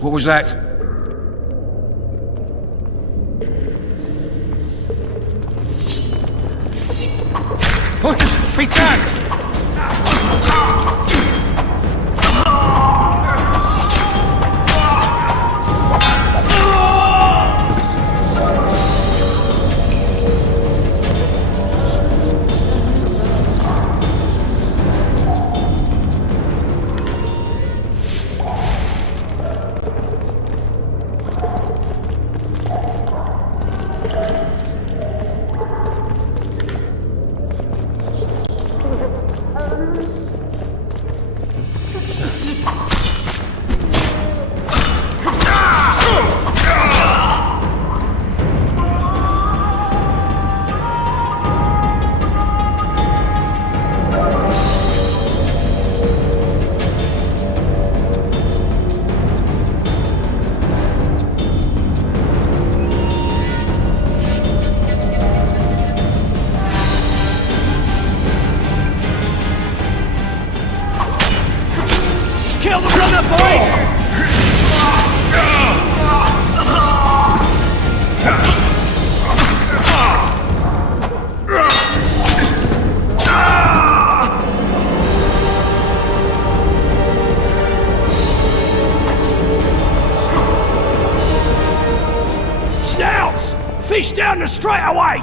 What was that? Oh, be damned! Kill the brother, boys! Snouts! Fish down the straight away!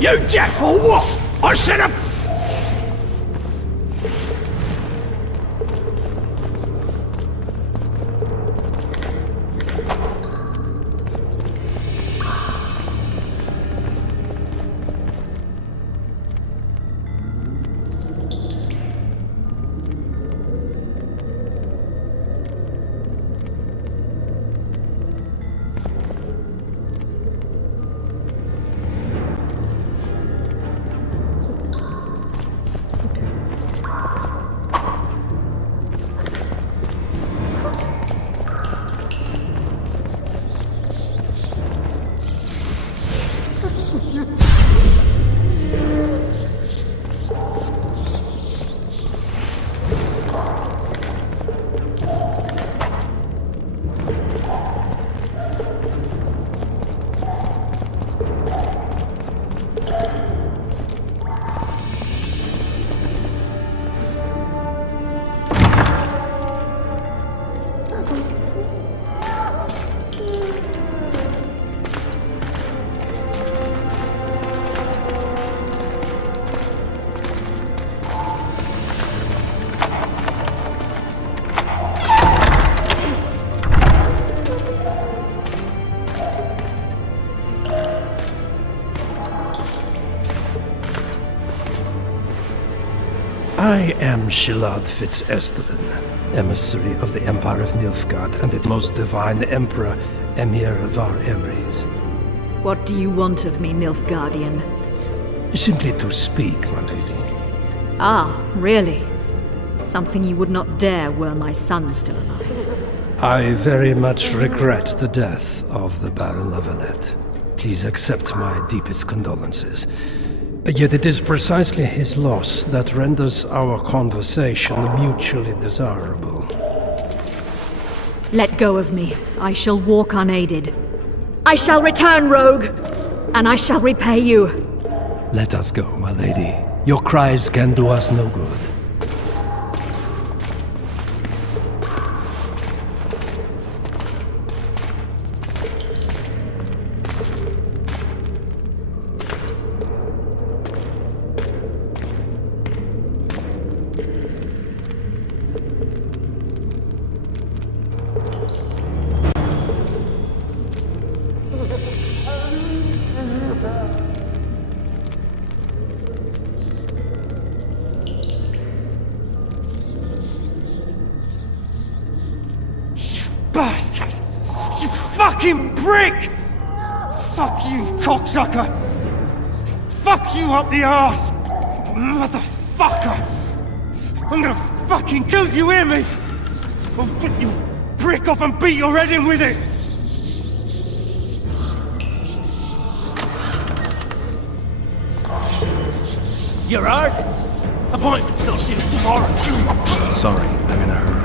You deaf or what? I said a... I am Shilad Fitz-Estelen, emissary of the Empire of Nilfgaard and its most divine Emperor, Emir Var Emrys. What do you want of me, Nilfgaardian? Simply to speak, my lady. Ah, really? Something you would not dare were my son still alive. I very much regret the death of the Baron Lavalette. Please accept my deepest condolences. Yet it is precisely his loss that renders our conversation mutually desirable. Let go of me. I shall walk unaided. I shall return, rogue! And I shall repay you. Let us go, my lady. Your cries can do us no good. Bastard! You fucking prick! Fuck you, cocksucker! Fuck you up the arse! Motherfucker! I'm gonna fucking kill you, hear me? I'll put you prick off and beat your head in with it! Gerard? Appointment's not due tomorrow. Sorry, I'm in a hurry.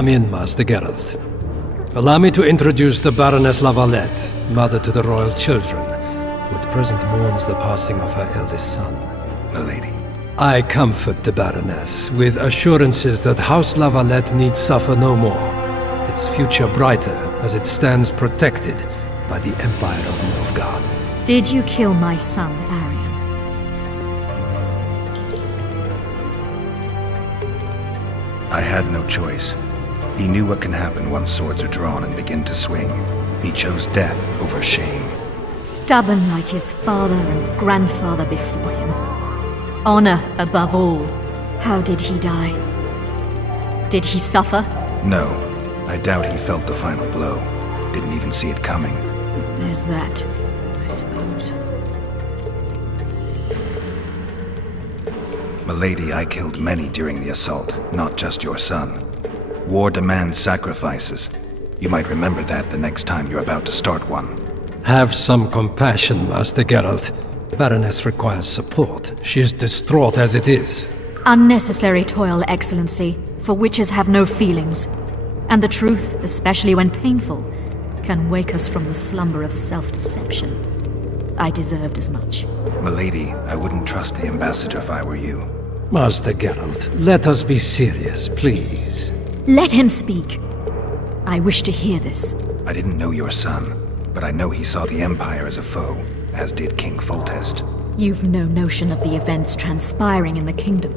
Come in, Master Geralt. Allow me to introduce the Baroness Lavalette, mother to the royal children, who at present mourns the passing of her eldest son. Milady. I comfort the Baroness with assurances that House Lavalette need suffer no more, its future brighter as it stands protected by the Empire of Nilfgaard. Did you kill my son, Arion? I had no choice. He knew what can happen once swords are drawn and begin to swing. He chose death over shame. Stubborn like his father and grandfather before him. Honor above all. How did he die? Did he suffer? No, I doubt he felt the final blow. Didn't even see it coming. There's that, I suppose. Milady, I killed many during the assault, not just your son. War demands sacrifices. You might remember that the next time you're about to start one. Have some compassion, Master Geralt. Baroness requires support. She is distraught as it is. Unnecessary toil, Excellency, for witches have no feelings. And the truth, especially when painful, can wake us from the slumber of self-deception. I deserved as much. Milady, I wouldn't trust the ambassador if I were you. Master Geralt, let us be serious, please. Let him speak. I wish to hear this. I didn't know your son, but I know he saw the Empire as a foe, as did King Foltest. You've no notion of the events transpiring in the kingdom,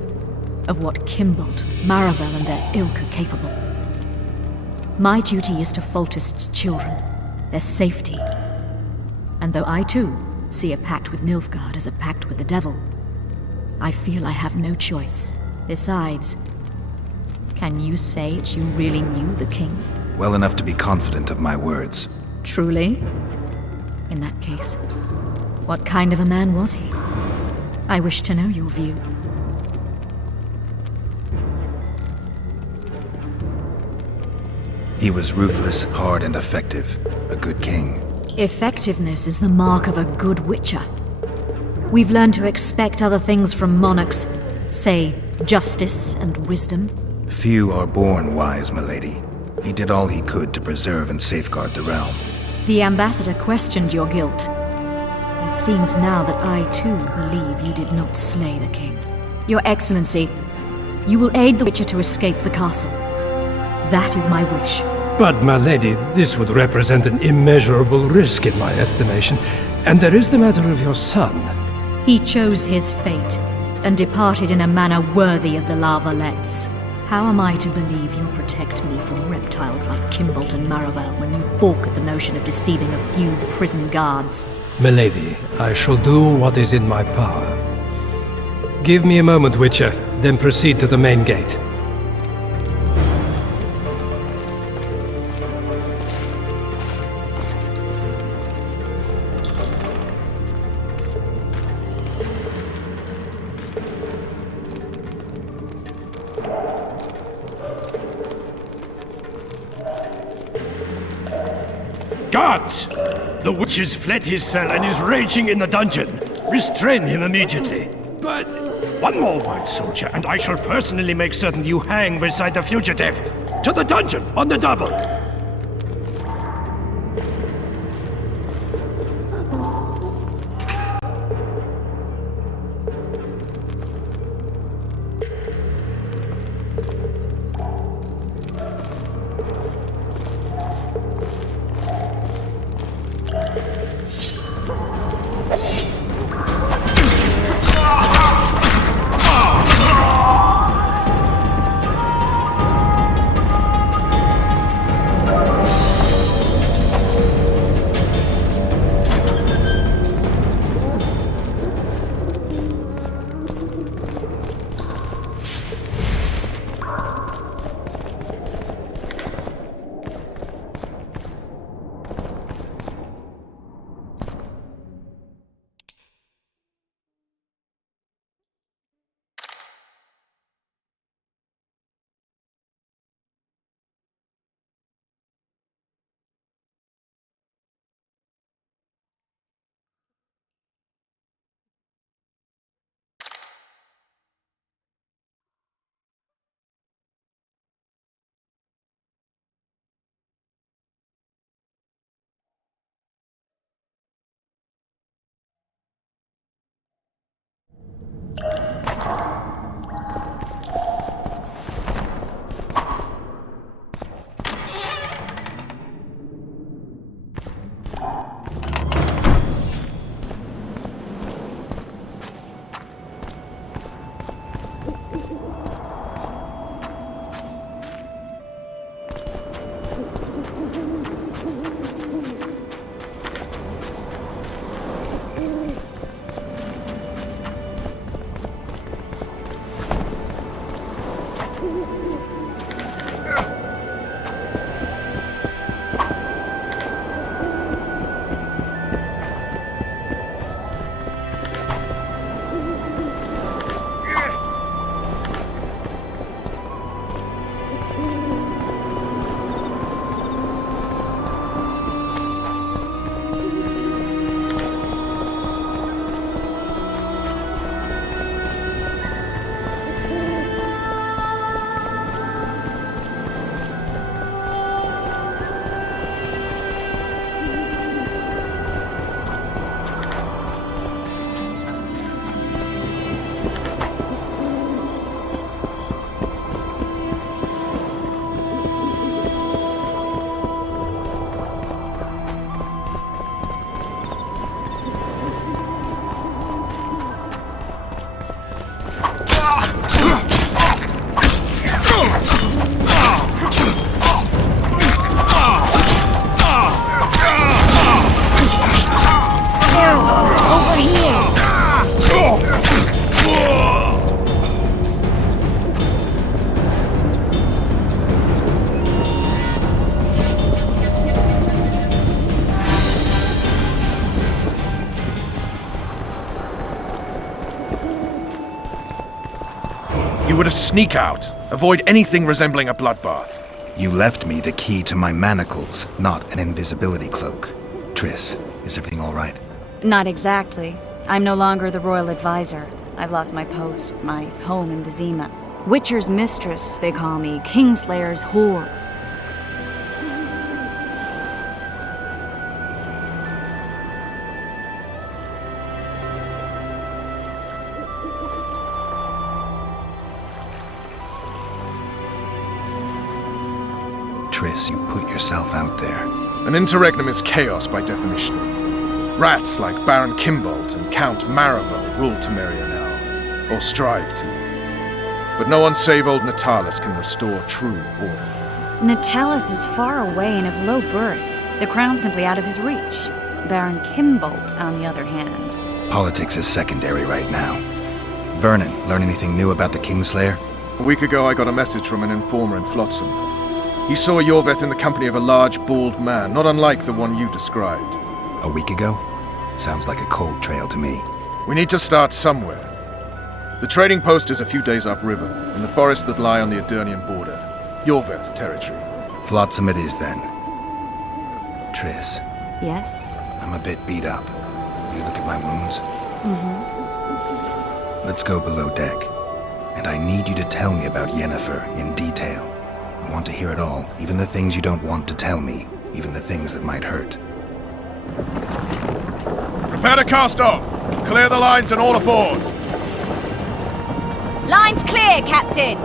of what Kimbold, Maravel and their ilk are capable. My duty is to Foltest's children, their safety. And though I too see a pact with Nilfgaard as a pact with the devil, I feel I have no choice. Besides, can you say that you really knew the king? Well enough to be confident of my words. Truly? In that case, what kind of a man was he? I wish to know your view. He was ruthless, hard, and effective. A good king. Effectiveness is the mark of a good witcher. We've learned to expect other things from monarchs, say, justice and wisdom. Few are born wise, milady. He did all he could to preserve and safeguard the realm. The ambassador questioned your guilt. It seems now that I too believe you did not slay the king. Your Excellency, you will aid the witcher to escape the castle. That is my wish. But, my lady, this would represent an immeasurable risk in my estimation. And there is the matter of your son. He chose his fate, and departed in a manner worthy of the Larvalets. How am I to believe you'll protect me from reptiles like Kimbold and Maravel when you balk at the notion of deceiving a few prison guards? Milady, I shall do what is in my power. Give me a moment, Witcher, then proceed to the main gate. Guards! The witch has fled his cell and is raging in the dungeon. Restrain him immediately. But... One more word, soldier, and I shall personally make certain you hang beside the fugitive. To the dungeon, on the double! You were to sneak out. Avoid anything resembling a bloodbath. You left me the key to my manacles, not an invisibility cloak. Triss, is everything all right? Not exactly. I'm no longer the royal advisor. I've lost my post, my home in Vizima. Witcher's mistress, they call me. Kingslayer's whore. Triss, you put yourself out there. An interregnum is chaos by definition. Rats like Baron Kimbold and Count Maravel rule Temeria now, or strive to. But no one save old Natalis can restore true order. Natalis is far away and of low birth. The crown's simply out of his reach. Baron Kimbold, on the other hand. Politics is secondary right now. Vernon, learn anything new about the Kingslayer? A week ago I got a message from an informer in Flotsam. He saw Yorveth in the company of a large, bald man, not unlike the one you described. A week ago? Sounds like a cold trail to me. We need to start somewhere. The trading post is a few days upriver, in the forests that lie on the Adernian border. Yorveth territory. Flotsam it is, then. Triss, Yes? I'm a bit beat up. Will you look at my wounds? Mm-hmm. Let's go below deck. And I need you to tell me about Yennefer in detail. I want to hear it all, even the things you don't want to tell me, even the things that might hurt. Prepare to cast off! Clear the lines and all aboard! Line's clear, Captain!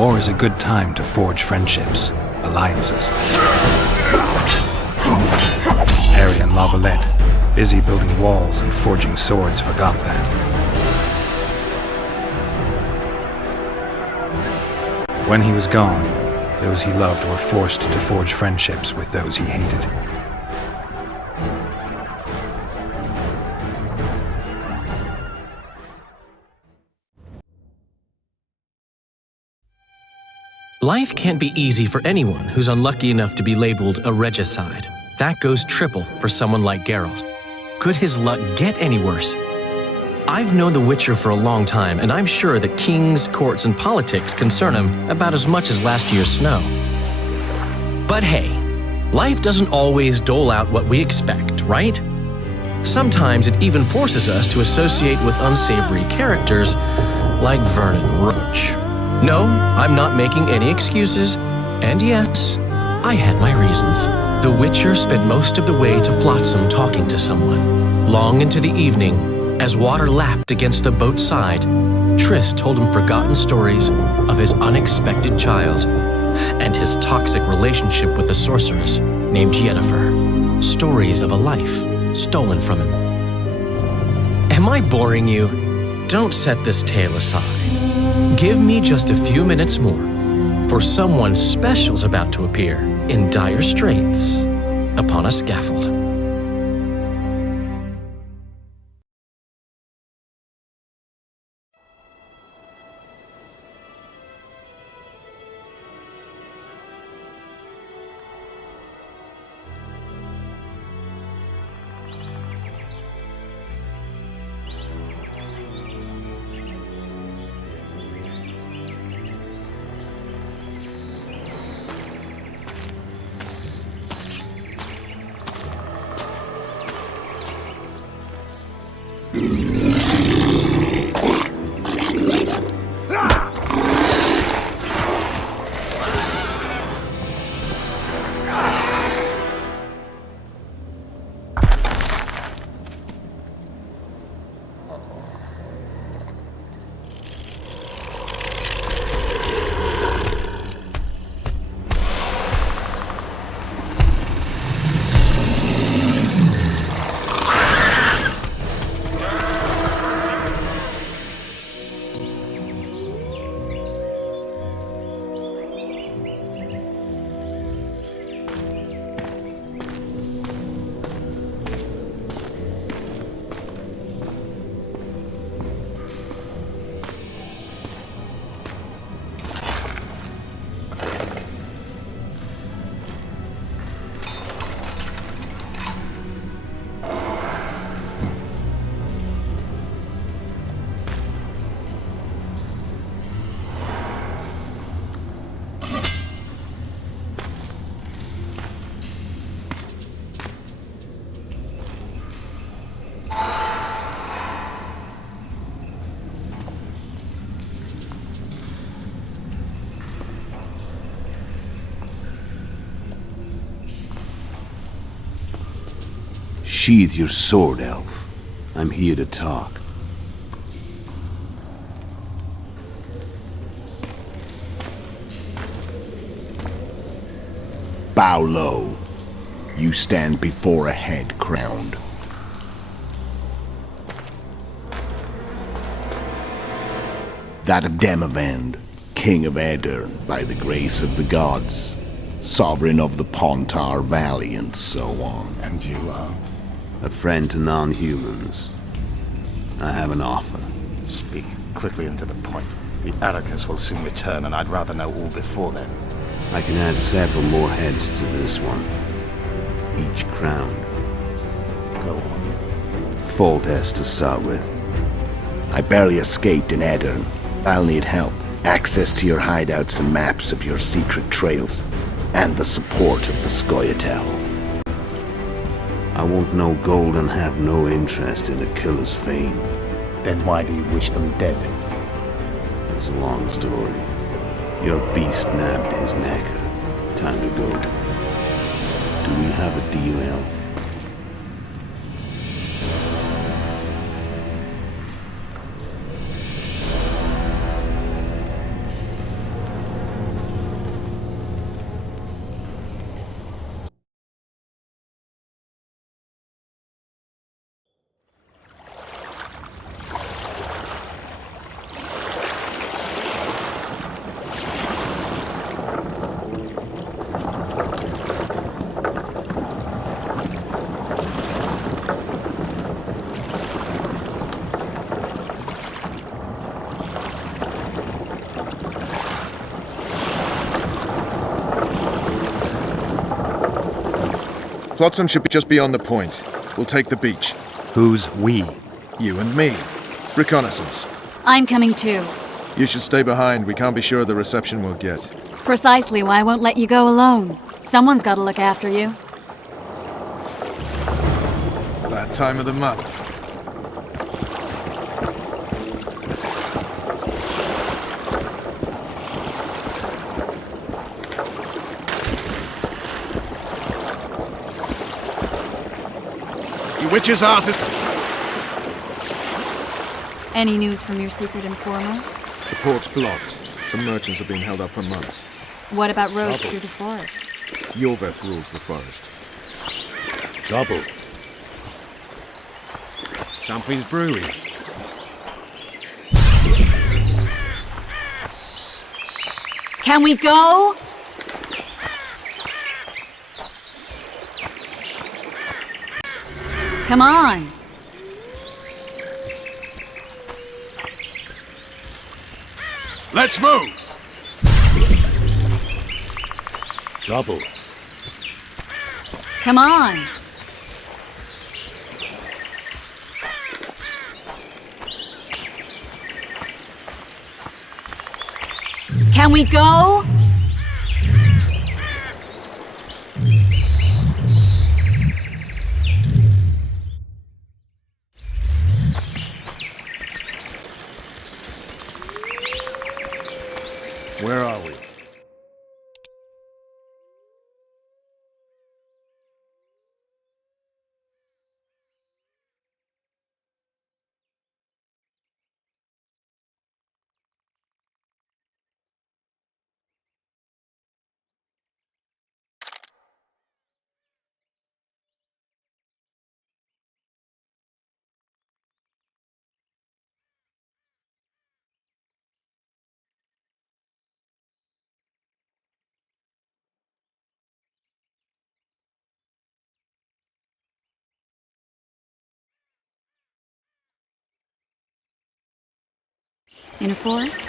War is a good time to forge friendships, alliances. Harry and Lavalette, busy building walls and forging swords, forgot that. When he was gone, those he loved were forced to forge friendships with those he hated. Life can't be easy for anyone who's unlucky enough to be labeled a regicide. That goes triple for someone like Geralt. Could his luck get any worse? I've known the Witcher for a long time, and I'm sure that kings, courts, and politics concern him about as much as last year's snow. But hey, life doesn't always dole out what we expect, right? Sometimes it even forces us to associate with unsavory characters like Vernon Roach. No, I'm not making any excuses, and yes, I had my reasons. The Witcher spent most of the way to Flotsam talking to someone. Long into the evening, as water lapped against the boat's side, Triss told him forgotten stories of his unexpected child and his toxic relationship with a sorceress named Yennefer. Stories of a life stolen from him. Am I boring you? Don't set this tale aside. Give me just a few minutes more, for someone special's about to appear in dire straits upon a scaffold. Sheathe your sword, elf. I'm here to talk. Bow low. You stand before a head crowned. That of Demavend, king of Aedirn by the grace of the gods, sovereign of the Pontar Valley, and so on. And you are? A friend to non-humans. I have an offer. Speak quickly and to the point. The Arrakis will soon return, and I'd rather know all before then. I can add several more heads to this one. Each crowned. Go on. Foltest to start with. I barely escaped in Aedirn. I'll need help. Access to your hideouts and maps of your secret trails. And the support of the Scoia'tael. I want no gold and have no interest in a killer's fame. Then why do you wish them dead? It's a long story. Your beast nabbed his neck. Time to go. Do we have a deal, elf? Flotsam should be just beyond the point. We'll take the beach. Who's we? You and me. Reconnaissance. I'm coming too. You should stay behind. We can't be sure of the reception we'll get. Precisely why I won't let you go alone. Someone's got to look after you. That time of the month. You witches' asses! Any news from your secret informer? The port's blocked. Some merchants have been held up for months. What about roads through the forest? Yorveth rules the forest. Trouble. Something's brewing. Can we go? Come on. Let's move! Trouble. Come on. Can we go? Where are we? In a forest?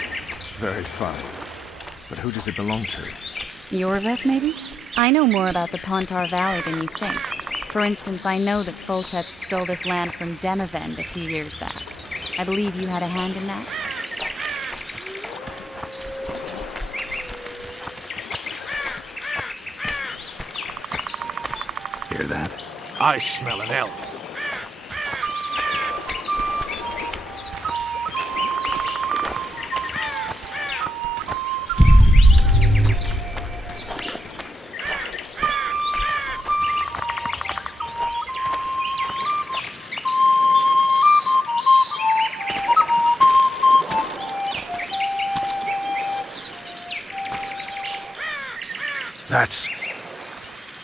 Very fine. But who does it belong to? Yorveth, maybe? I know more about the Pontar Valley than you think. For instance, I know that Foltest stole this land from Demavend a few years back. I believe you had a hand in that? Hear that? I smell an elf.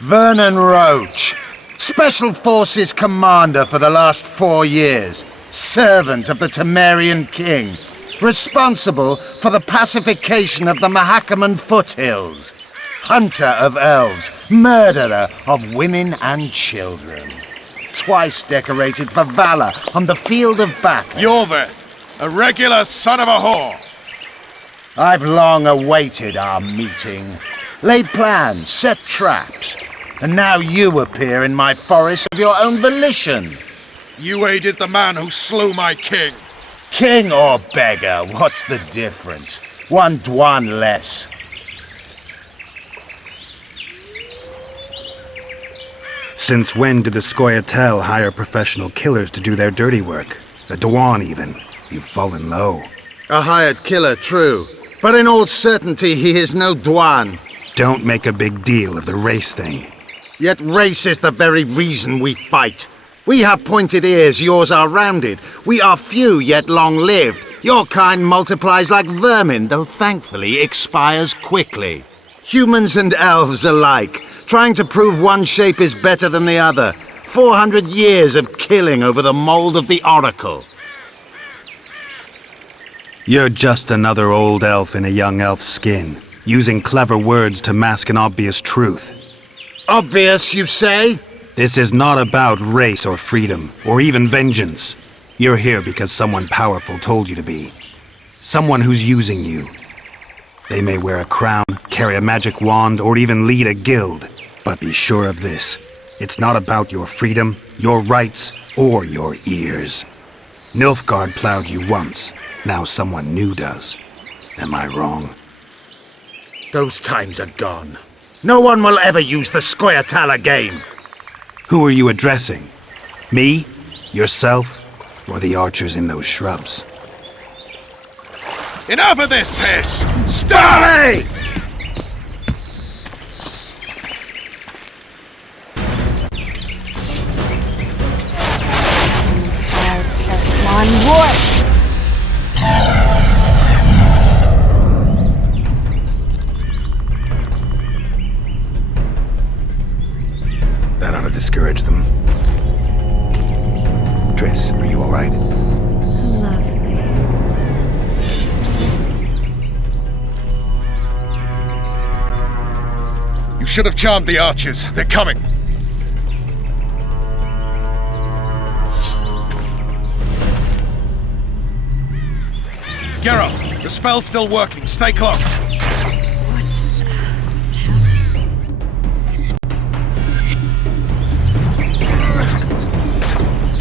Vernon Roach, Special Forces Commander for the last 4 years, servant of the Temerian King, responsible for the pacification of the Mahakaman foothills, hunter of elves, murderer of women and children. Twice decorated for valor on the field of battle. Yorveth, a regular son of a whore. I've long awaited our meeting, laid plans, set traps, and now you appear in my forest of your own volition. You aided the man who slew my king. King or beggar, what's the difference? One Dwan less. Since when did the Scoia'tael hire professional killers to do their dirty work? The Dwan, even. You've fallen low. A hired killer, true. But in all certainty, he is no Dwan. Don't make a big deal of the race thing. Yet race is the very reason we fight. We have pointed ears, yours are rounded. We are few, yet long-lived. Your kind multiplies like vermin, though thankfully expires quickly. Humans and elves alike, trying to prove one shape is better than the other. 400 years of killing over the mold of the Oracle. You're just another old elf in a young elf's skin, using clever words to mask an obvious truth. Obvious, you say? This is not about race or freedom, or even vengeance. You're here because someone powerful told you to be. Someone who's using you. They may wear a crown, carry a magic wand, or even lead a guild. But be sure of this. It's not about your freedom, your rights, or your ears. Nilfgaard plowed you once. Now someone new does. Am I wrong? Those times are gone. No one will ever use the Scoia'tael again. Who are you addressing? Me? Yourself? Or the archers in those shrubs? Enough of this piss! Starley! That ought to discourage them. Triss, are you all right? Lovely. You should have charmed the archers. They're coming. Geralt, the spell's still working. Stay close. What's happening?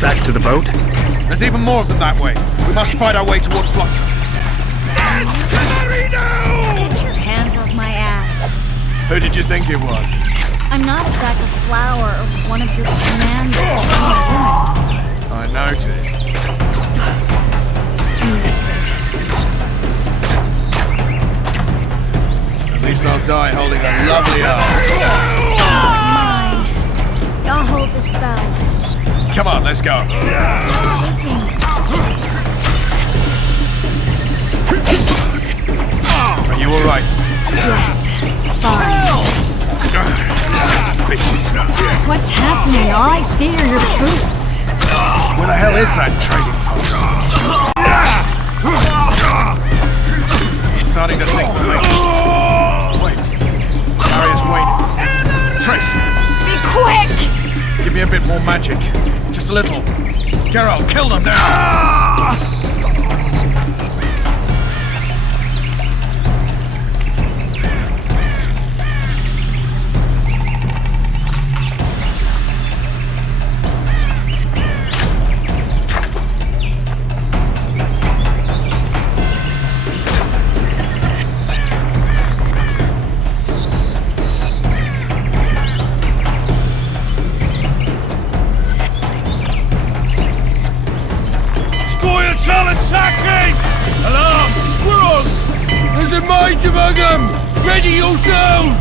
Back to the boat? There's even more of them that way. We must fight our way toward Flotsam. Get your hands off my ass. Who did you think it was? I'm not a sack of flour or one of your commanders. I noticed. At least I'll die holding a lovely arm. Mine. I'll hold the spell. Come on, let's go. Are you all right? Yes. Fine. Bitches. What's happening? All I see are your boots. Where the hell is that trading post? I'm starting to think the lake. Wait. Barrier's waiting. Trace, Be quick! give me a bit more magic. Just a little. Geralt, kill them now! Attacking! Alarm! Squirrels! There's a mage among them! Ready yourselves!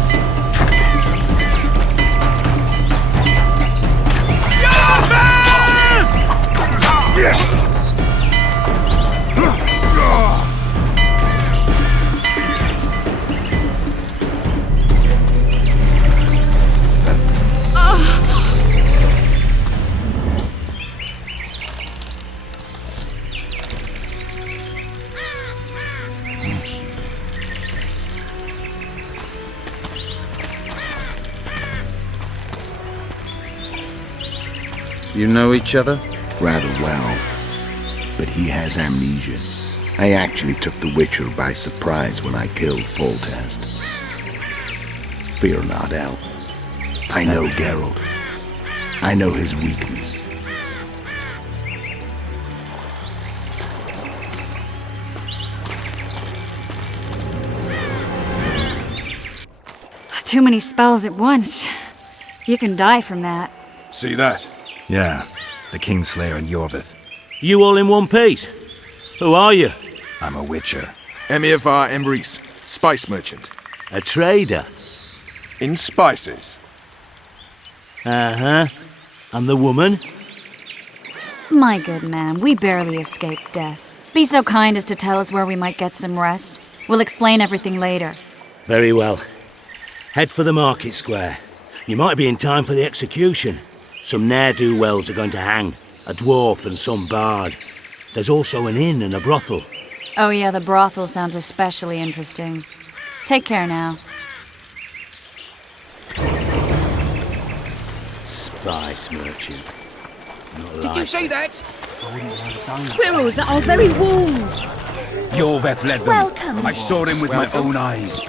You know each other? Rather well. But he has amnesia. I actually took the Witcher by surprise when I killed Foltest. Fear not, Elf. I know Geralt. I know his weakness. Too many spells at once. You can die from that. See that? Yeah, the Kingslayer and Yorvith. You all in one piece? Who are you? I'm a Witcher. Emir var Emrys, spice merchant. A trader? In spices. Uh-huh. And the woman? My good man, we barely escaped death. Be so kind as to tell us where we might get some rest. We'll explain everything later. Very well. Head for the market square. You might be in time for the execution. Some ne'er-do-wells are going to hang. A dwarf and some bard. There's also an inn and a brothel. Oh yeah, the brothel sounds especially interesting. Take care now. Spice merchant. Did you say that? Squirrels at our very walls. Yorveth led them. Welcome. I saw him with my own eyes.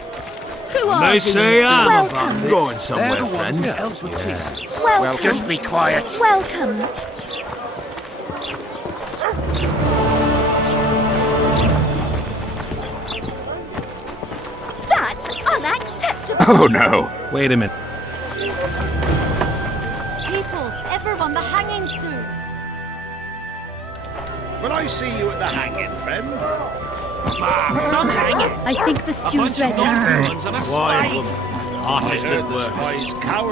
Who are these? Welcome. Going somewhere, friend. Welcome. Just be quiet. Welcome. That's unacceptable. Oh no! Wait a minute. People, everyone, the hanging soon. Will I see you at the hanging, friend? Some hanging. I think the stew's ready. Artisan work.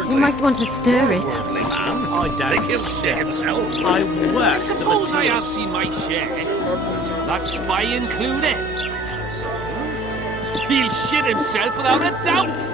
You might want to stir it. I don't he'll shit himself. I work. Suppose I have seen my share. That spy included. He'll shit himself without a doubt.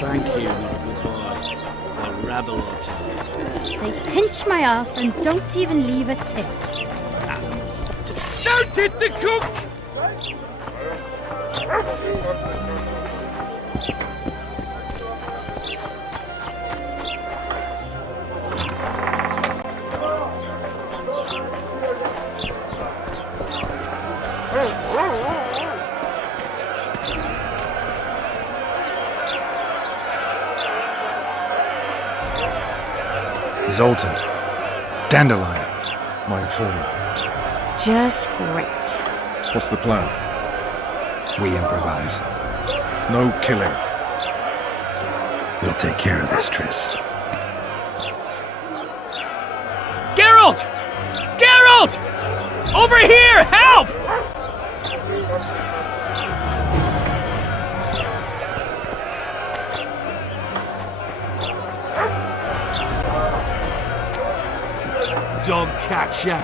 Thank you, my good boy. A rabble or two. They pinch my ass and don't even leave a tip. Don't hit the cook! Zoltan. Dandelion. My informant. Just great. What's the plan? We improvise. No killing. We'll take care of this, Triss. Geralt! Geralt! Over here! Help! Don't catch ya.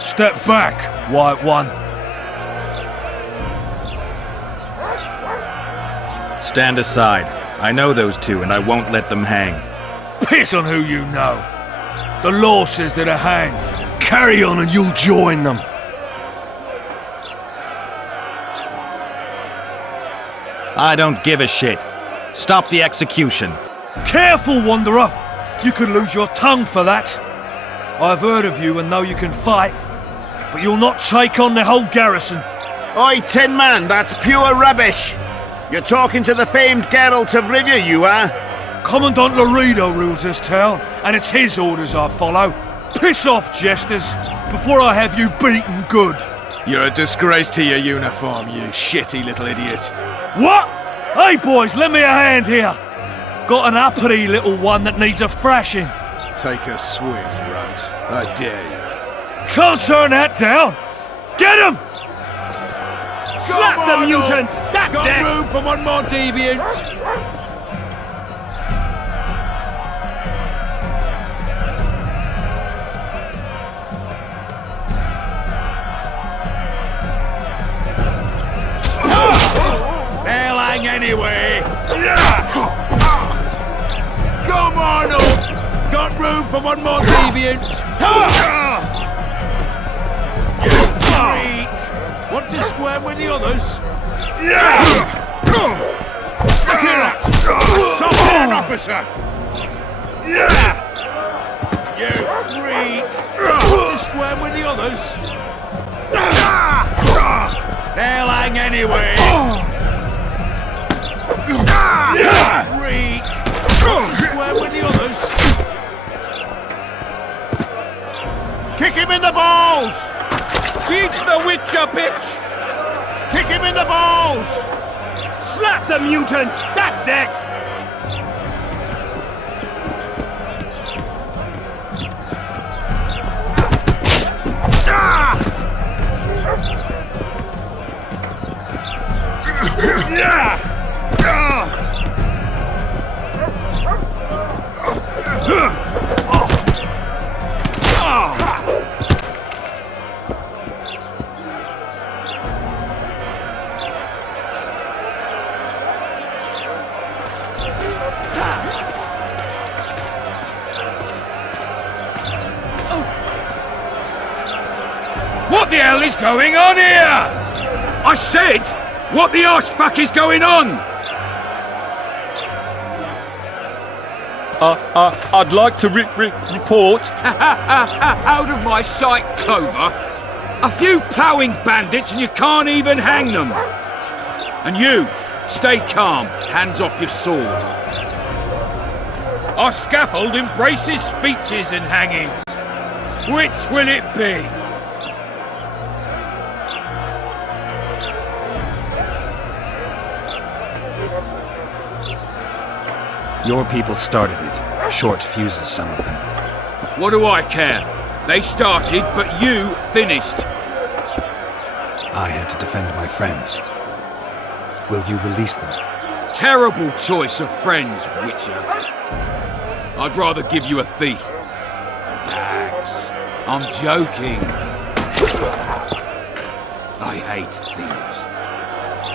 Step back, White One. Stand aside. I know those two, and I won't let them hang. Piss on who you know. The law says they're to hang. Carry on and you'll join them. I don't give a shit. Stop the execution. Careful, Wanderer. You could lose your tongue for that. I've heard of you and know you can fight, but you'll not take on the whole garrison. Oi, Tin Man, that's pure rubbish. You're talking to the famed Geralt of Rivia, you are? Commandant Laredo rules this town, and it's his orders I follow. Piss off, jesters, before I have you beaten good. You're a disgrace to your uniform, you shitty little idiot. What? Hey, boys, lend me a hand here. Got an uppity little one that needs a thrashing. Take a swing, runt. I dare you. Can't turn that down. Get him! Slap the mutant! That's Got it! room for one more deviant? They'll hang anyway. Come on up! Got room for one more deviant? You freak! Want to square with the others? Look here, Assault officer! You freak! Want to square with the others? They'll hang anyway! You freak! Want to square with the others? Kick him in the balls! Beat the Witcher, bitch! Kick him in the balls! Slap the mutant! That's it! What the hell is going on here? I said, what the arse fuck is going on? I'd like to report. Out of my sight, Clover. A few ploughing bandits and you can't even hang them. And you, stay calm, hands off your sword. Our scaffold embraces speeches and hangings. Which will it be? Your people started it. Short fuses, some of them. What do I care? They started, but you finished. I had to defend my friends. Will you release them? Terrible choice of friends, Witcher. I'd rather give you a thief. Relax. I'm joking. I hate thieves.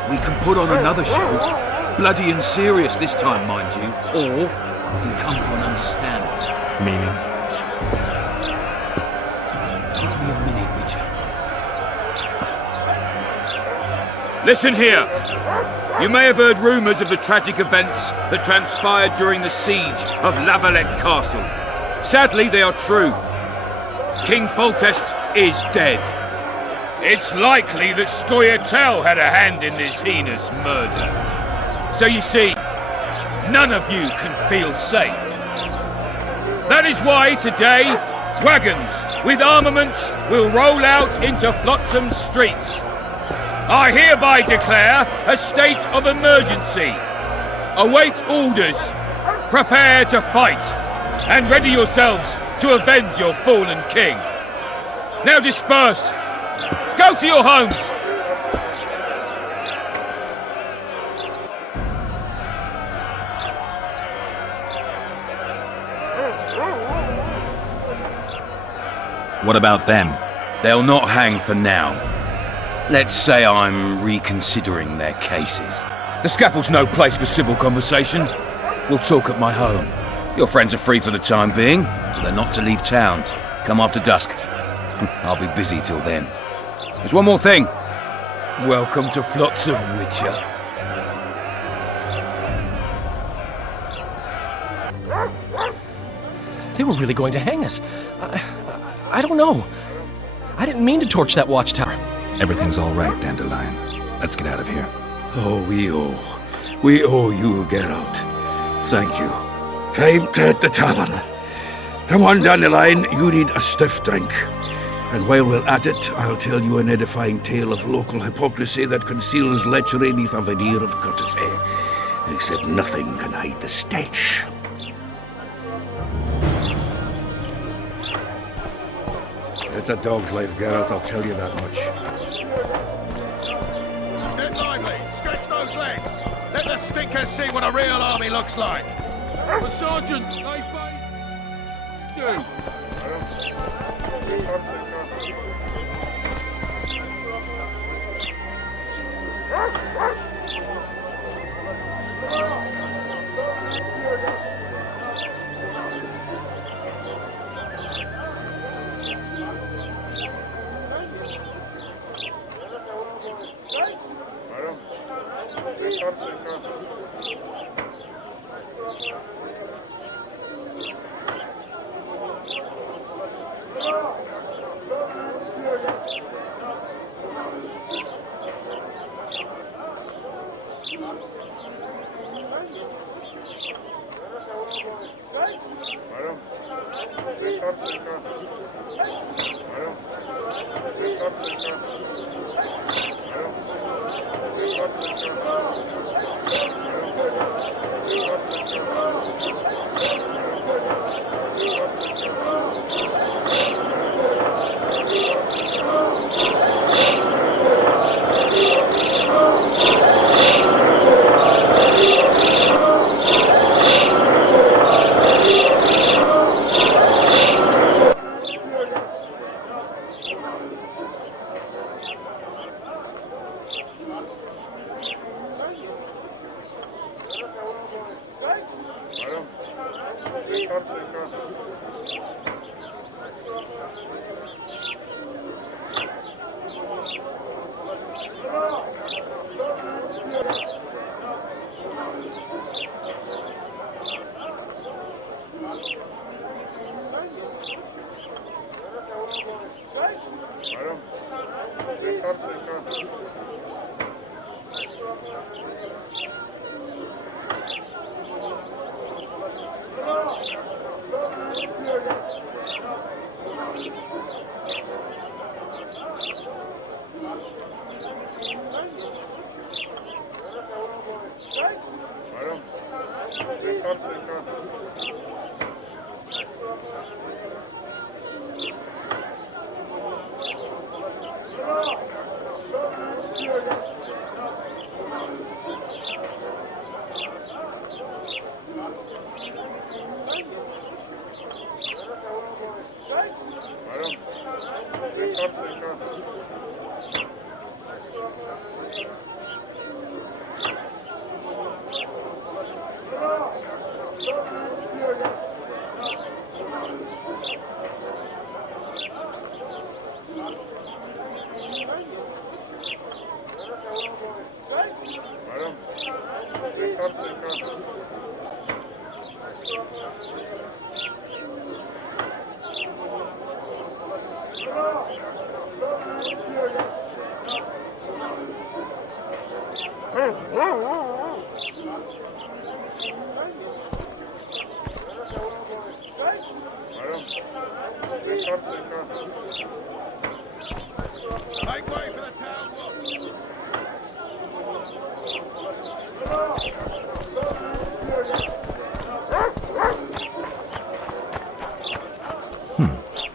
We can put on another show. Bloody and serious this time, mind you. Or we can come to an understanding. Meaning? Give me a minute, Witcher. Listen here. You may have heard rumours of the tragic events that transpired during the siege of La Valette Castle. Sadly, they are true. King Foltest is dead. It's likely that Scoia'tael had a hand in this heinous murder. So you see, none of you can feel safe. That is why today, wagons with armaments will roll out into Flotsam's streets. I hereby declare a state of emergency. Await orders. Prepare to fight. And ready yourselves to avenge your fallen king. Now disperse. Go to your homes. What about them? They'll not hang for now. Let's say I'm reconsidering their cases. The scaffold's no place for civil conversation. We'll talk at my home. Your friends are free for the time being, but they're not to leave town. Come after dusk. I'll be busy till then. There's one more thing. Welcome to Flotsam, Witcher. They were really going to hang us. I don't know. I didn't mean to torch that watchtower. Everything's all right, Dandelion. Let's get out of here. Oh, we owe you, Geralt. Thank you. Time to hit the tavern. Come on, Dandelion, you need a stiff drink. And while we're at it, I'll tell you an edifying tale of local hypocrisy that conceals lechery neath a veneer of courtesy. Except nothing can hide the stench. It's a dog's life, Geralt, I'll tell you that much. Get lively! Stretch those legs! Let the stinkers see what a real army looks like! The sergeant! They fight! Do!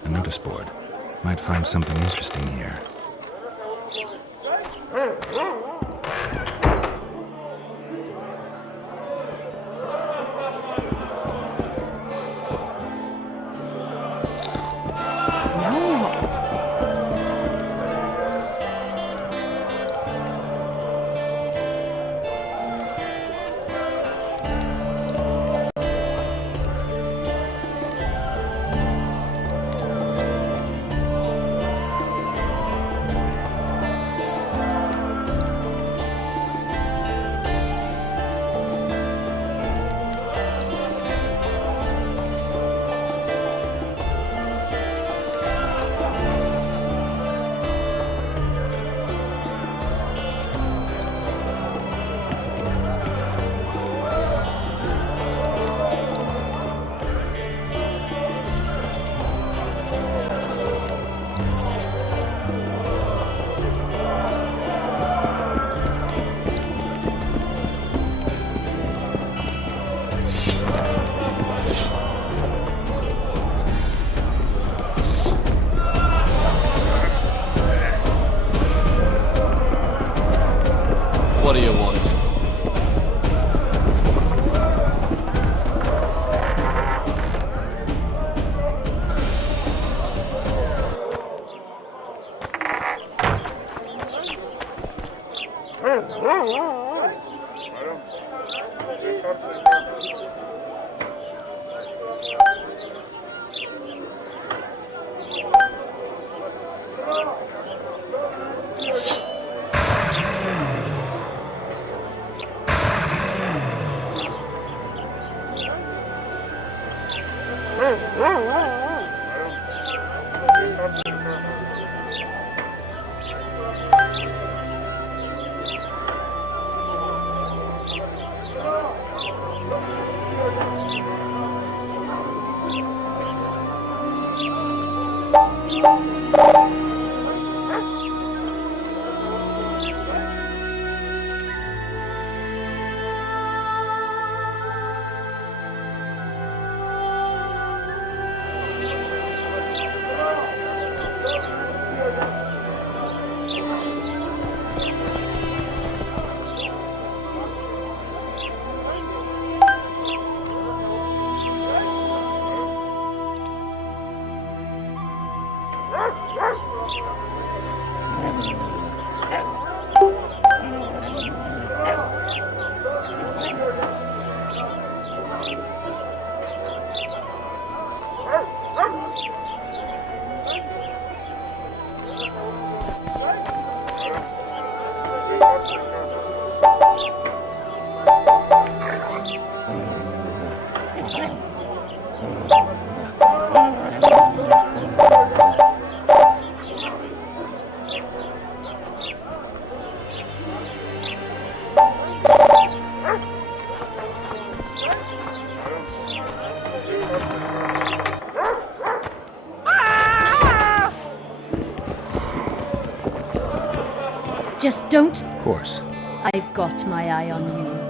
A notice board. Might find something interesting here. Just don't. Of course. I've got my eye on you.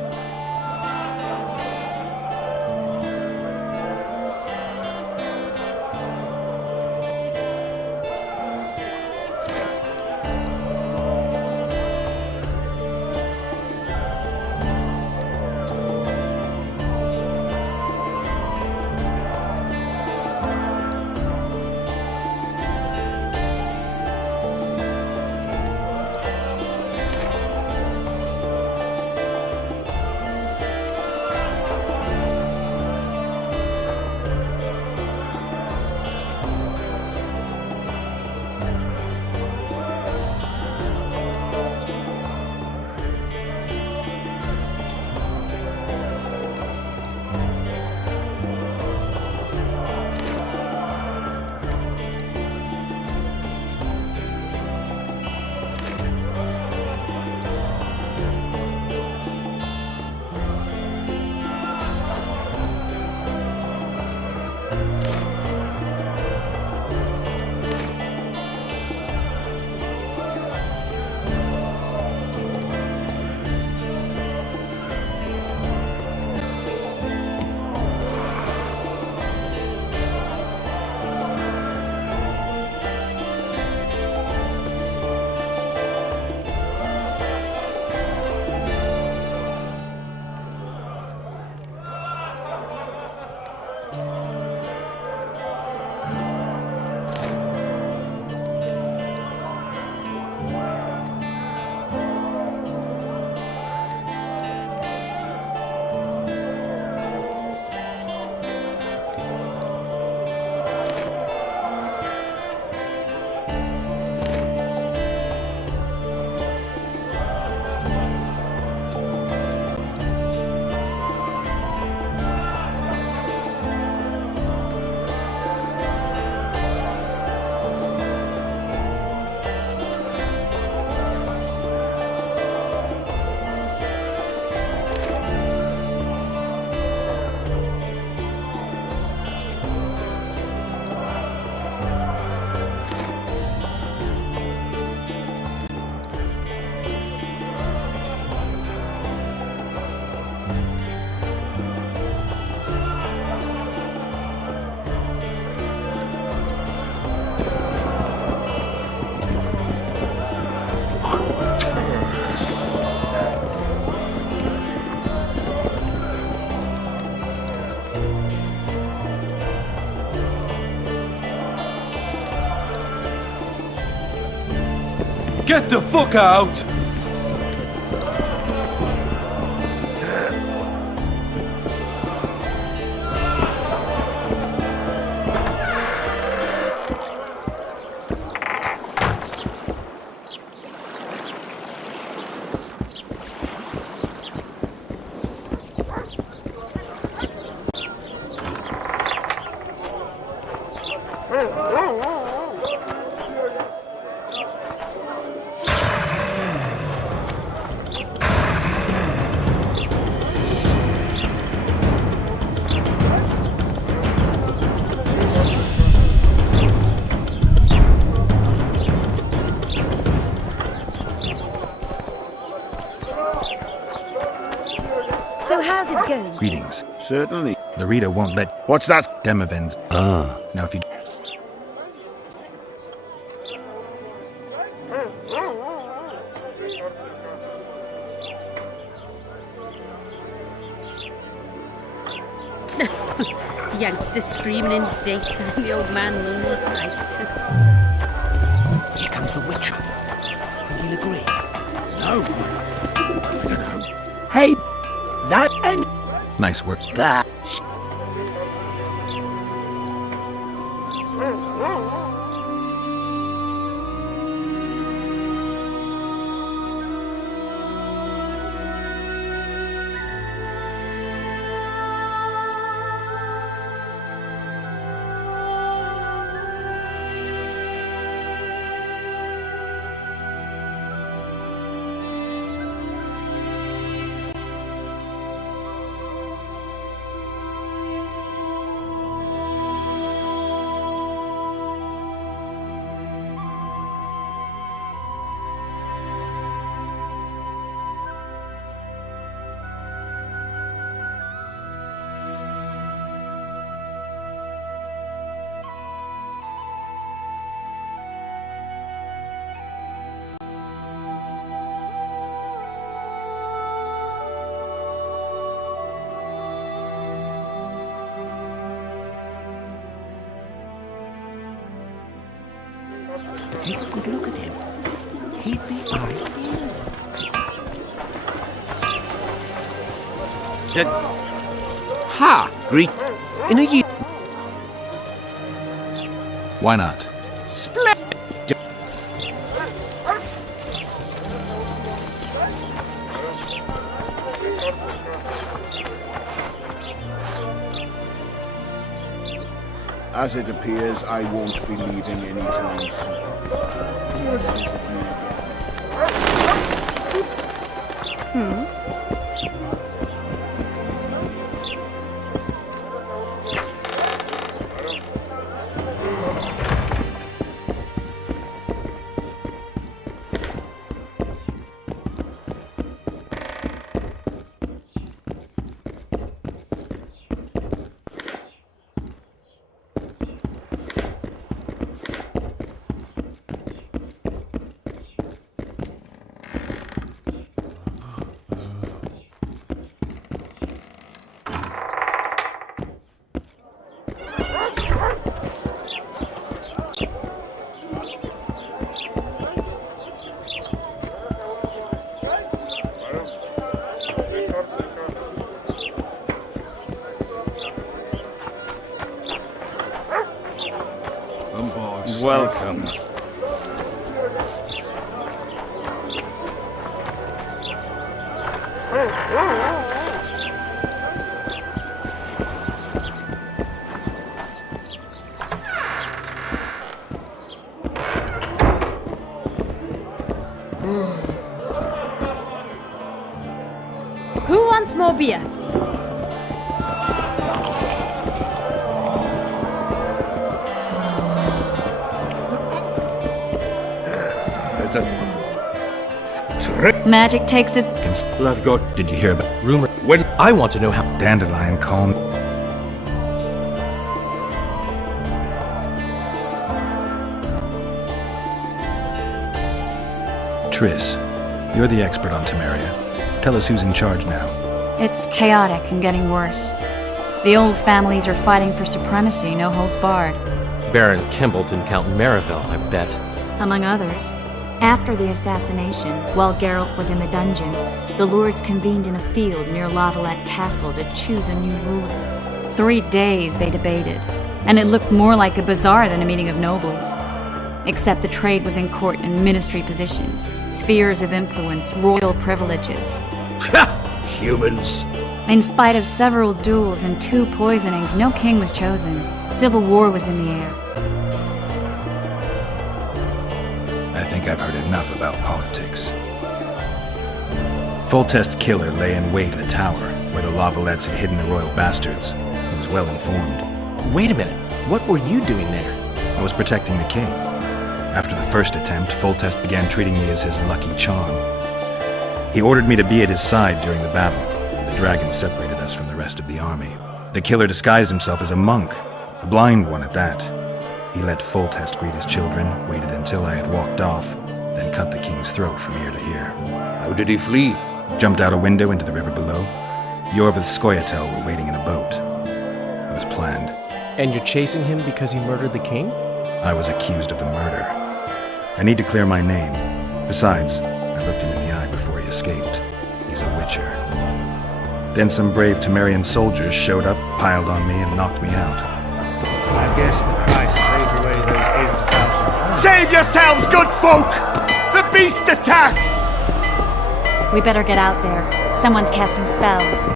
Get the fuck out! go. Greetings. Certainly. The reader won't let What's that? Demavends. Now if you... Youngsters screaming in daytime, the old man lonely at night. Here comes the Witcher. Think he'll agree? No. I don't know. Hey, that and Nice work. that. Take a good look at him. Keep the eye peeled. Ha! Greet. In a year. Why not? Splendid. As it appears, I won't be leaving anytime soon. Welcome. Who wants more beer? Magic takes it. Blood God. Did you hear about Rumor. When I want to know how. Dandelion calm? Triss, you're the expert on Temeria. Tell us who's in charge now. It's chaotic and getting worse. The old families are fighting for supremacy, no holds barred. Baron Kimbolt and Count Marivel, I bet. Among others. After the assassination, while Geralt was in the dungeon, the lords convened in a field near Lavalette Castle to choose a new ruler. 3 days they debated, and it looked more like a bazaar than a meeting of nobles. Except the trade was in court and ministry positions, spheres of influence, royal privileges. humans. In spite of several duels and 2 poisonings, no king was chosen. Civil war was in the air. I think I've heard enough about politics. Foltest's killer lay in wait in the tower, where the Lavalettes had hidden the royal bastards. He was well informed. Wait a minute. What were you doing there? I was protecting the king. After the first attempt, Foltest began treating me as his lucky charm. He ordered me to be at his side during the battle. The dragon separated us from the rest of the army. The killer disguised himself as a monk, a blind one at that. He let Foltest greet his children, waited until I had walked off, then cut the king's throat from ear to ear. How did he flee? Jumped out a window into the river below. Yor with Skoyatel were waiting in a boat. It was planned. And you're chasing him because he murdered the king? I was accused of the murder. I need to clear my name. Besides, I looked him in the eye before he escaped. He's a witcher. Then some brave Temerian soldiers showed up, piled on me, and knocked me out. I guess the price ate away those 8,000. Save yourselves, good folk! The beast attacks! We better get out there. Someone's casting spells.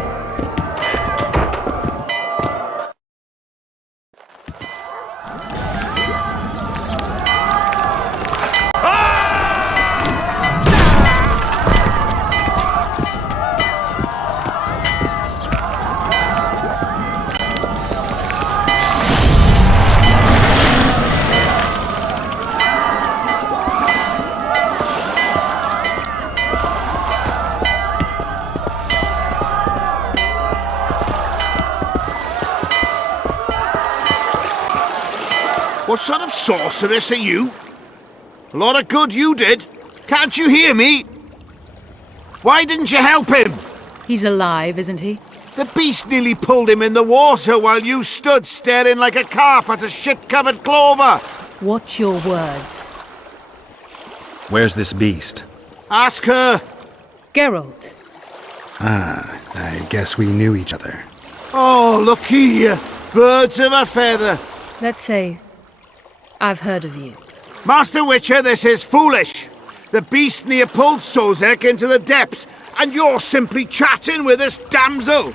What sort of sorceress are you? A lot of good you did. Can't you hear me? Why didn't you help him? He's alive, isn't he? The beast nearly pulled him in the water while you stood staring like a calf at a shit-covered clover. Watch your words. Where's this beast? Ask her. Geralt. Ah, I guess we knew each other. Oh, look here. Birds of a feather. Let's say I've heard of you. Master Witcher, this is foolish. The beast near pulled Sozek into the depths, and you're simply chatting with this damsel.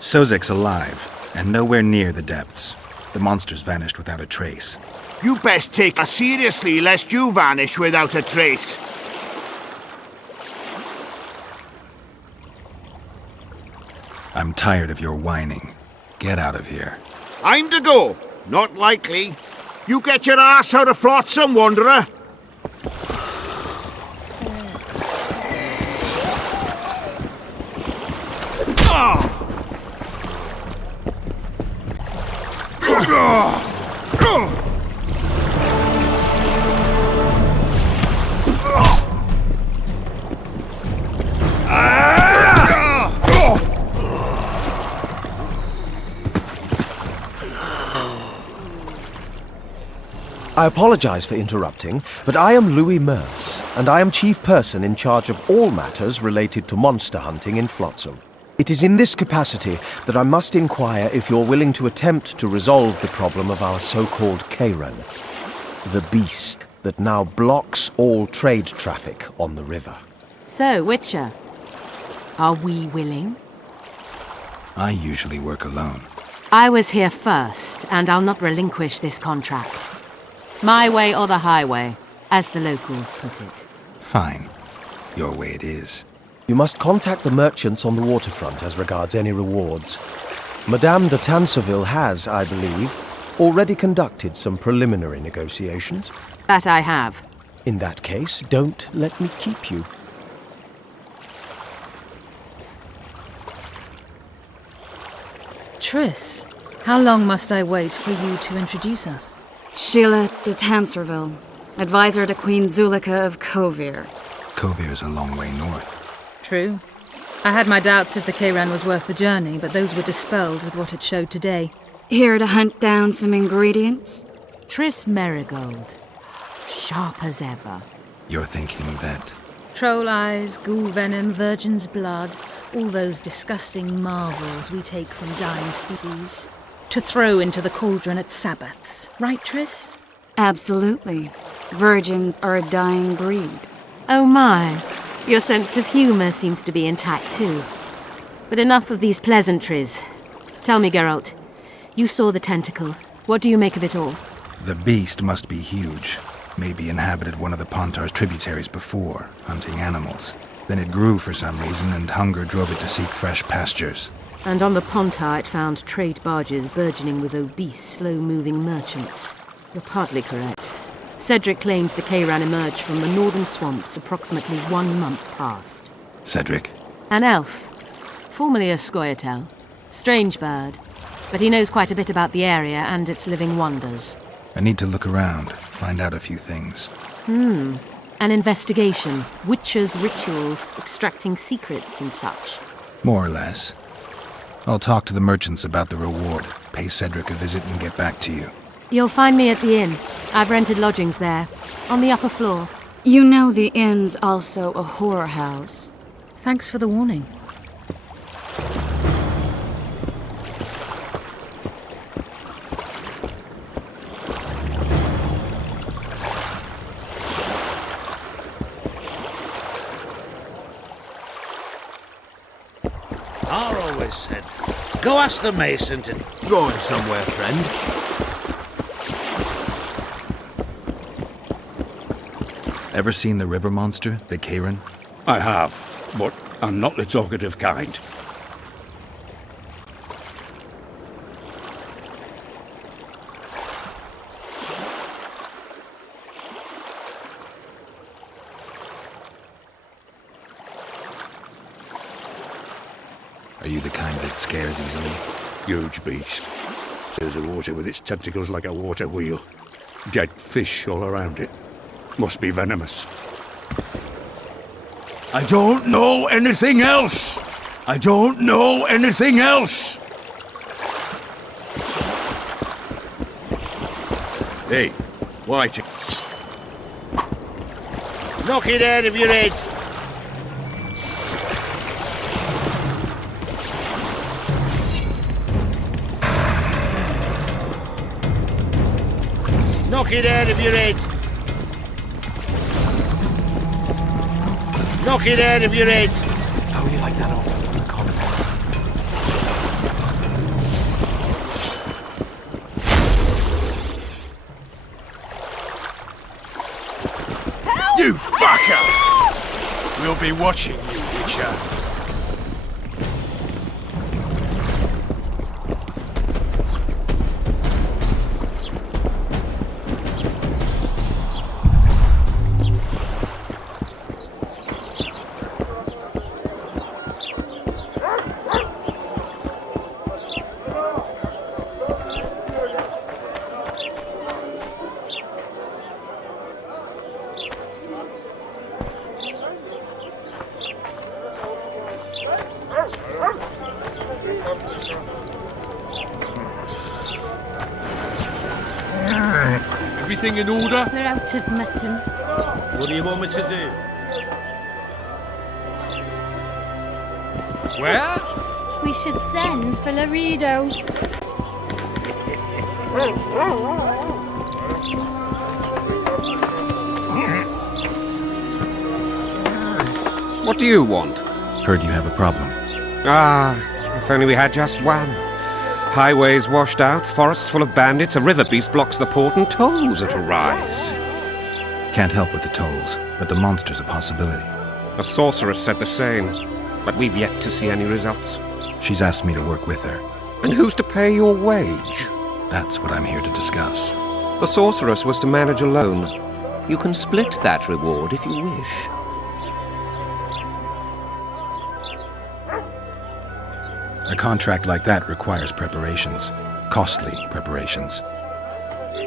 Sozek's alive, and nowhere near the depths. The monsters vanished without a trace. You best take us seriously, lest you vanish without a trace. I'm tired of your whining. Get out of here. I'm to go. Not likely. You get your ass out of Flotsam, wanderer. I apologize for interrupting, but I am Louis Merce, and I am chief person in charge of all matters related to monster hunting in Flotsam. It is in this capacity that I must inquire if you're willing to attempt to resolve the problem of our so-called Karen, the beast that now blocks all trade traffic on the river. So, Witcher, are we willing? I usually work alone. I was here first, and I'll not relinquish this contract. My way or the highway, as the locals put it. Fine. Your way it is. You must contact the merchants on the waterfront as regards any rewards. Madame de Tanseville has, I believe, already conducted some preliminary negotiations. That I have. In that case, don't let me keep you. Triss, how long must I wait for you to introduce us? Sheila de Tanserville, advisor to Queen Zulika of Kovir. Kovir's a long way north. True. I had my doubts if the Kayran was worth the journey, but those were dispelled with what it showed today. Here to hunt down some ingredients? Triss Merigold. Sharp as ever. You're thinking that... Troll eyes, ghoul venom, virgin's blood, all those disgusting marvels we take from dying species. To throw into the cauldron at Sabbaths. Right, Triss? Absolutely. Virgins are a dying breed. Oh my. Your sense of humour seems to be intact too. But enough of these pleasantries. Tell me, Geralt. You saw the tentacle. What do you make of it all? The beast must be huge. Maybe inhabited one of the Pontar's tributaries before, hunting animals. Then it grew for some reason, and hunger drove it to seek fresh pastures. And on the Pontar it found trade barges burgeoning with obese, slow-moving merchants. You're partly correct. Cedric claims the Kayran emerged from the northern swamps approximately 1 month past. Cedric? An elf, formerly a Scoia'tael. Strange bird, but he knows quite a bit about the area and its living wonders. I need to look around, find out a few things. An investigation, witches' rituals, extracting secrets and such. More or less. I'll talk to the merchants about the reward, pay Cedric a visit and get back to you. You'll find me at the inn. I've rented lodgings there, on the upper floor. You know the inn's also a whorehouse. Thanks for the warning. I always said, go ask the mason to... Going somewhere, friend. Ever seen the river monster, the Kayran? I have, but I'm not the talkative kind. Are you the kind that scares easily? Huge beast. Sails the water with its tentacles like a water wheel. Dead fish all around it. Must be venomous. I don't know anything else! I don't know anything else! Hey, why? Knock it out of your head. Knock it out of your head. Knock it out of your head. How would you like that offer from the common? You fucker! We'll be watching you, Witcher. Everything in order? We're out of mutton. What do you want me to do? Where? We should send for Laredo. What do you want? Heard you have a problem. Ah, if only we had just one. Highways washed out, forests full of bandits, a river beast blocks the port, and tolls that rise. Can't help with the tolls, but the monster's a possibility. A sorceress said the same, but we've yet to see any results. She's asked me to work with her. And who's to pay your wage? That's what I'm here to discuss. The sorceress was to manage alone. You can split that reward if you wish. A contract like that requires preparations. Costly preparations.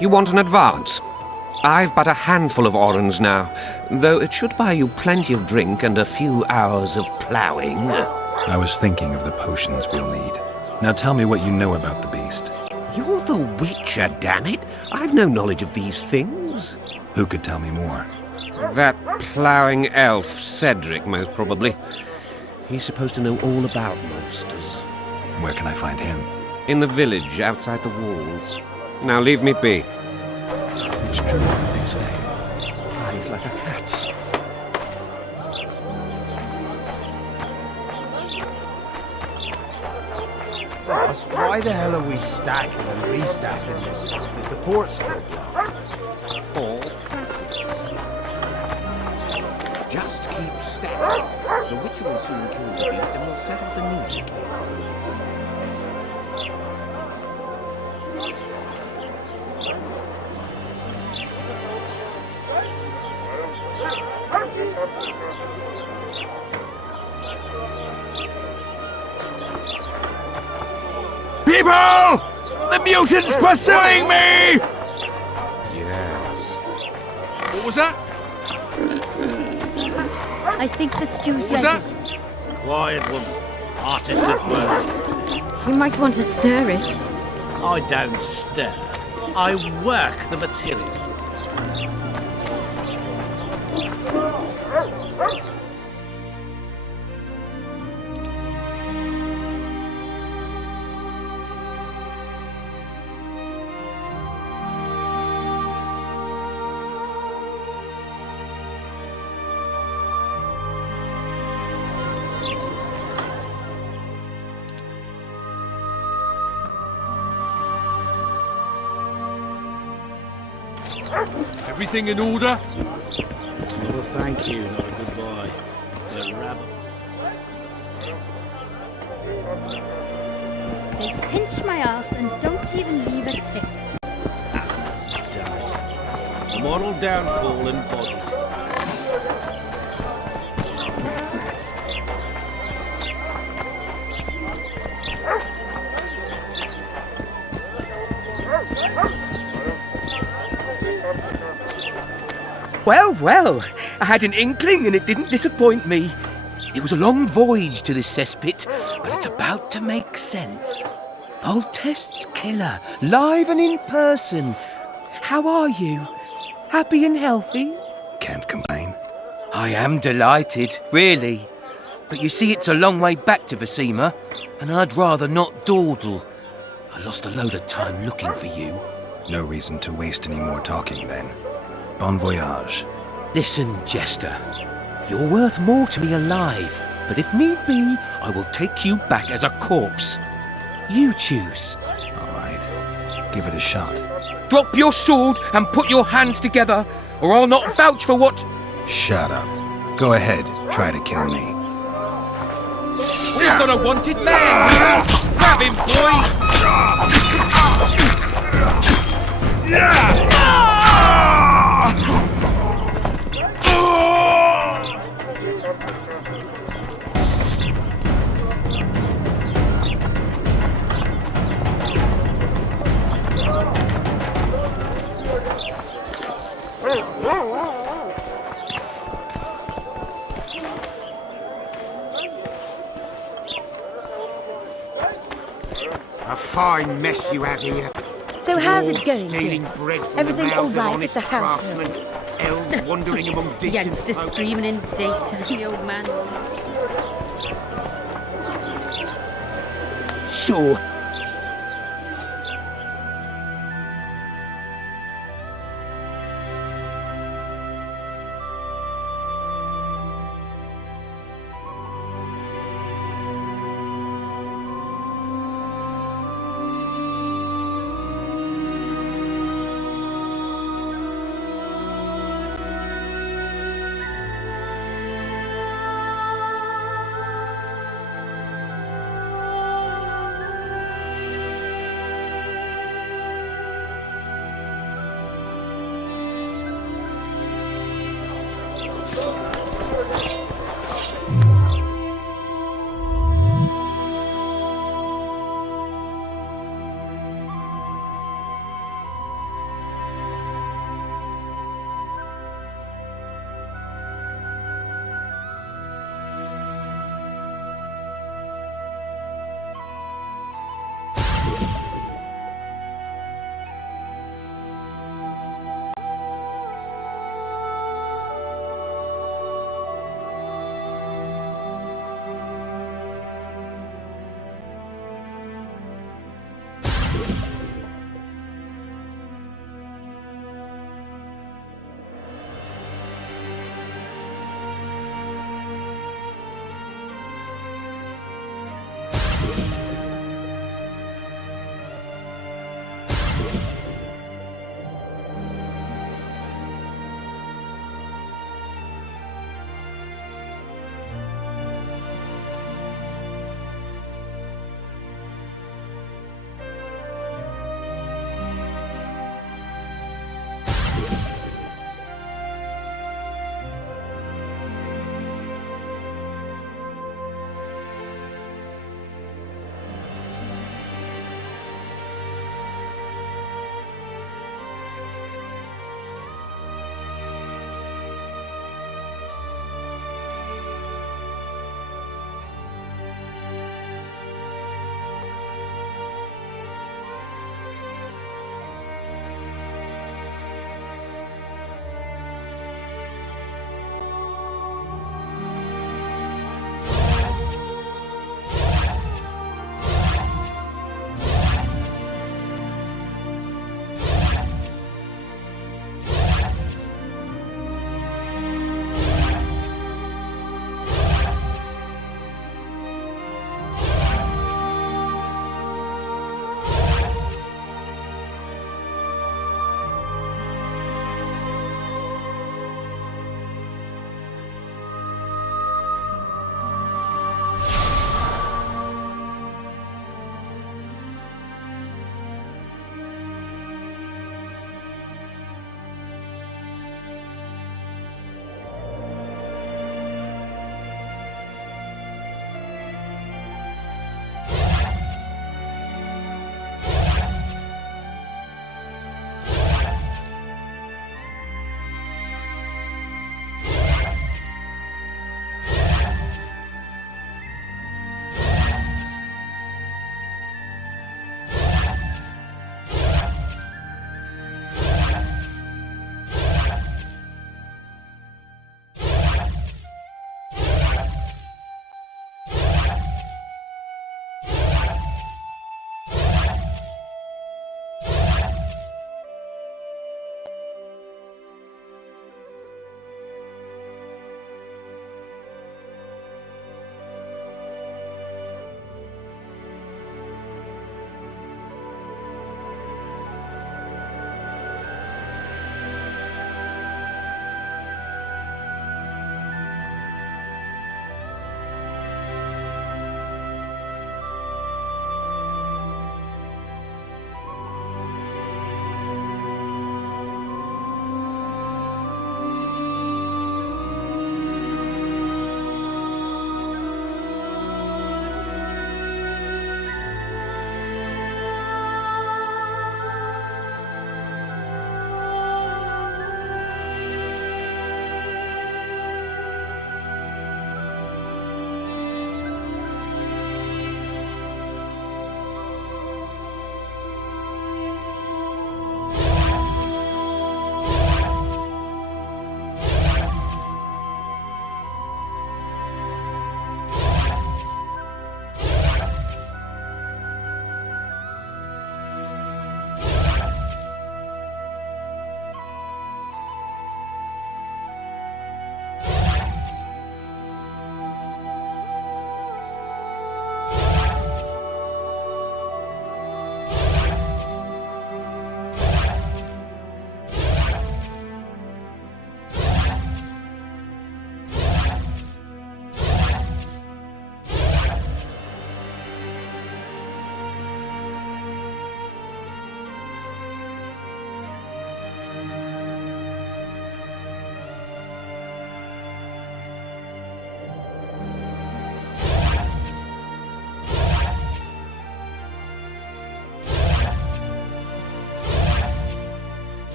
You want an advance? I've but a handful of orens now, though it should buy you plenty of drink and a few hours of ploughing. I was thinking of the potions we'll need. Now tell me what you know about the beast. You're the Witcher, damn it! I've no knowledge of these things. Who could tell me more? That ploughing elf, Cedric, most probably. He's supposed to know all about monsters. Where can I find him? In the village, outside the walls. Now leave me be. It's true, they say. Eyes like a cat's. Boss, why the hell are we stacking and restacking this stuff if the port's still blocked? For practice. Just keep stacking. The Witcher will soon kill the beast and will set off immediately. People! The mutant's pursuing me! Yes. What was that? I think the stew's What was ready. that? Quiet, woman. Artist at work. You might want to stir it. I don't stir. I work the material. Everything in order? Well, thank you, not a goodbye. The rabble. They pinch my ass and don't even leave a tip. Damn it. A moral downfall embodied. Well, well, I had an inkling and it didn't disappoint me. It was a long voyage to this cesspit, but it's about to make sense. Voltest's killer, live and in person. How are you? Happy and healthy? Can't complain. I am delighted, really. But you see, it's a long way back to Vasima, and I'd rather not dawdle. I lost a load of time looking for you. No reason to waste any more talking then. Bon voyage. Listen, Jester. You're worth more to me alive, but if need be, I will take you back as a corpse. You choose. All right. Give it a shot. Drop your sword and put your hands together, or I'll not vouch for what... Shut up. Go ahead. Try to kill me. We've got a wanted man! Grab him, boys! A fine mess you have here. So how's it Dwarves going, stealing dear? bread from Everything the all mouths of right at honest the house? craftsmen, elves wandering among decent Youngster folk. screaming in data, the old man. So...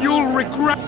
You'll regret...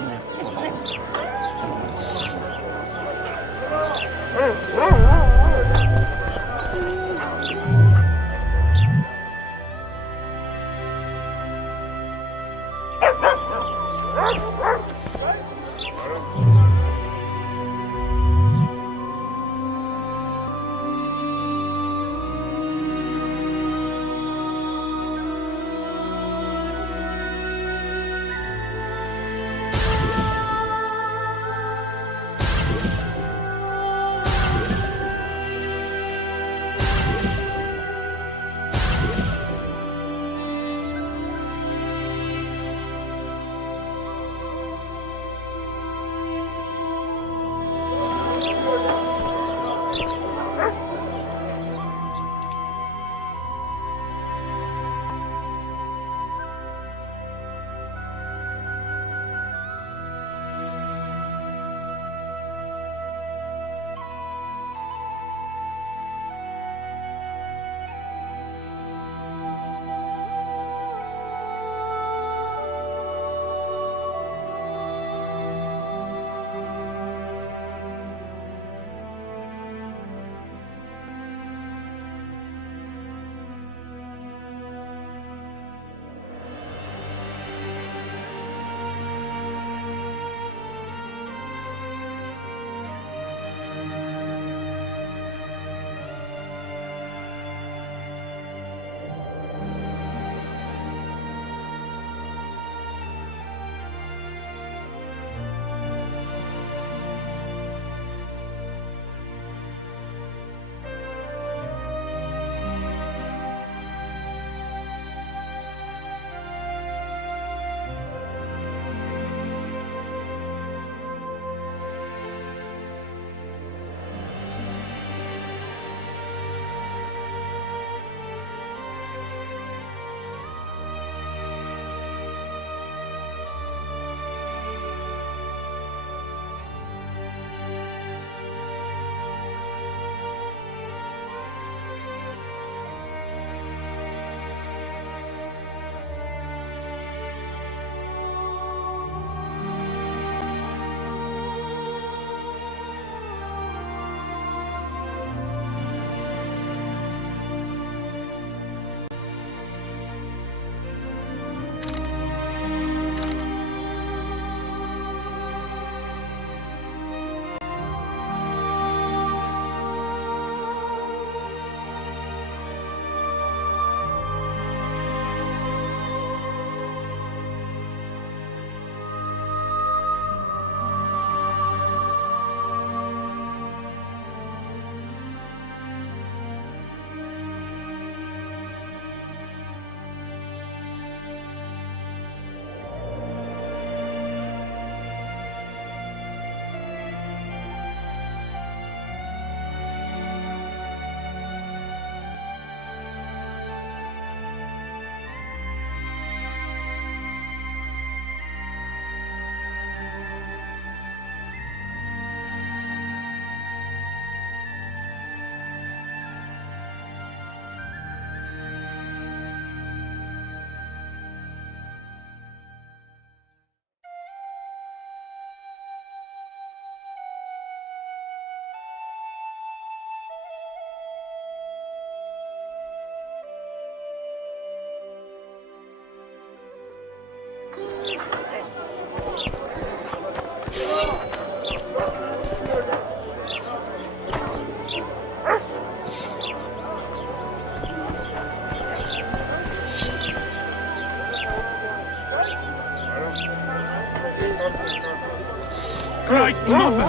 Great mother!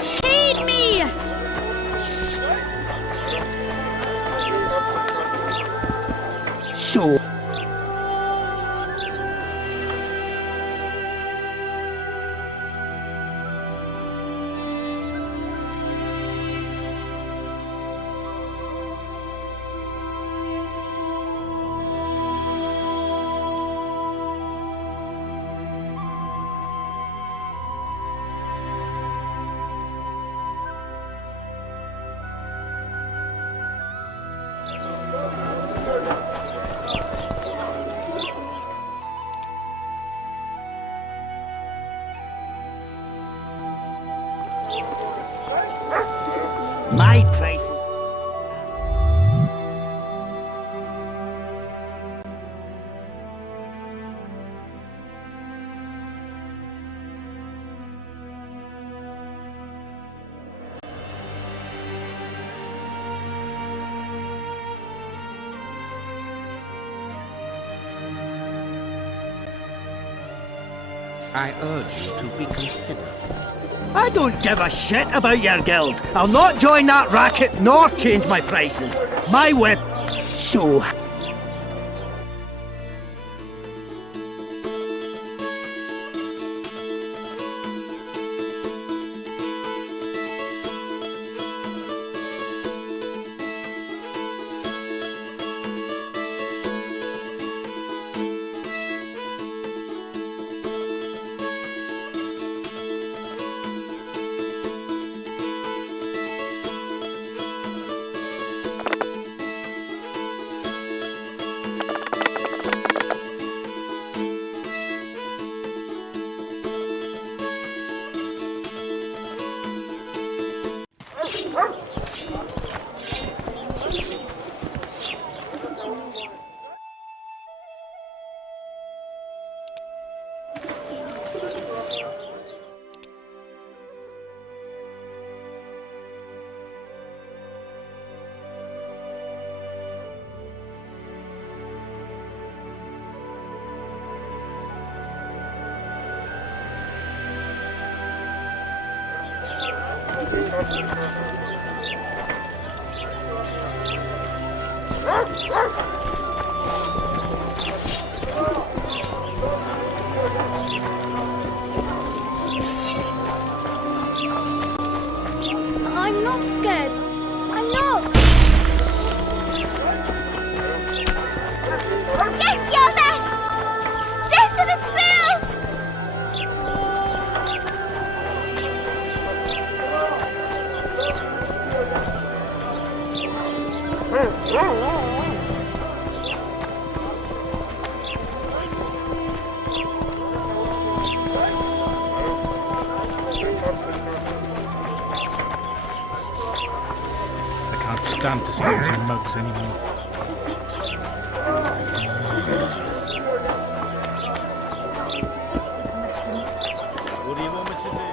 Feed me! So... My prices. I urge you to be considerate. I don't give a shit about your guild. I'll not join that racket nor change my prices. My whip. So. I'm not scared. I'm not. Get your men! Death to the squirrels! I can't stand to see those mugs anymore. What do you want me to do?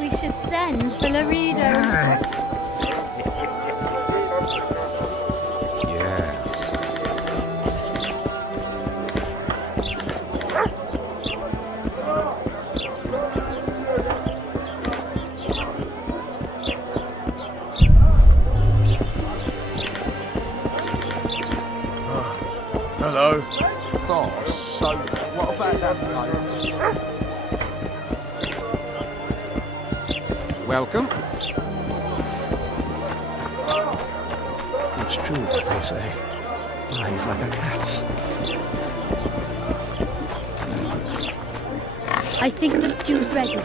We should send for Laredo. Hello. Oh, so what about that virus? Welcome. It's true what they say. Eyes like a cat's. I think the stew's ready.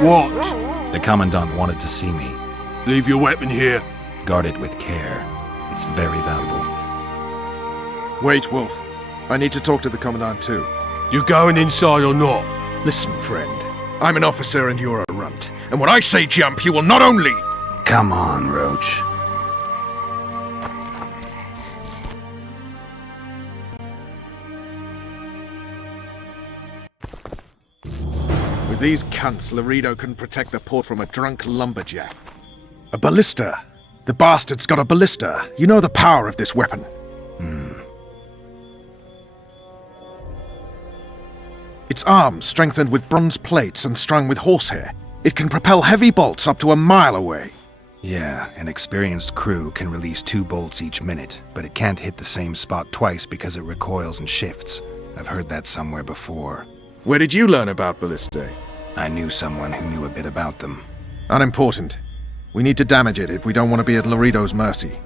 What? The Commandant wanted to see me. Leave your weapon here. Guard it with care. It's very valuable. Wait, Wolf. I need to talk to the Commandant too. You going inside or not? Listen, friend. I'm an officer and you're a runt. And when I say jump, you will not only... Come on, Roach. With these cunts, Laredo couldn't protect the port from a drunk lumberjack. A ballista! The bastard's got a ballista! You know the power of this weapon. Its arms strengthened with bronze plates and strung with horsehair. It can propel heavy bolts up to a mile away. Yeah, an experienced crew can release 2 bolts each minute, but it can't hit the same spot twice because it recoils and shifts. I've heard that somewhere before. Where did you learn about ballistae? I knew someone who knew a bit about them. Unimportant. We need to damage it if we don't want to be at Laredo's mercy.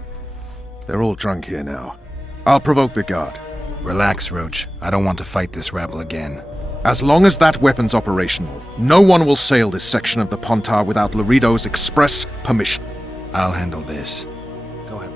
They're all drunk here now. I'll provoke the guard. Relax, Roach. I don't want to fight this rabble again. As long as that weapon's operational, no one will sail this section of the Pontar without Laredo's express permission. I'll handle this. Go ahead.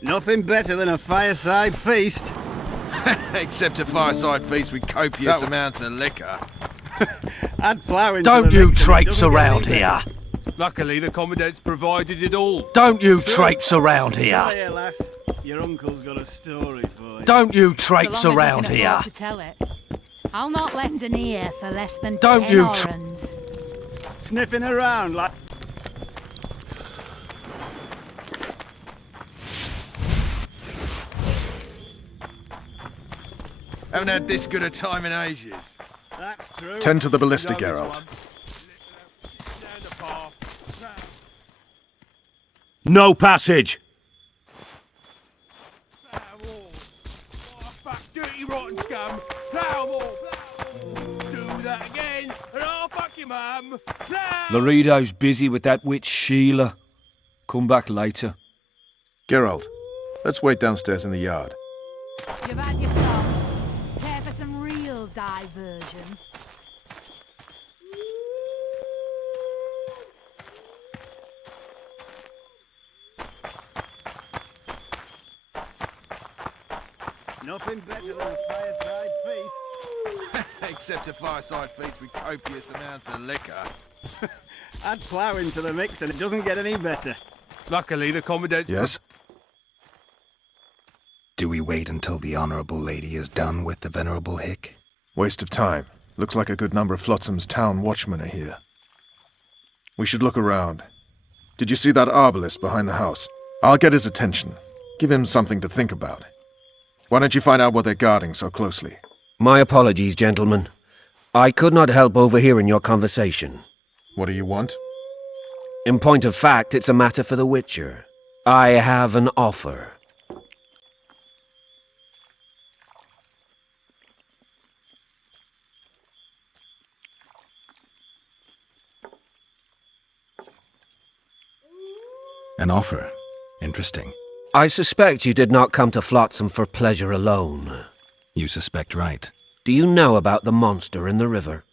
Nothing better than a fireside feast. Except a fireside feast with copious amounts of liquor. I'd plough into Don't the you mix and it traipse doesn't get around any here. Luckily, the Commandant's provided it all. Don't you traipse around better. here. Oh, yeah, lass. Your uncle's got a story for you. Don't you traipse So long as around you can here. afford to tell it. I'll not lend an ear for less than Don't 10 you orans. Sniffing around like... Haven't had this good a time in ages. That's true. Tend to the ballista, Geralt. No passage. Dirty rotten scum! Plough 'em all! Do that again, and I'll fuck your mum! Laredo's busy with that witch Sheila. Come back later. Geralt, let's wait downstairs in the yard. You've had your song. Care for some real diversion? Nothing better than a fireside feast. Except a fireside feast with copious amounts of liquor. I'd plough into the mix and it doesn't get any better. Luckily, the Commandant's... Yes? Do we wait until the Honourable Lady is done with the Venerable Hick? Waste of time. Looks like a good number of Flotsam's town watchmen are here. We should look around. Did you see that arbalist behind the house? I'll get his attention. Give him something to think about. Why don't you find out what they're guarding so closely? My apologies, gentlemen. I could not help overhearing your conversation. What do you want? In point of fact, it's a matter for the Witcher. I have an offer. An offer? Interesting. I suspect you did not come to Flotsam for pleasure alone. You suspect right. Do you know about the monster in the river?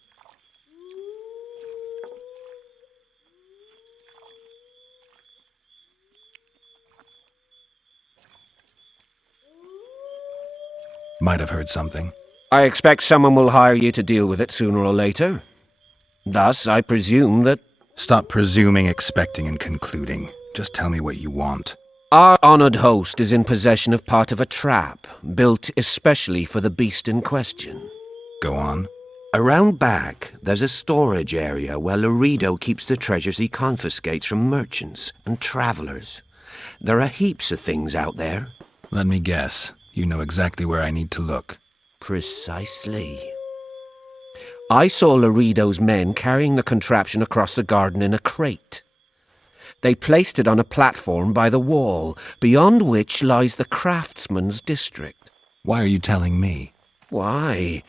Might have heard something. I expect someone will hire you to deal with it sooner or later. Thus, I presume that... Stop presuming, expecting, and concluding. Just tell me what you want. Our honored host is in possession of part of a trap, built especially for the beast in question. Go on. Around back, there's a storage area where Laredo keeps the treasures he confiscates from merchants and travelers. There are heaps of things out there. Let me guess. You know exactly where I need to look. Precisely. I saw Laredo's men carrying the contraption across the garden in a crate. They placed it on a platform by the wall, beyond which lies the craftsman's district. Why are you telling me? Why?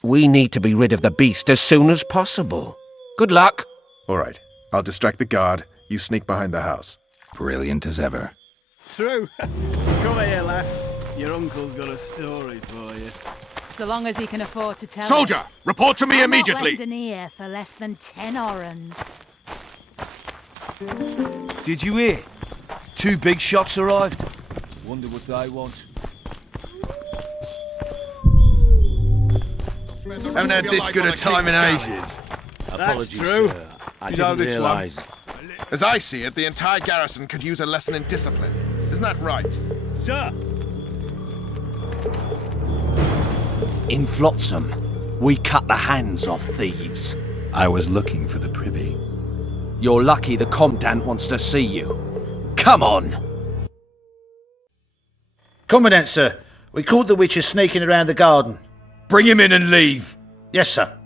We need to be rid of the beast as soon as possible. Good luck. All right. I'll distract the guard. You sneak behind the house. Brilliant as ever. True. Come here, lad. Your uncle's got a story for you. So long as he can afford to tell Soldier, us. report to me I'll immediately. not lend an ear for less than 10 orans. Did you hear? 2 big shots arrived. Wonder what they want. Haven't had this good a time in ages. Apologies, true. sir. I You know didn't this one. realise. As I see it, the entire garrison could use a lesson in discipline. Isn't that right? Sir. In Flotsam, we cut the hands off thieves. I was looking for the privy. You're lucky the Commandant wants to see you. Come on! Commandant, sir. We caught the Witcher sneaking around the garden. Bring him in and leave. Yes, sir.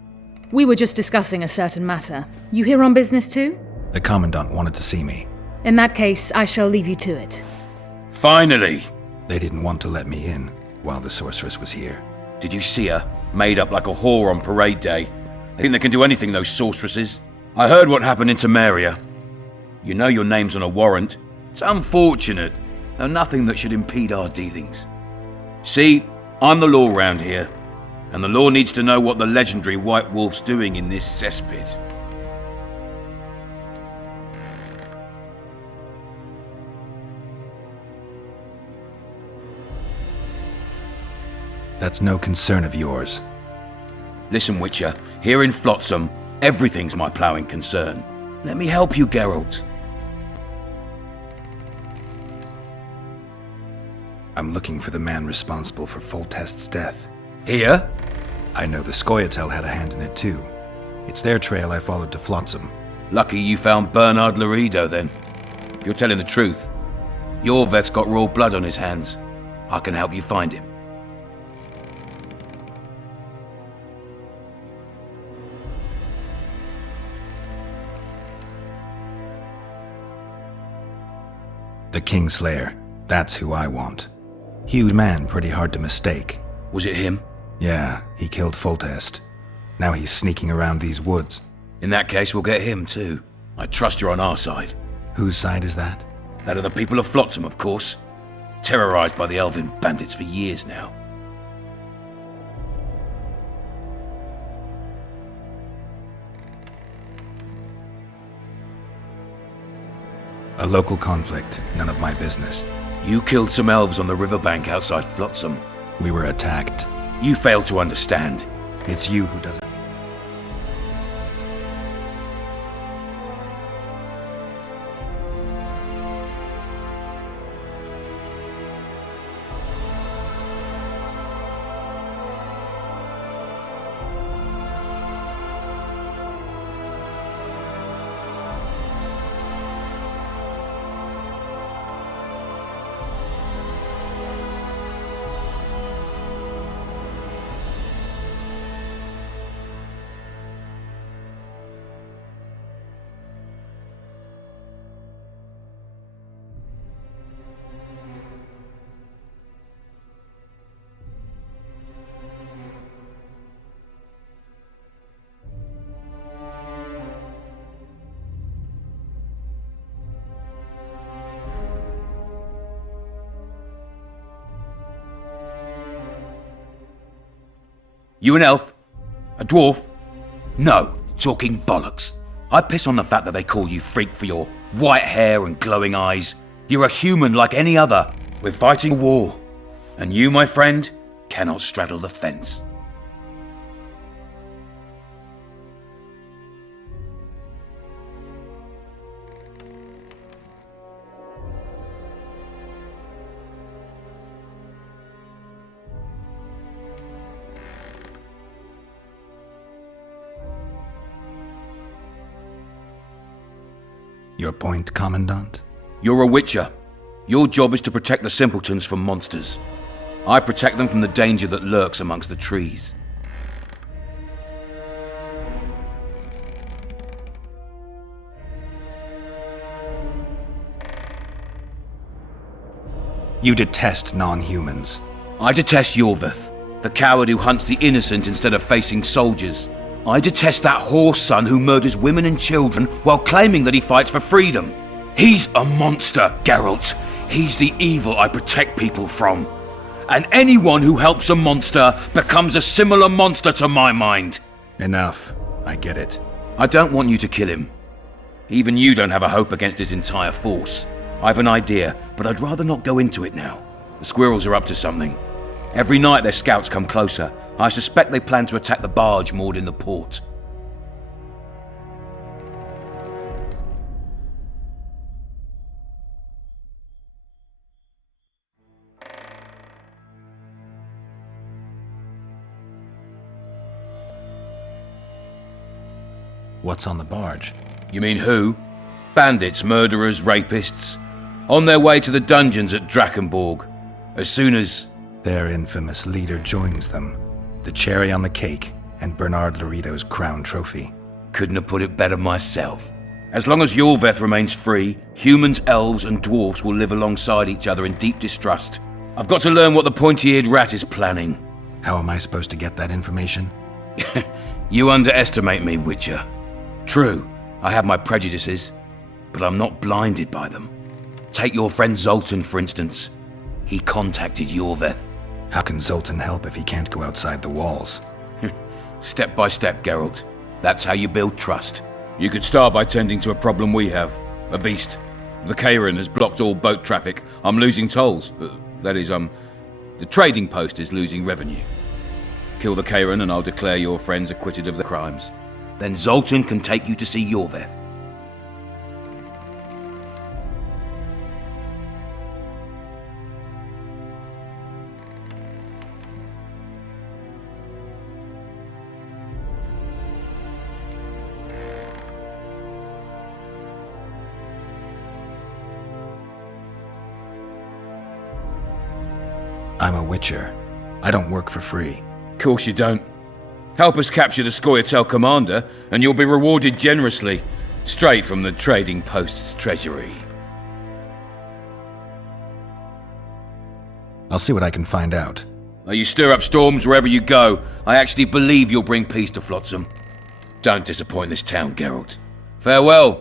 We were just discussing a certain matter. You here on business too? The Commandant wanted to see me. In that case, I shall leave you to it. Finally! They didn't want to let me in while the sorceress was here. Did you see her? Made up like a whore on parade day. They think they can do anything, those sorceresses. I heard what happened in Temeria. You know your name's on a warrant. It's unfortunate, though nothing that should impede our dealings. See, I'm the law round here, and the law needs to know what the legendary White Wolf's doing in this cesspit. That's no concern of yours. Listen, Witcher, here in Flotsam, everything's my ploughing concern. Let me help you, Geralt. I'm looking for the man responsible for Foltest's death. Here? I know the Scoia'tael had a hand in it too. It's their trail I followed to Flotsam. Lucky you found Bernard Laredo, then. If you're telling the truth, Yorveth's got royal blood on his hands. I can help you find him. The Kingslayer. That's who I want. Huge man, pretty hard to mistake. Was it him? Yeah, he killed Foltest. Now he's sneaking around these woods. In that case, we'll get him too. I trust you're on our side. Whose side is that? That of the people of Flotsam, of course. Terrorized by the elven bandits for years now. A local conflict, none of my business. You killed some elves on the riverbank outside Flotsam. We were attacked. You failed to understand. It's you who does it. You an elf? A dwarf? No, talking bollocks. I piss on the fact that they call you freak for your white hair and glowing eyes. You're a human like any other. We're fighting a war. And you, my friend, cannot straddle the fence. Your point, Commandant? You're a witcher. Your job is to protect the simpletons from monsters. I protect them from the danger that lurks amongst the trees. You detest non-humans. I detest Yorvith, the coward who hunts the innocent instead of facing soldiers. I detest that whore son who murders women and children while claiming that he fights for freedom. He's a monster, Geralt. He's the evil I protect people from. And anyone who helps a monster becomes a similar monster to my mind. Enough. I get it. I don't want you to kill him. Even you don't have a hope against his entire force. I have an idea, but I'd rather not go into it now. The squirrels are up to something. Every night their scouts come closer. I suspect they plan to attack the barge moored in the port. What's on the barge? You mean who? Bandits, murderers, rapists. On their way to the dungeons at Drakenborg. As soon as... Their infamous leader joins them. The cherry on the cake, and Bernard Laredo's crown trophy. Couldn't have put it better myself. As long as Yorveth remains free, humans, elves, and dwarfs will live alongside each other in deep distrust. I've got to learn what the pointy-eared rat is planning. How am I supposed to get that information? You underestimate me, Witcher. True, I have my prejudices, but I'm not blinded by them. Take your friend Zoltan, for instance. He contacted Yorveth. How can Zoltan help if he can't go outside the walls? Step by step, Geralt. That's how you build trust. You could start by tending to a problem we have. A beast. The Kairan has blocked all boat traffic. I'm losing tolls. That is, the trading post is losing revenue. Kill the Kairan and I'll declare your friends acquitted of their crimes. Then Zoltan can take you to see Yorveth. I'm a witcher. I don't work for free. Course you don't. Help us capture the Scoia'tael commander, and you'll be rewarded generously, straight from the trading post's treasury. I'll see what I can find out. You stir up storms wherever you go. I actually believe you'll bring peace to Flotsam. Don't disappoint this town, Geralt. Farewell.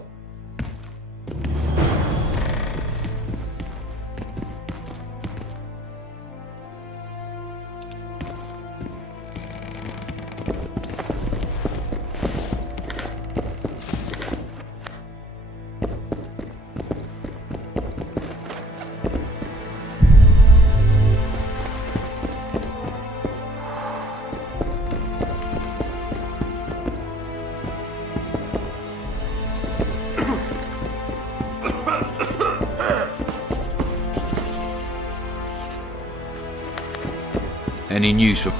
Any news for...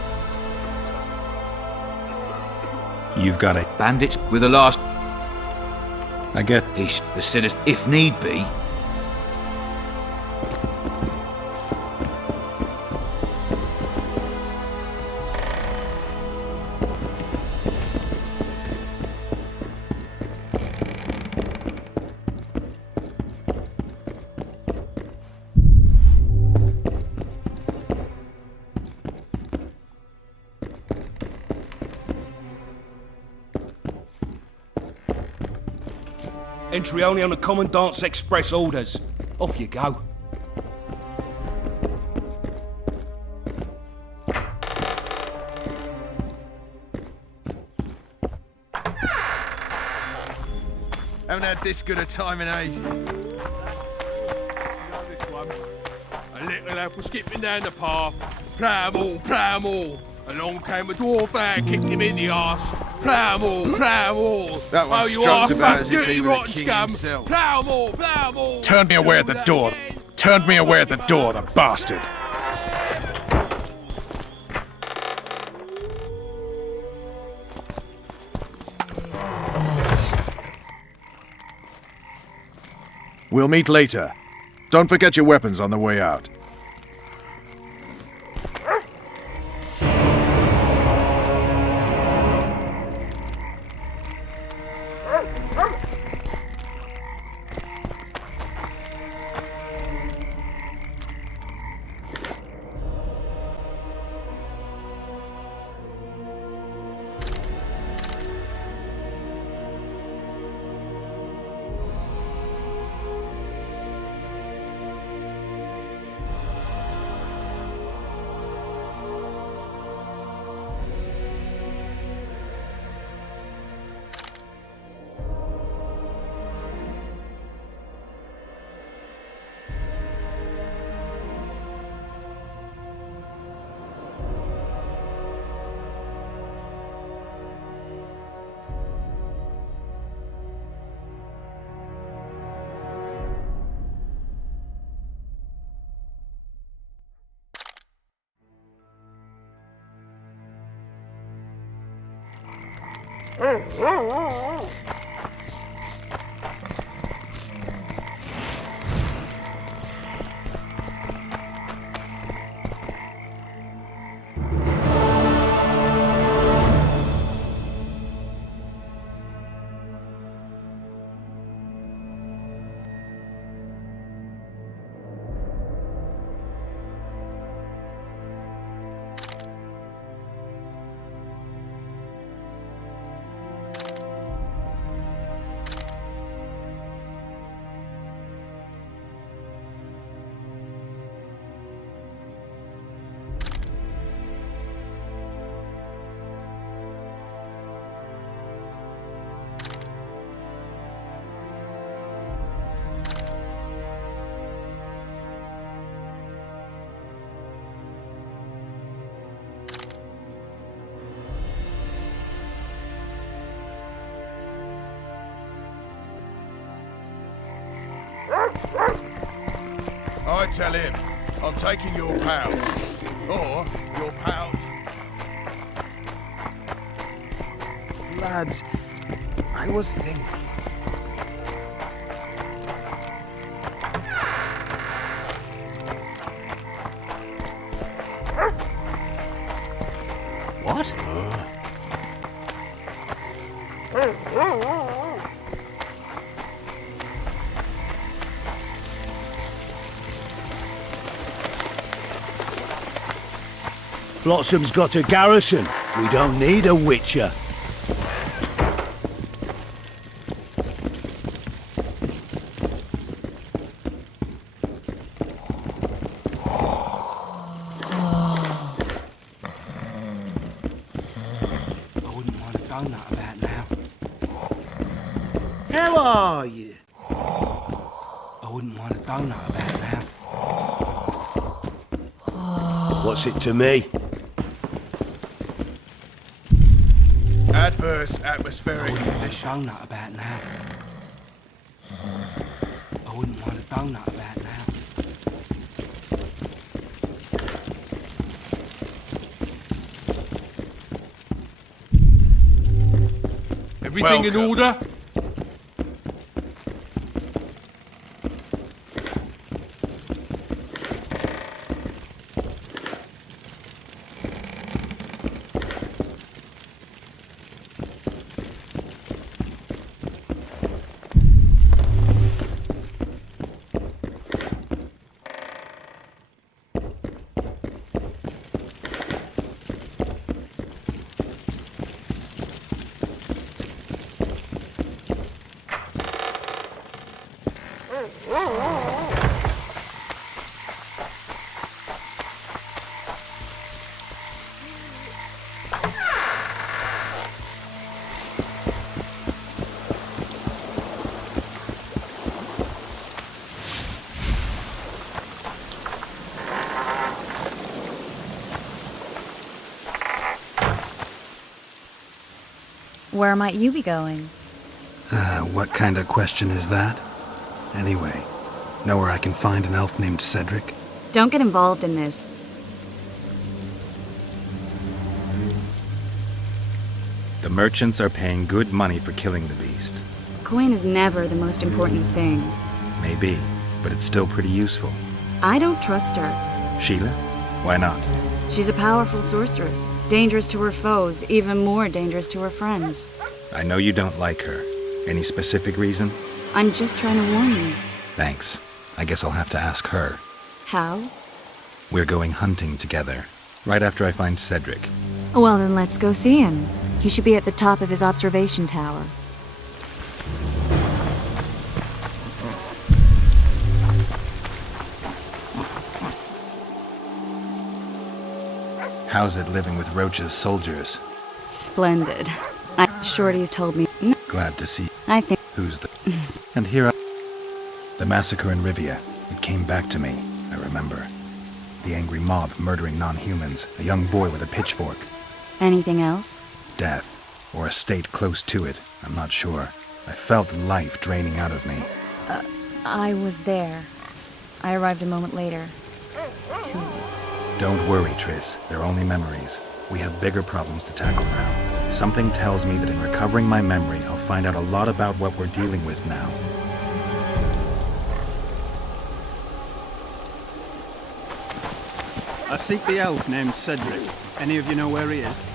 You've got it. Bandits with the last... I get... He's the citizen, if need be. Entry only on the Commandant's express orders. Off you go. haven't had this good a time in ages. This one. A little lad was skipping down the path. Plough 'em all, plough 'em all. Along came a dwarf lad, kicked him in the arse. Plough 'em all, plough 'em all. That one you struts are about as if dirty he were the rotten king scum. himself. Plough 'em all, plough 'em all. Turned me away at the door. Turned me away at the door, the bastard. We'll meet later. Don't forget your weapons on the way out. I tell him, I'm taking your pouch. Or your pouch. Lads, I was thinking. What? Flotsam's got a garrison. We don't need a witcher. How are you? I wouldn't want a donut about now. What's it to me? Adverse atmospheric conditions. Donut about now. I wouldn't want a donut about now. Everything in order? Where might you be going? What kind of question is that? Anyway, know where I can find an elf named Cedric? Don't get involved in this. The merchants are paying good money for killing the beast. Coin is never the most important thing. Maybe, but it's still pretty useful. I don't trust her. Sheila? Why not? She's a powerful sorceress. Dangerous to her foes, even more dangerous to her friends. I know you don't like her. Any specific reason? I'm just trying to warn you. Thanks. I guess I'll have to ask her. How? We're going hunting together, right after I find Cedric. Well, then let's go see him. He should be at the top of his observation tower. How's it living with Roach's soldiers? Splendid. Shorty's told me. Glad to see. I think. Who's the... And here The massacre in Rivia. It came back to me, I remember. The angry mob murdering non-humans, a young boy with a pitchfork. Anything else? Death, or a state close to it, I'm not sure. I felt life draining out of me. I was there. I arrived a moment later. Too late. Don't worry, Triss. They're only memories. We have bigger problems to tackle now. Something tells me that in recovering my memory, I'll find out a lot about what we're dealing with now. I seek the elf named Cedric. Any of you know where he is?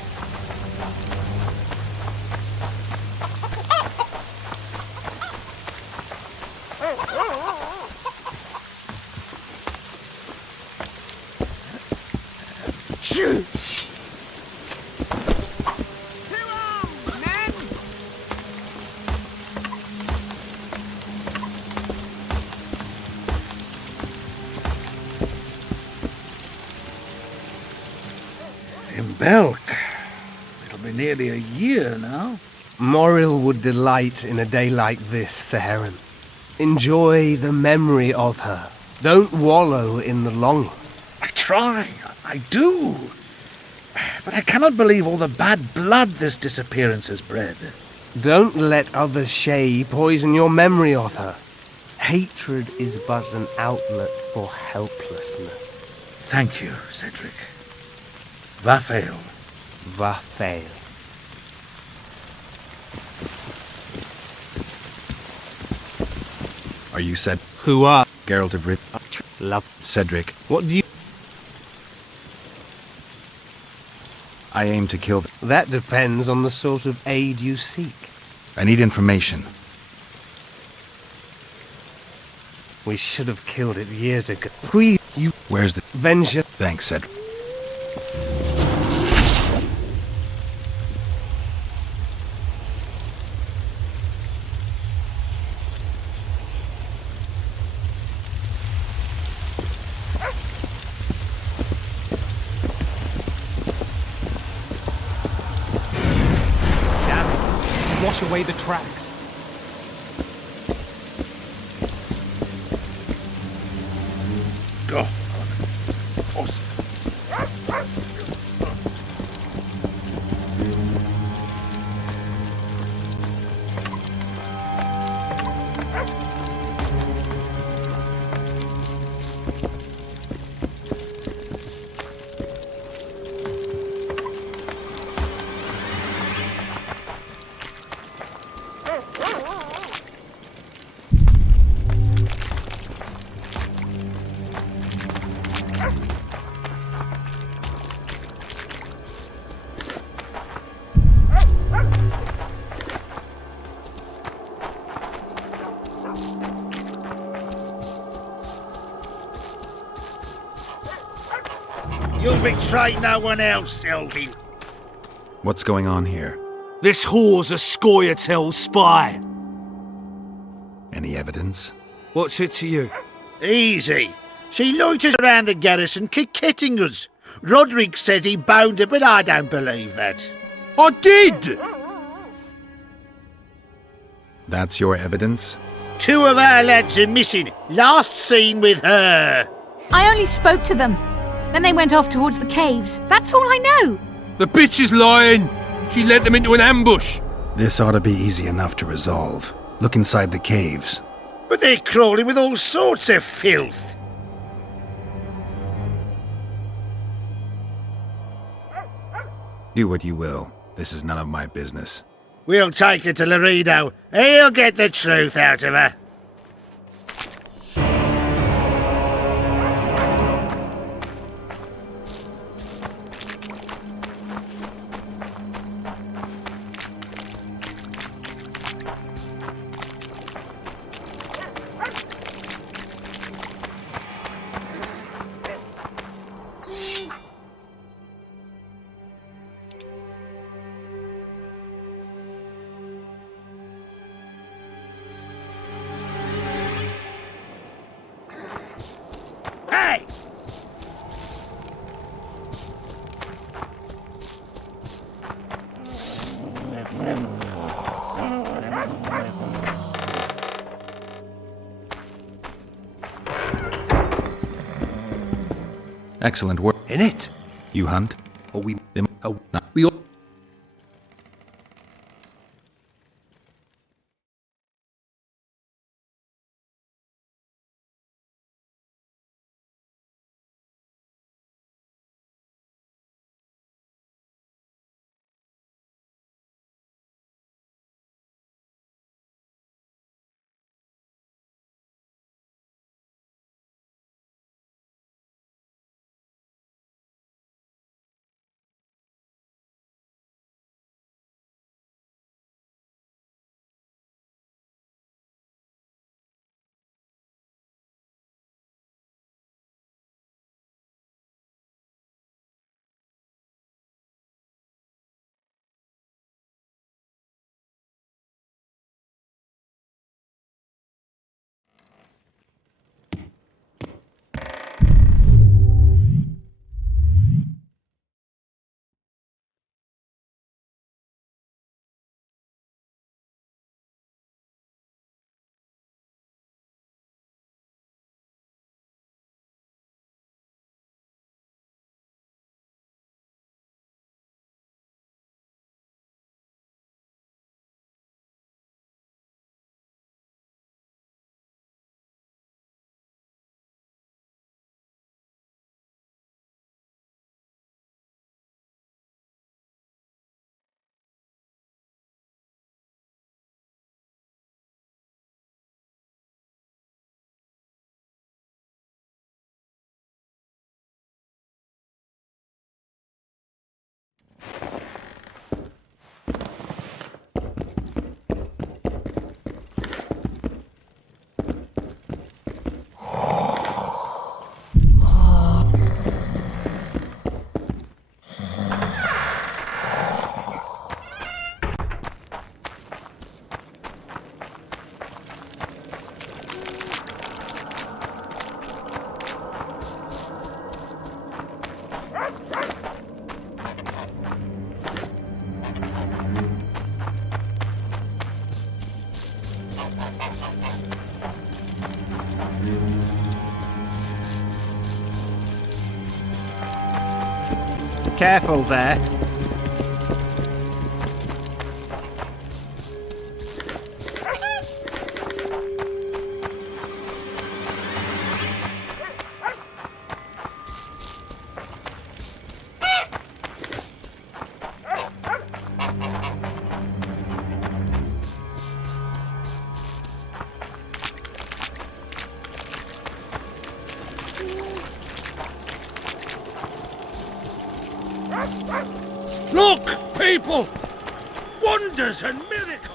Shoot! In Belk. It'll be nearly a year now. Moril would delight in a day like this, Saharan. Enjoy the memory of her. Don't wallow in the longing. I try. I do. But I cannot believe all the bad blood this disappearance has bred. Don't let other Shay poison your memory of her. Hatred is but an outlet for helplessness. Thank you, Cedric. Vafael. Vafael. Are you Ced? Who are? Geralt of Rivia. Love. Cedric. What do you... I aim to kill them. That depends on the sort of aid you seek. I need information. We should have killed it years ago. You... Where's the... Vengeance. Thanks, Cedric. Wash away the tracks. Go. You'll betray no one else, Elvin. What's going on here? This whore's a Scoia'tael spy. Any evidence? What's it to you? Easy. She loiters around the garrison kick-kitting us. Roderick says he bound her, but I don't believe that. I did! That's your evidence? 2 of our lads are missing. Last seen with her. I only spoke to them. Then they went off towards the caves. That's all I know. The bitch is lying. She led them into an ambush. This ought to be easy enough to resolve. Look inside the caves. But they're crawling with all sorts of filth. Do what you will. This is none of my business. We'll take her to Laredo. He'll get the truth out of her. Hey! Excellent work. In it? You hunt? Or we... No. We all... Careful there. Look, people! Wonders and miracles!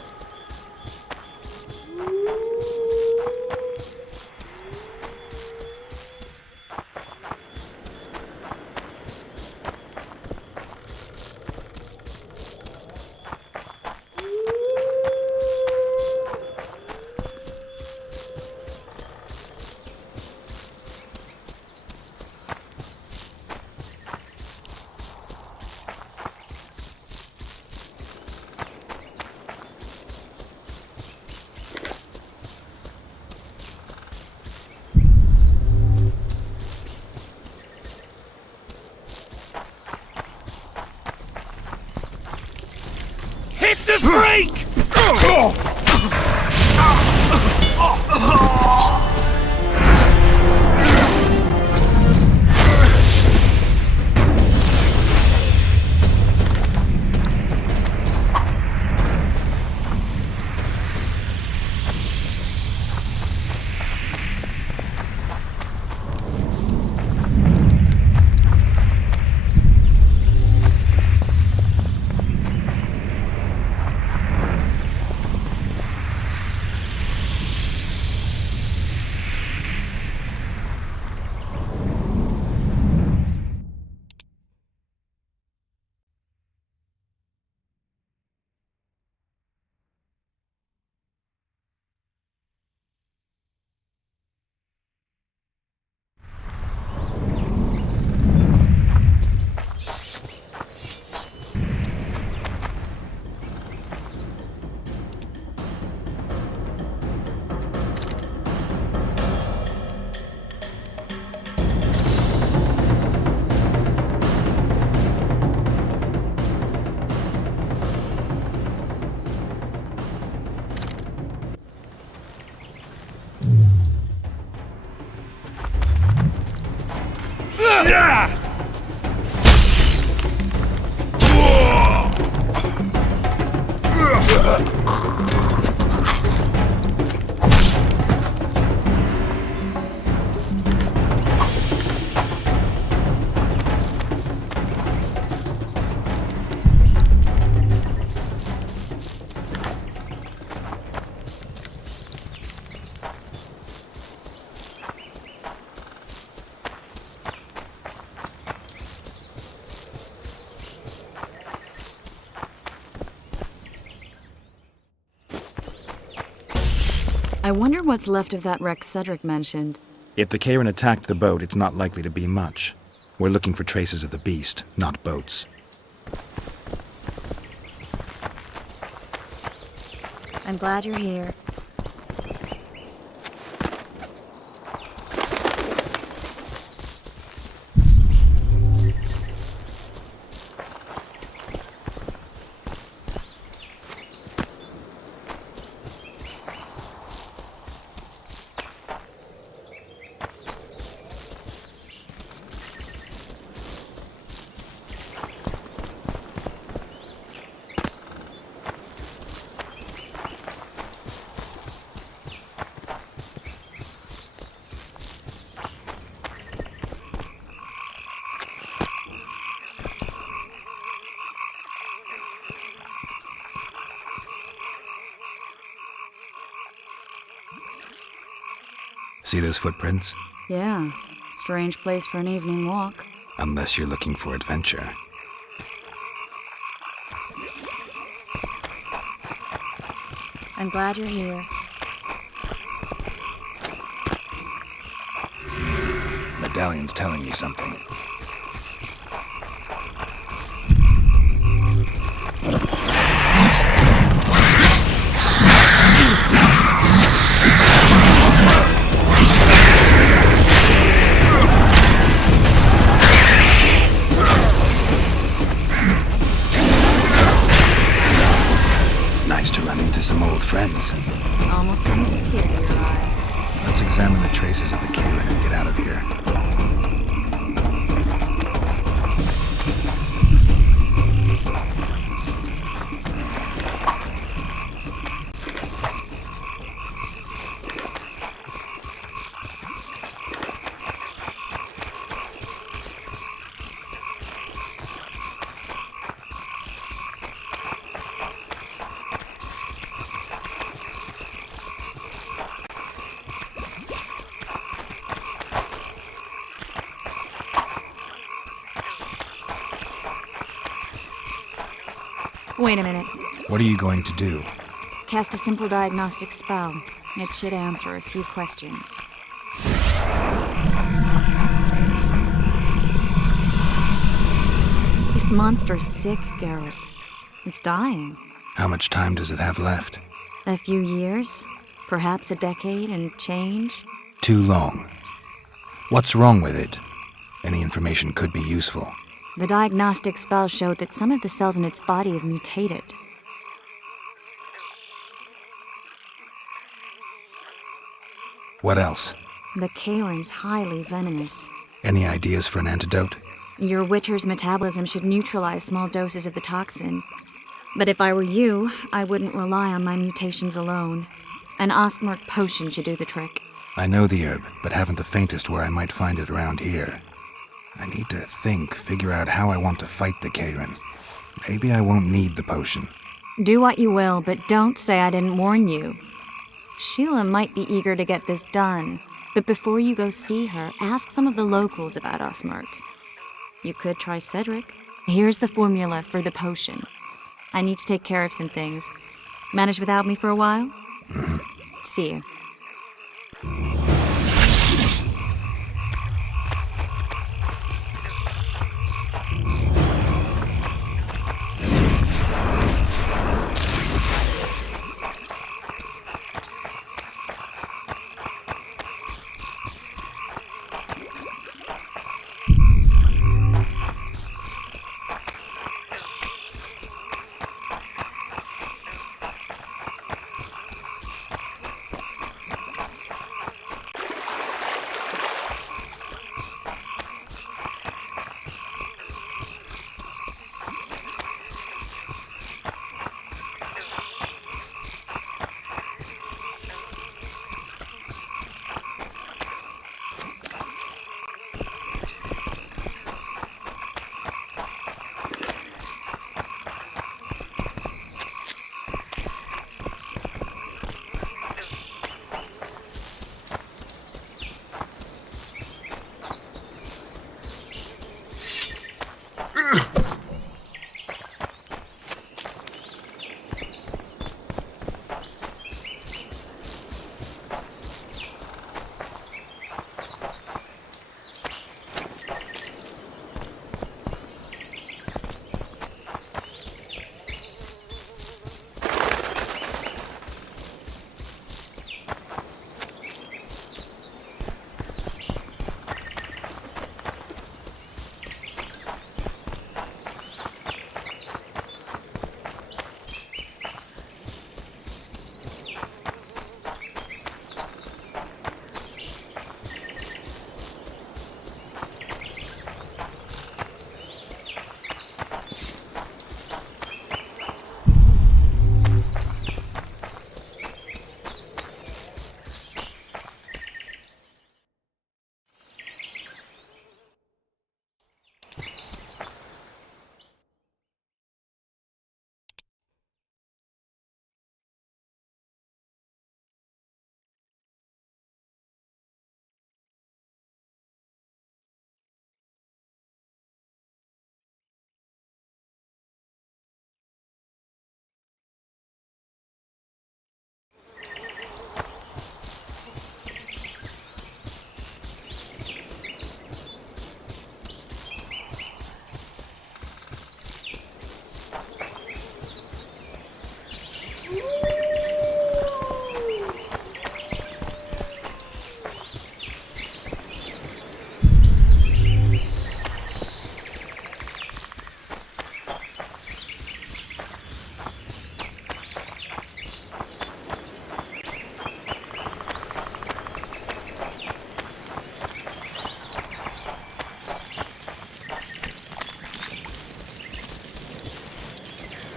I wonder what's left of that wreck Cedric mentioned. If the Karen attacked the boat, it's not likely to be much. We're looking for traces of the beast, not boats. I'm glad you're here. See those footprints? Yeah, strange place for an evening walk. Unless you're looking for adventure. I'm glad you're here. Medallion's telling me something. Nice to run into some old friends. Almost brings a tear to your eye. Let's examine the traces of the Karen and get out of here. Wait a minute. What are you going to do? Cast a simple diagnostic spell. It should answer a few questions. This monster's sick, Geralt. It's dying. How much time does it have left? A few years? Perhaps a decade and change? Too long. What's wrong with it? Any information could be useful. The diagnostic spell showed that some of the cells in its body have mutated. What else? The Kayrin's highly venomous. Any ideas for an antidote? Your Witcher's metabolism should neutralize small doses of the toxin. But if I were you, I wouldn't rely on my mutations alone. An Osmerk potion should do the trick. I know the herb, but haven't the faintest where I might find it around here. I need to figure out how I want to fight the Kayrin. Maybe I won't need the potion. Do what you will, but don't say I didn't warn you. Sheila might be eager to get this done, but before you go see her, ask some of the locals about Osmerk. You could try Cedric. Here's the formula for the potion. I need to take care of some things. Manage without me for a while? See you.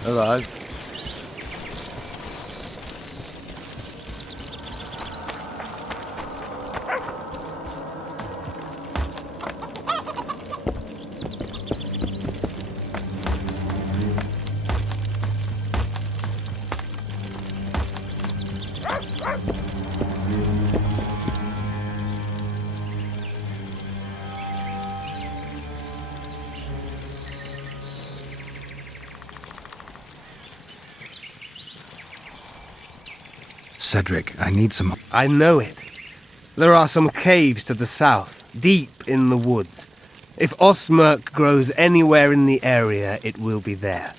Hello. Cedric, I need some... I know it. There are some caves to the south, deep in the woods. If Osmerk grows anywhere in the area, it will be there.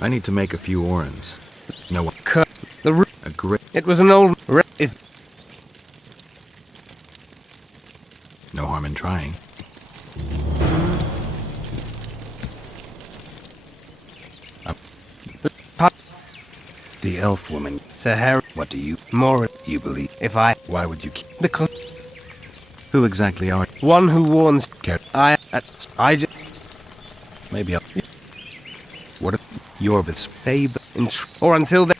I need to make a few orans. No one... A great... It was an old... If... No harm in trying. woman. Sahara. What do you... More. You believe? If I... Why would you keep... Because... Who exactly are... One who warns... I just... Maybe I'll... What if... You're with... Babe... Or until then...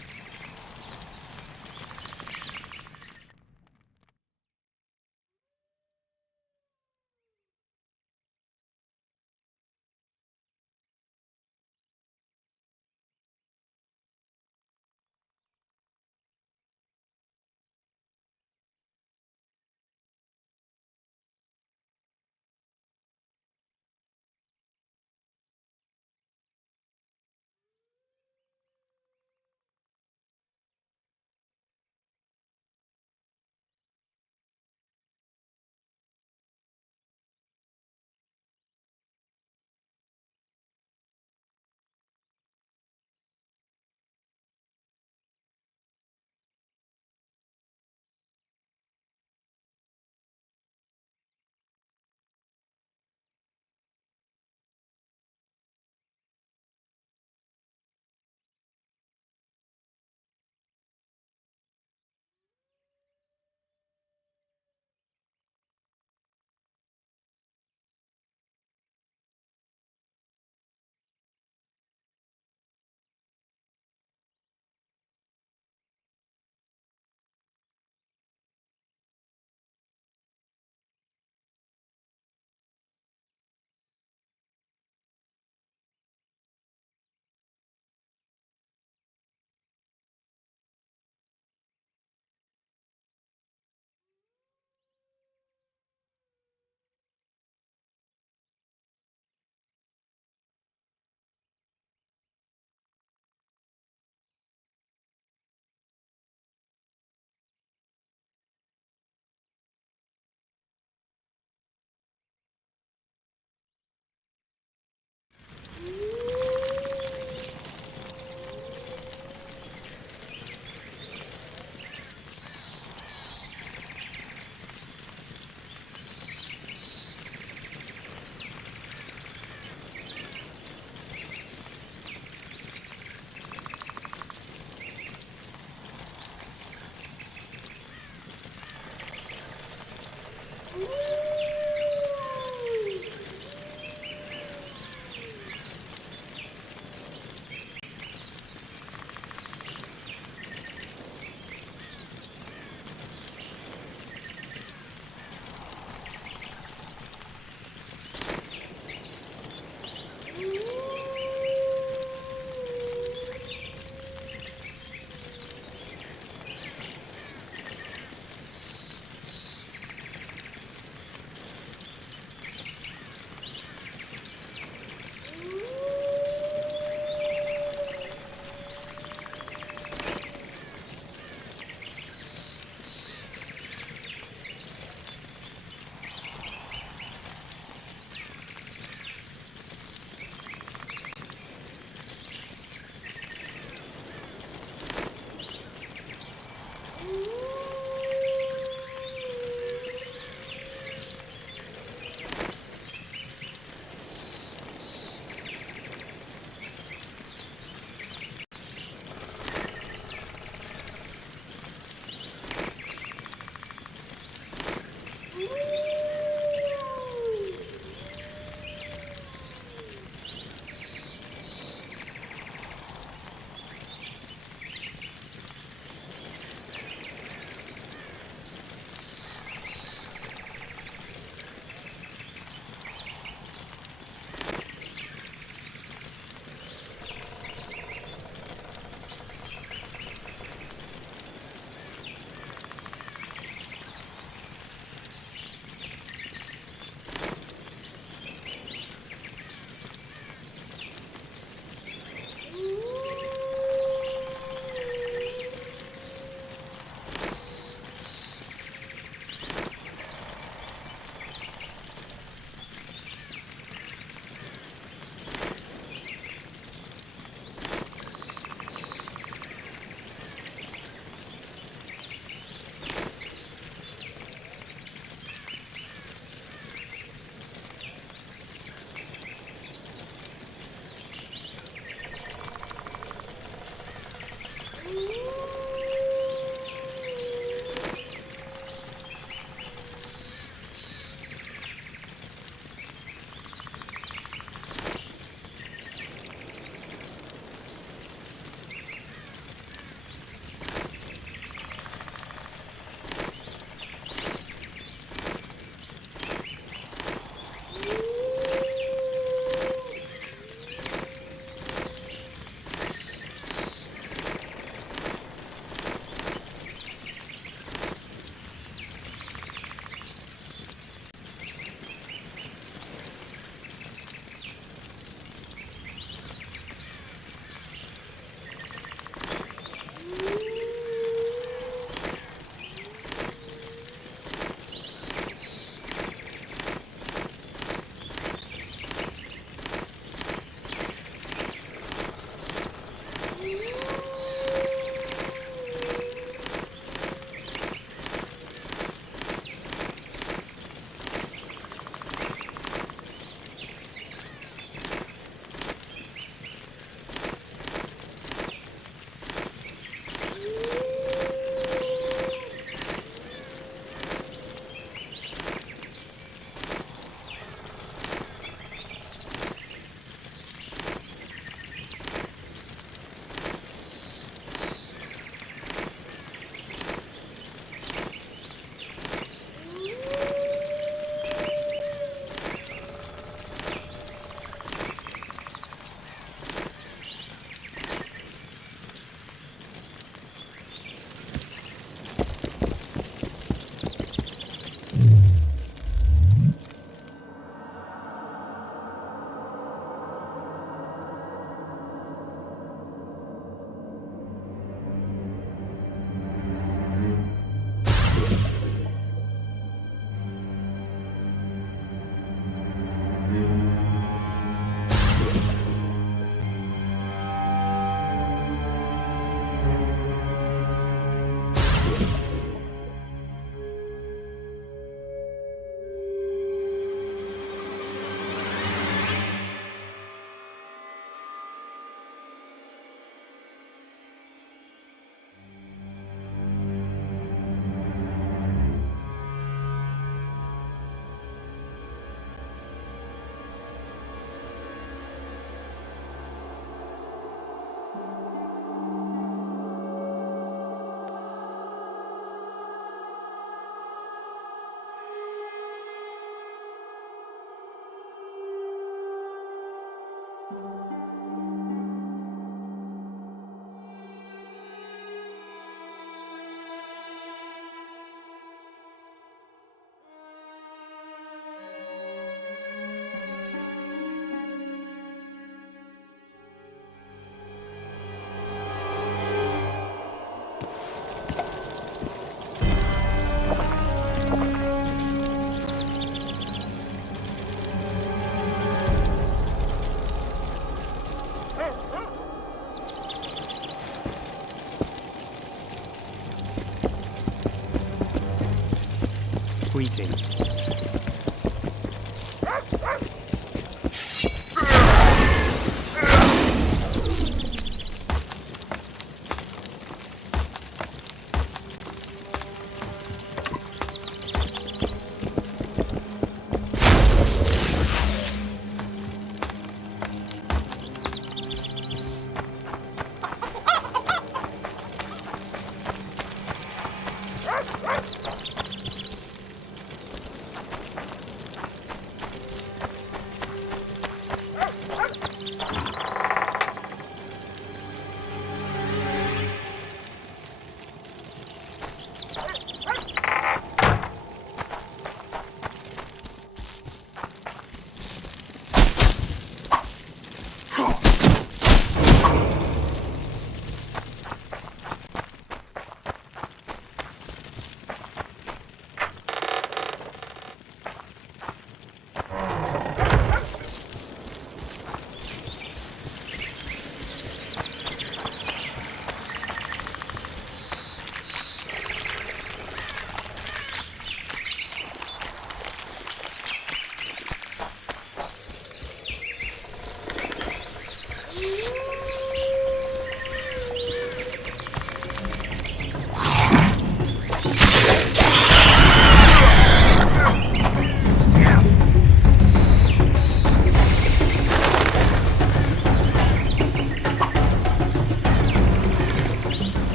tweeting.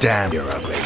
Damn, you're ugly.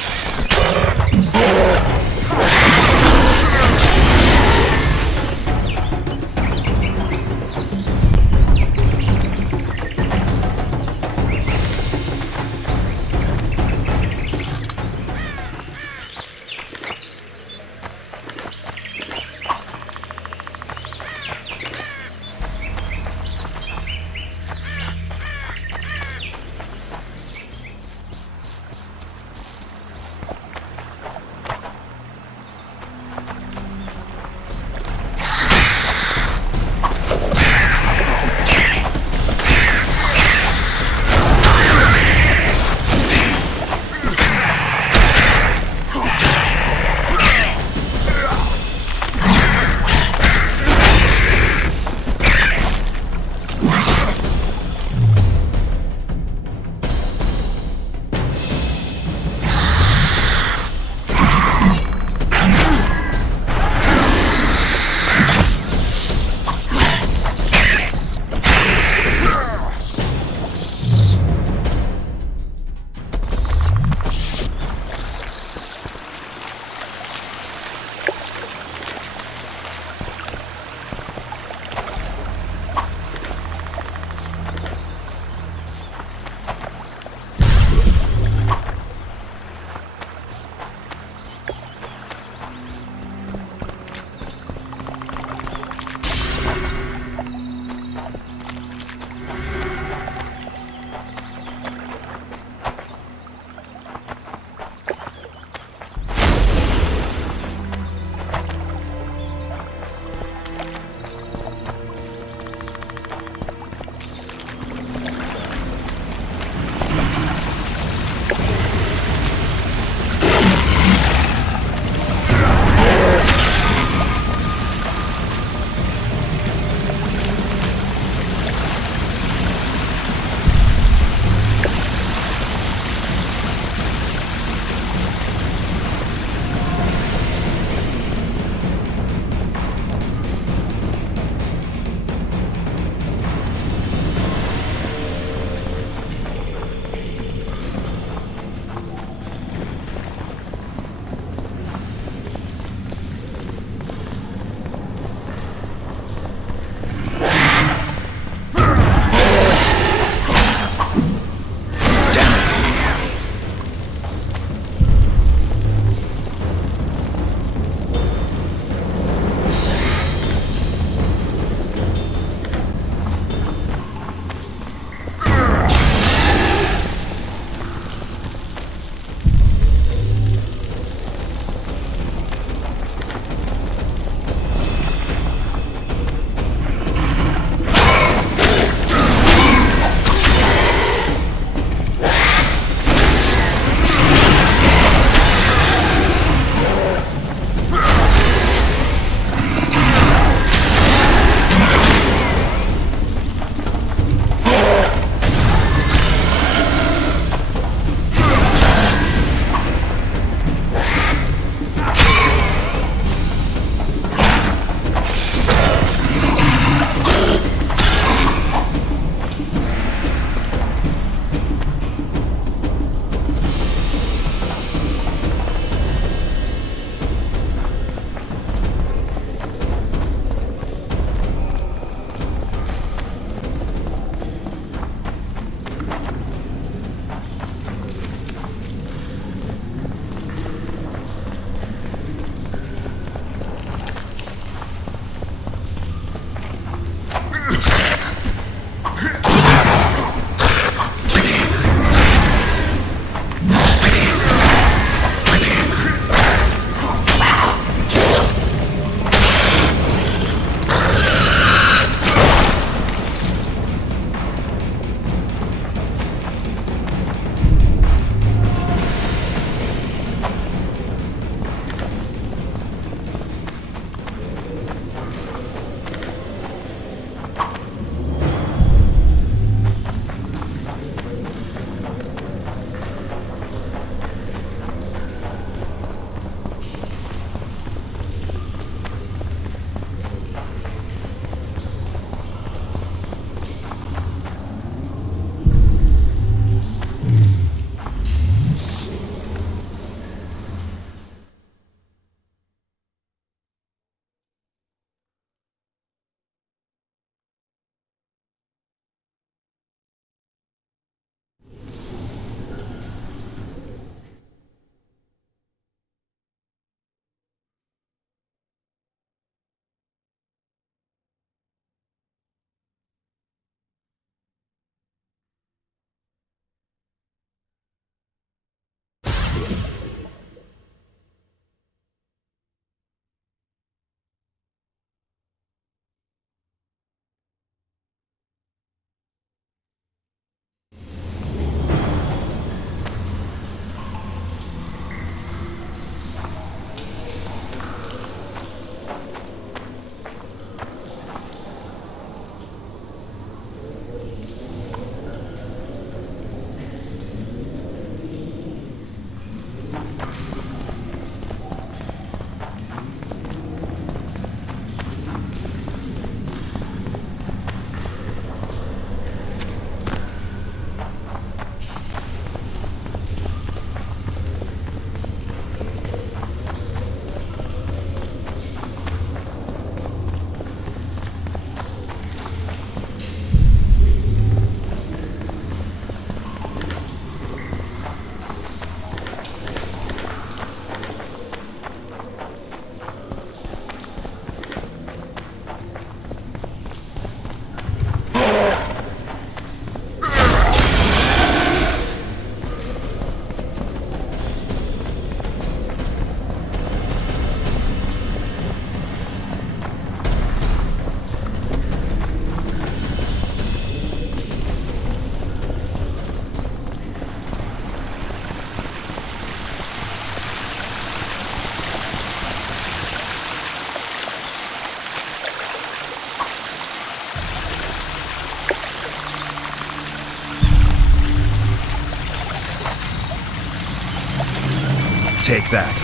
that.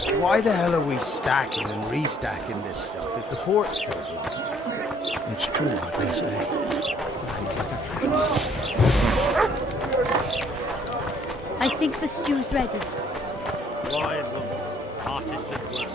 Besides, why the hell are we stacking and restacking this stuff if the port's still blocked? It's true what they say. I think the stew's ready. Quiet, woman. Artist at work.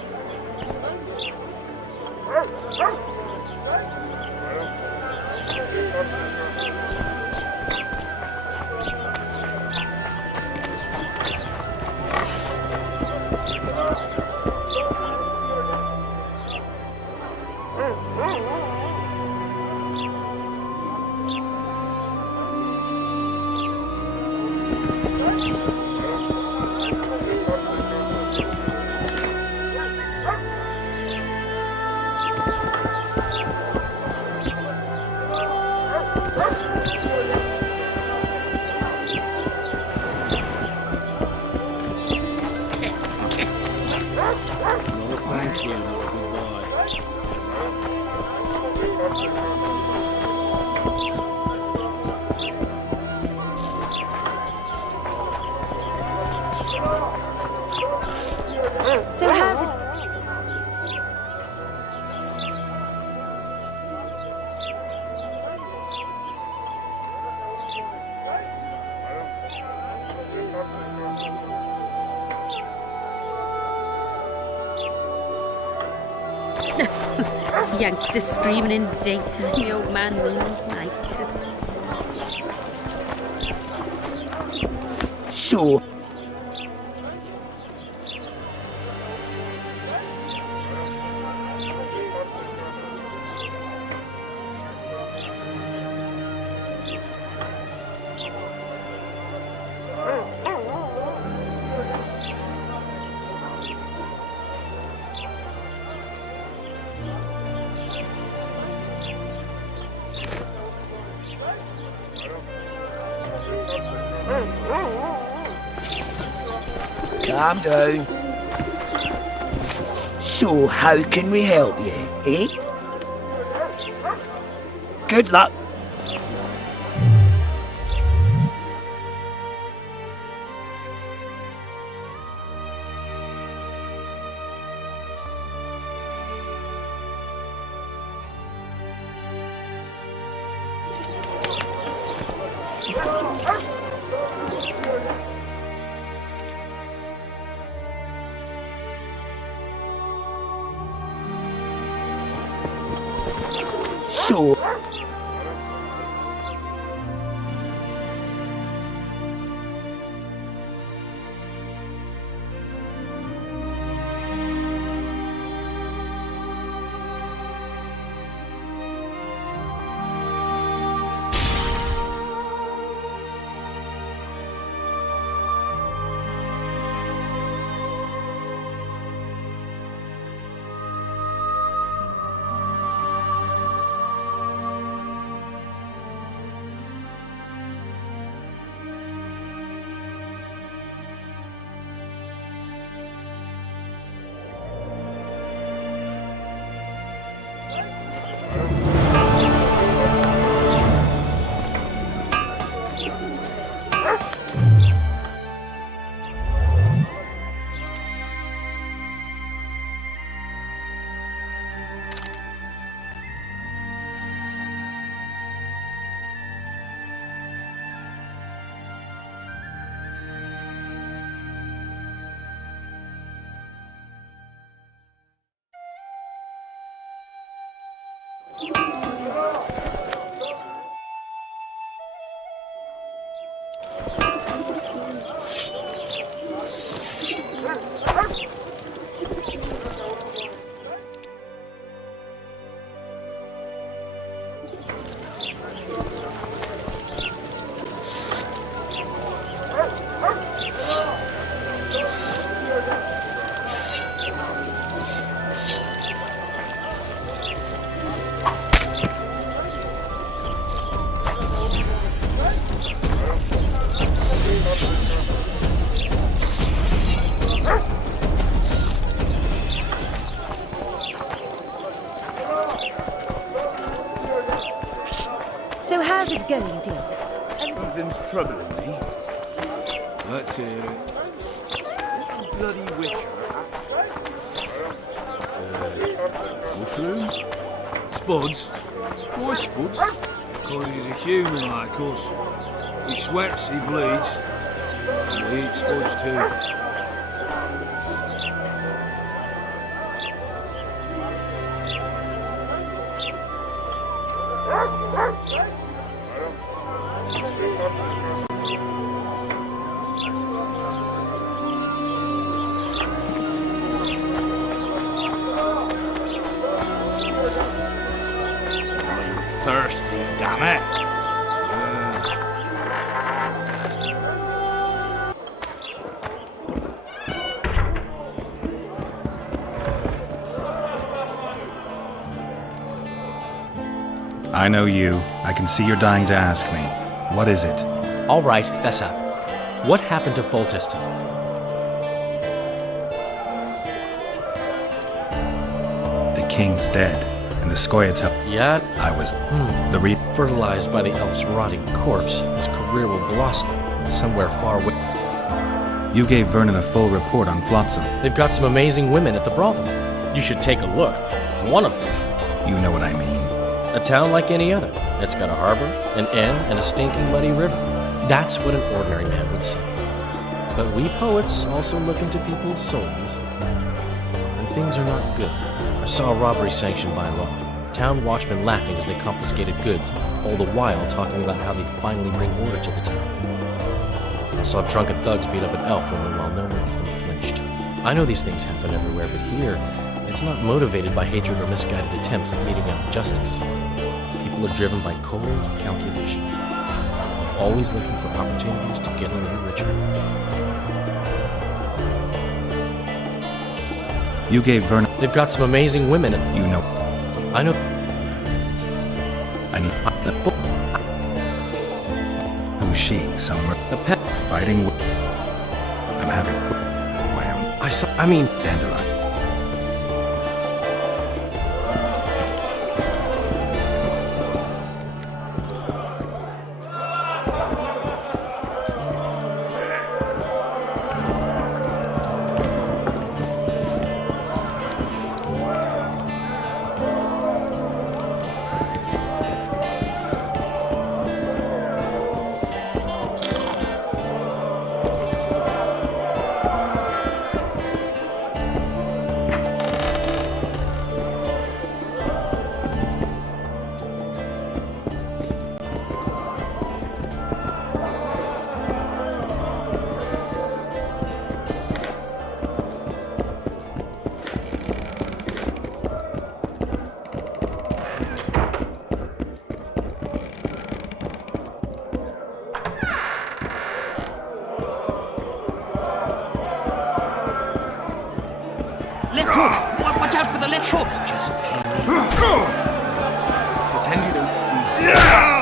So how's it? Youngsters screaming in daytime, the old man will need night. So, calm down. So, how can we help you, eh? Good luck. So, So how's it going, dear? Something's troubling me. Let's hear it. Bloody witcher. Mushrooms? Spuds? Why spuds? Because he's a human like us. He sweats, he bleeds, and we eat spuds too. Thirsty, damn it. I know you. I can see you're dying to ask me. What is it? All right, fess up. What happened to Foltest? The king's dead, and the Scoia'tael... Yeah? I was... fertilized by the elf's rotting corpse. His career will blossom somewhere far away. You gave Vernon a full report on Flotsam. They've got some amazing women at the brothel. You should take a look. One of them. You know what I mean. A town like any other. It's got a harbor, an inn, and a stinking muddy river. That's what an ordinary man would say. But we poets also look into people's souls. And things are not good. I saw a robbery sanctioned by law. Town watchmen laughing as they confiscated goods, all the while talking about how they'd finally bring order to the town. I saw drunken thugs beat up an elf woman while no one even flinched. I know these things happen everywhere, but here, it's not motivated by hatred or misguided attempts at meting out justice. People are driven by cold calculation, always looking for opportunities to get a little richer. You gave Vernon... They've got some amazing women. You know... I know... I need... Who's she? Some... A pet. Fighting... I'm having... my own... I mean... Dandelion. Left hook! Watch out for the left hook! Just Pretend you don't see.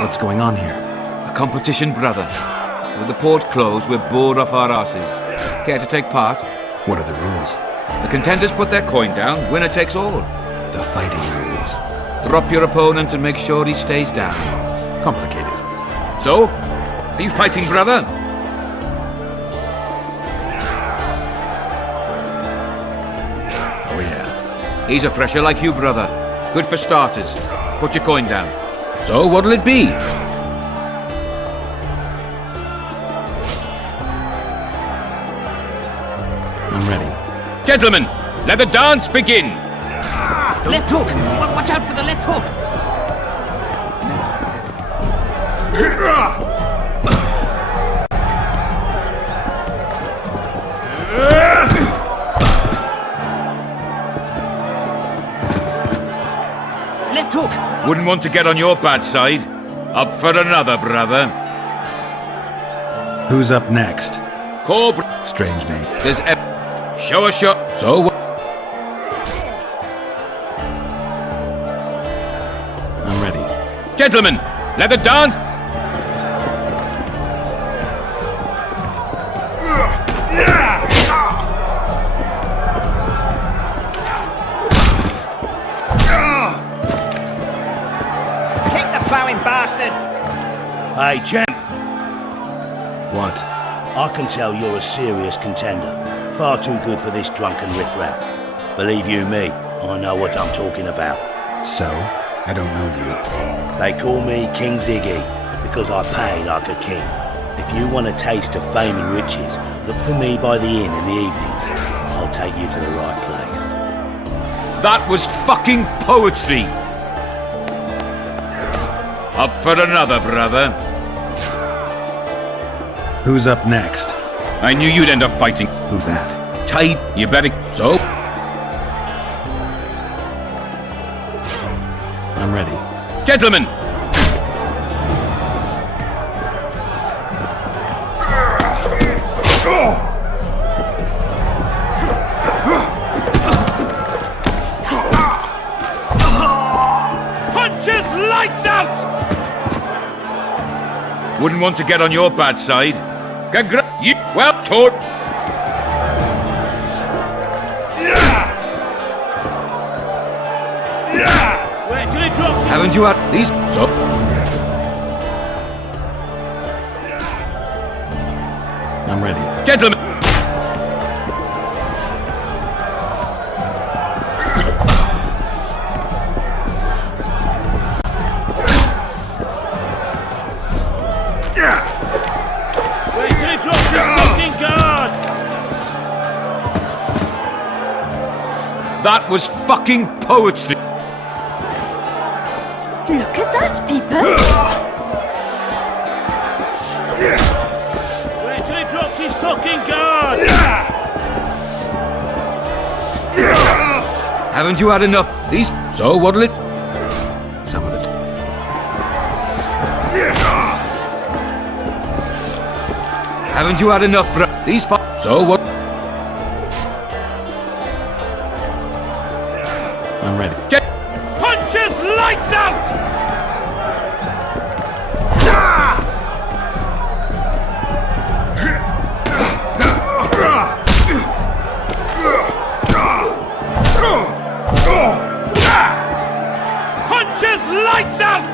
What's going on here? A competition, brother. With the port closed, we're bored off our asses. Care to take part? What are the rules? The contenders put their coin down, winner takes all. The fighting rules. Drop your opponent and make sure he stays down. Complicated. So, are you fighting, brother? Oh yeah. He's a fresher like you, brother. Good for starters. Put your coin down. So, what'll it be? I'm ready. Gentlemen, let the dance begin! Left hook! Watch out for the left hook! Left hook! Wouldn't want to get on your bad side. Up for another, brother. Who's up next? Cobra. Strange name. There's show a shot. So I'm ready. Gentlemen, let the dance... Kick the plowing bastard! Hey, champ. What? I can tell you're a serious contender. Far too good for this drunken riffraff. Believe you me, I know what I'm talking about. So? I don't know you. They call me King Ziggy because I pay like a king. If you want a taste of fame and riches, look for me by the inn in the evenings. I'll take you to the right place. That was fucking poetry! Up for another, brother. Who's up next? I knew you'd end up fighting. Who's that? Tide, you better... So? I'm ready. Gentlemen! Punches lights out! Wouldn't want to get on your bad side. You well taught. Wait till it drops. Haven't you had these? So? I'm ready. Gentlemen! Wait till it drops his fucking guard! That was fucking poetry. Look at that, people! Wait till it drops his fucking guard! Haven't you had enough? These? So what'll it? Some of the... Haven't you had enough, bro? These So what? I'm ready. Punches lights out! Punches lights out!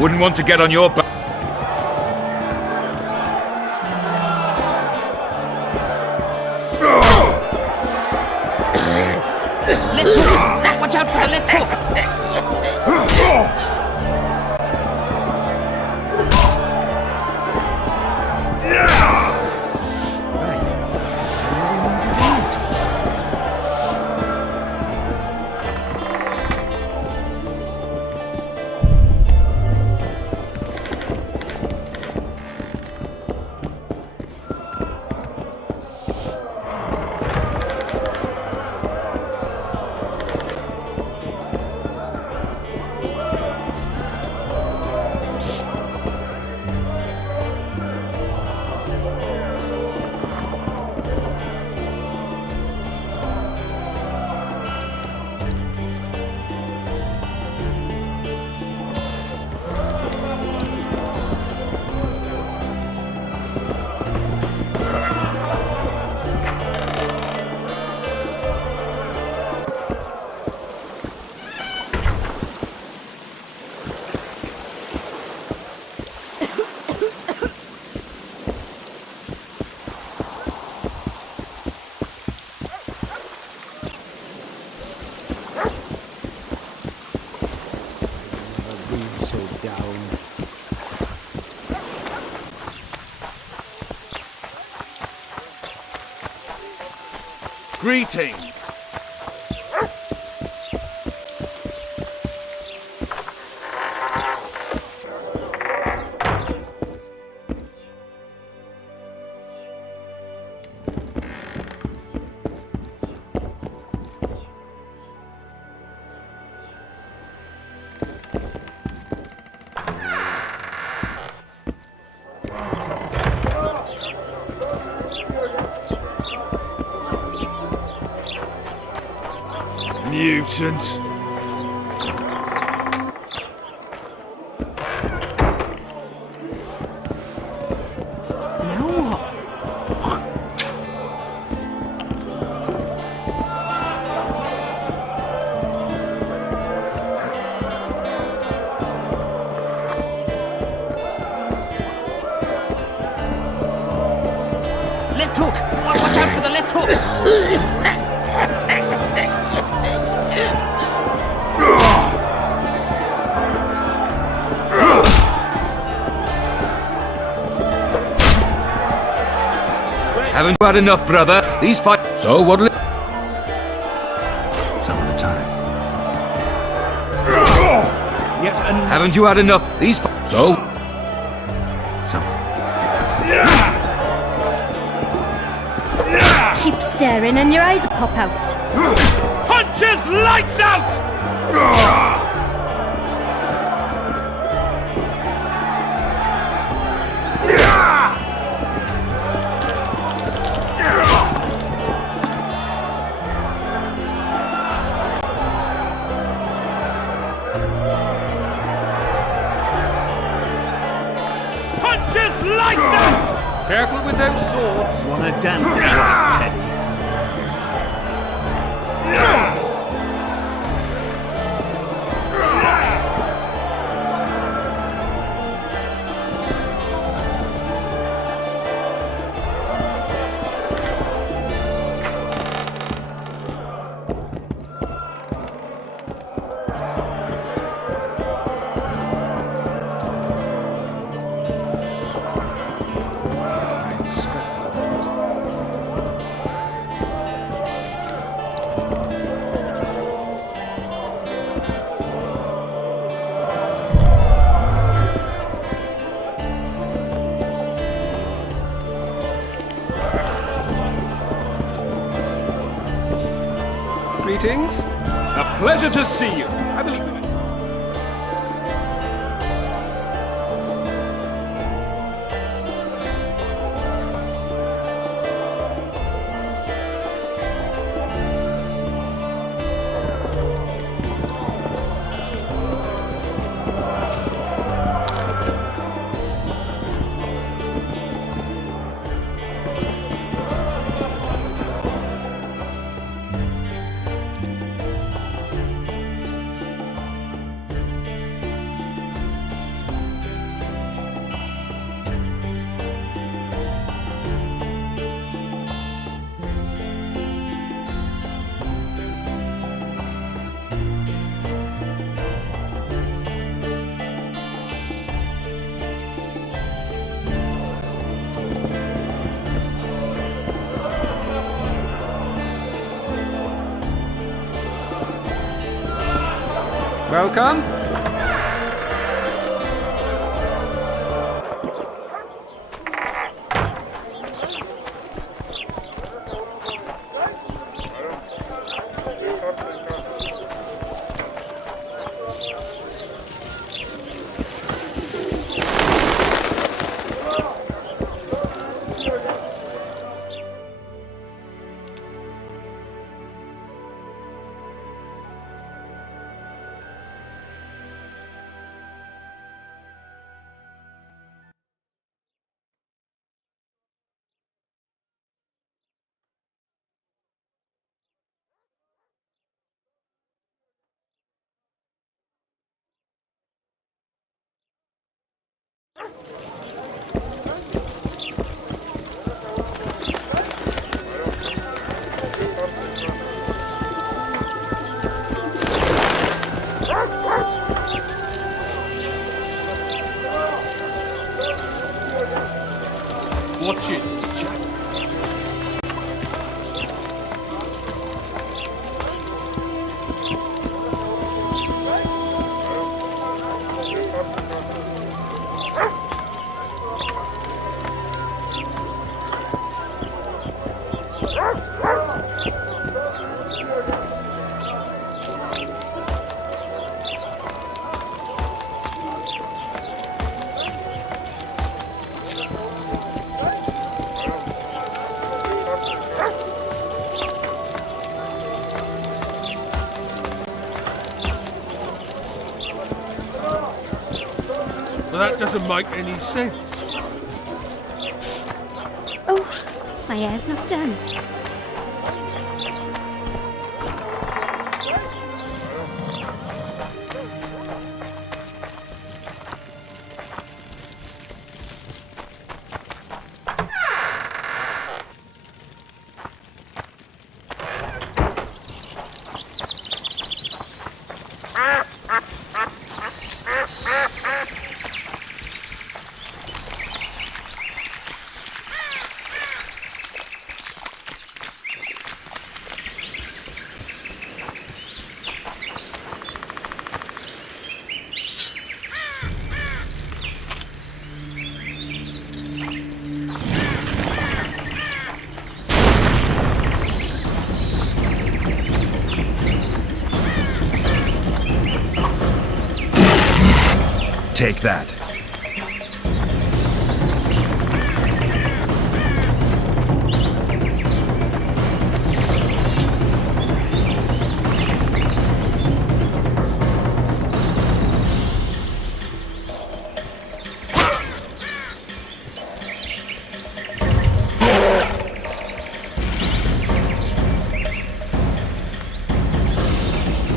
Wouldn't want to get on your back. Watch out for the left hook! Greetings. Mutant. Left hook! Watch out for the left hook! Haven't you had enough, brother? These fight. So what'll it? Some of the time. Yet haven't you had enough? These so. Some. Keep staring and your eyes will pop out. Punches lights out! Punches lights out! Careful with those swords. Wanna dance, Black Teddy? Greetings. A pleasure to see you. I believe in it. Welcome. Watch it, chap. Well, that doesn't make any sense. Oh, my hair's not done. Take that.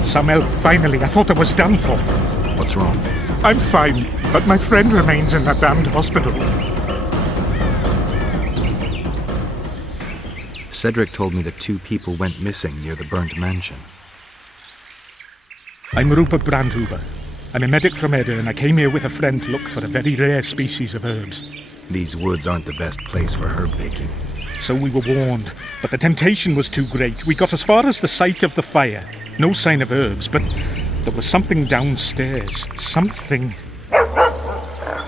Some help, finally. I thought I was done for. What's wrong? I'm fine, but my friend remains in that damned hospital. Cedric told me that 2 people went missing near the burnt mansion. I'm Rupert Brandhuber. I'm a medic from Edda, and I came here with a friend to look for a very rare species of herbs. These woods aren't the best place for herb baking. So we were warned, but the temptation was too great. We got as far as the site of the fire. No sign of herbs, but there was something downstairs. Something.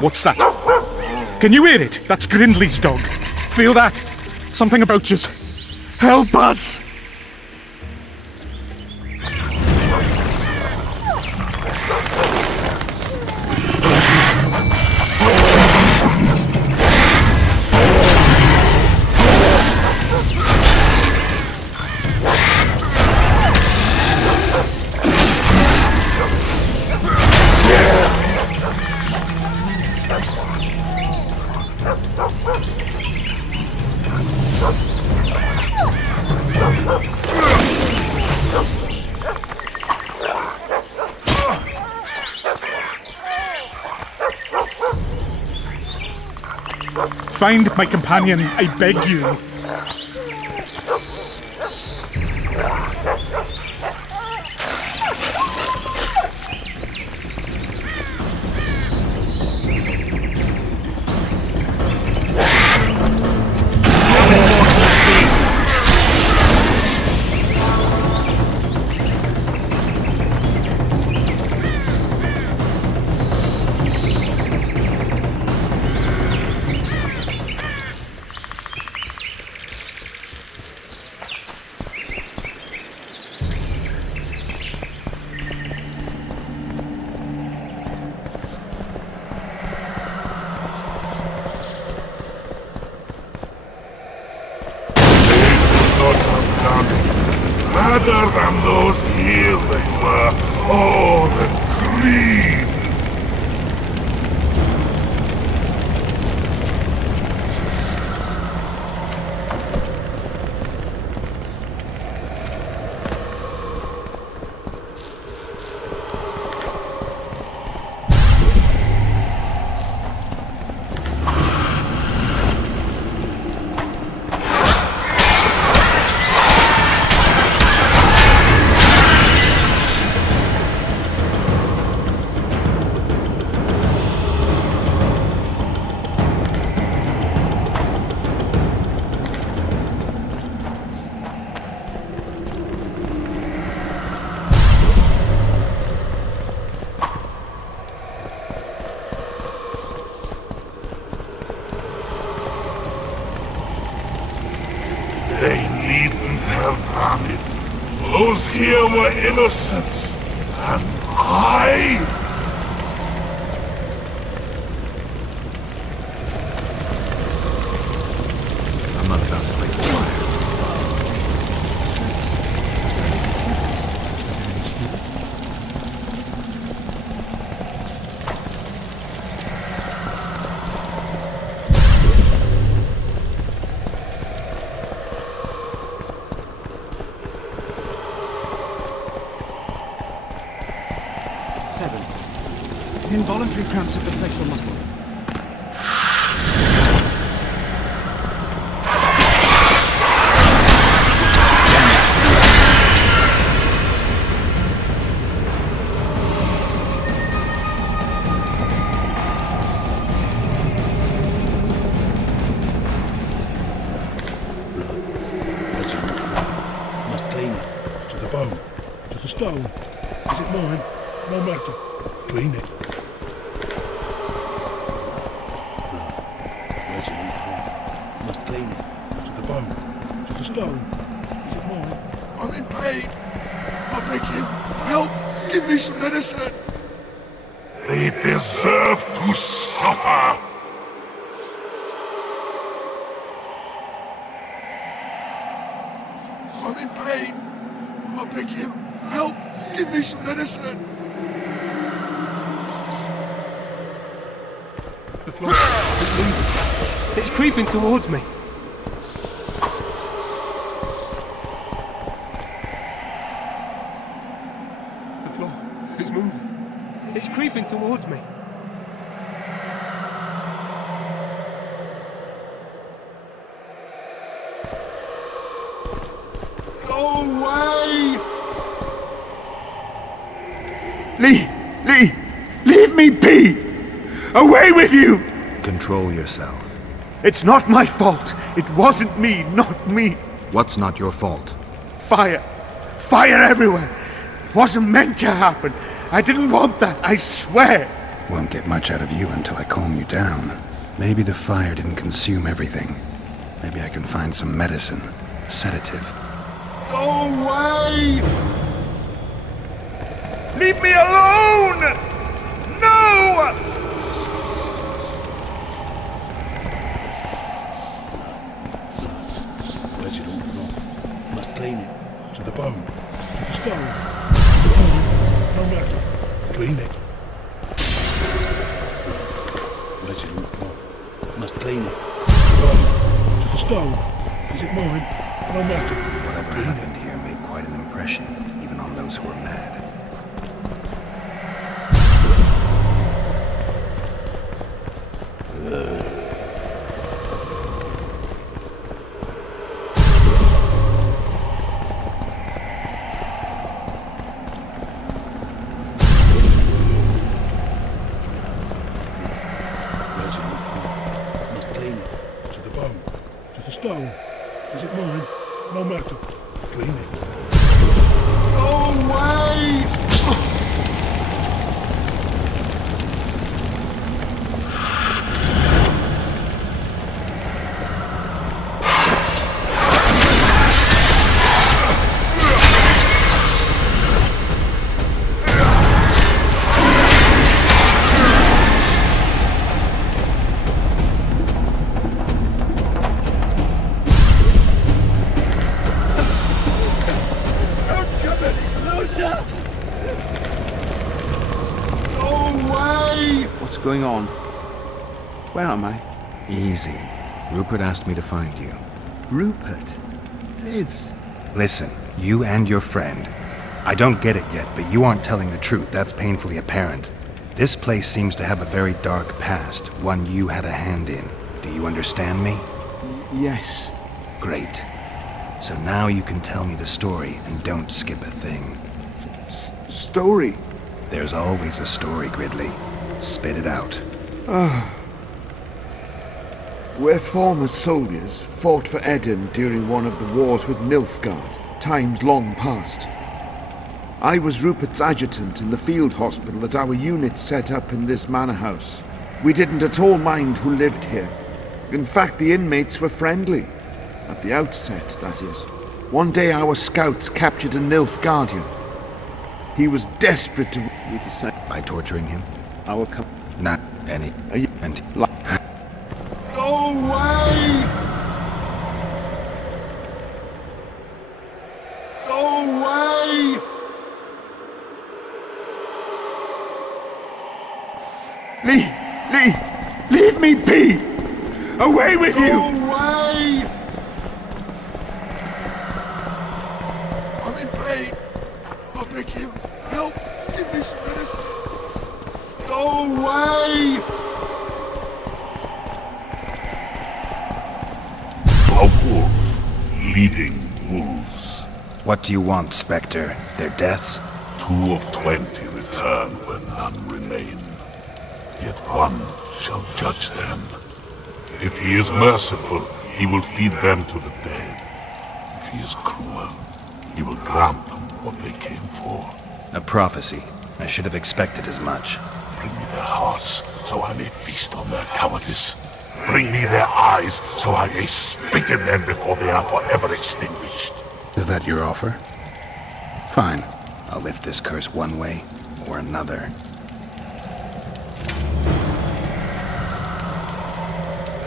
What's that? Can you hear it? That's Grindley's dog. Feel that? Something about just... Help us! Find my companion, I beg you. Rather than those here they were, oh, the greed! They needn't have done it. Those here were innocents, and I... I'm not about to fight the fire. Involuntary cramps of the facial muscle. Must clean it. To the bone. To the stone. Is it mine? No matter. Clean it. Must clean it. To the bone. To the stone. Is it mine? I'm in pain. I beg you, help! Give me some medicine! They deserve to suffer! I'm in pain. I beg you, help! Give me some medicine! The floor is moving. It's creeping towards me. The floor is moving. It's creeping towards me. Go away! Lee! Leave me be! Away with you! Control yourself. It's not my fault. It wasn't me, not me. What's not your fault? Fire. Fire everywhere. It wasn't meant to happen. I didn't want that, I swear. Won't get much out of you until I calm you down. Maybe the fire didn't consume everything. Maybe I can find some medicine, a sedative. Go away! Leave me alone! No! Let it all go. Must clean it. To the bone. To the stone. No matter. Clean it. Let it all go. Must clean it. To the bone. To the stone. Is it mine? No matter. Whatever happened here made quite an impression, even on those who were mad. Stone. Is it mine? No matter. Clean it. Go away! What's going on? Where am I? Easy. Rupert asked me to find you. Rupert lives. Listen, you and your friend. I don't get it yet, but you aren't telling the truth. That's painfully apparent. This place seems to have a very dark past, one you had a hand in. Do you understand me? Yes. Great. So now you can tell me the story and don't skip a thing. Story? There's always a story, Gridley. Spit it out. We're former soldiers, fought for Eden during one of the wars with Nilfgaard, times long past. I was Rupert's adjutant in the field hospital that our unit set up in this manor house. We didn't at all mind who lived here. In fact, the inmates were friendly. At the outset, that is. One day our scouts captured a Nilfgaardian. He was desperate to... We decided... By torturing him? Our Not any... And... Go away! Go away! Lee! Leave me be! Away with you! Go away! I'm in pain. I beg you, help! Give me some medicine! Go away! A wolf leading wolves. What do you want, Spectre? Their deaths? 2 of 20 return when none remain. Yet one shall judge them. If he is merciful, he will feed them to the dead. If he is cruel, he will grant them what they came for. A prophecy. I should have expected as much. Bring me their hearts, so I may feast on their cowardice. Bring me their eyes, so I may spit in them before they are forever extinguished. Is that your offer? Fine. I'll lift this curse one way or another.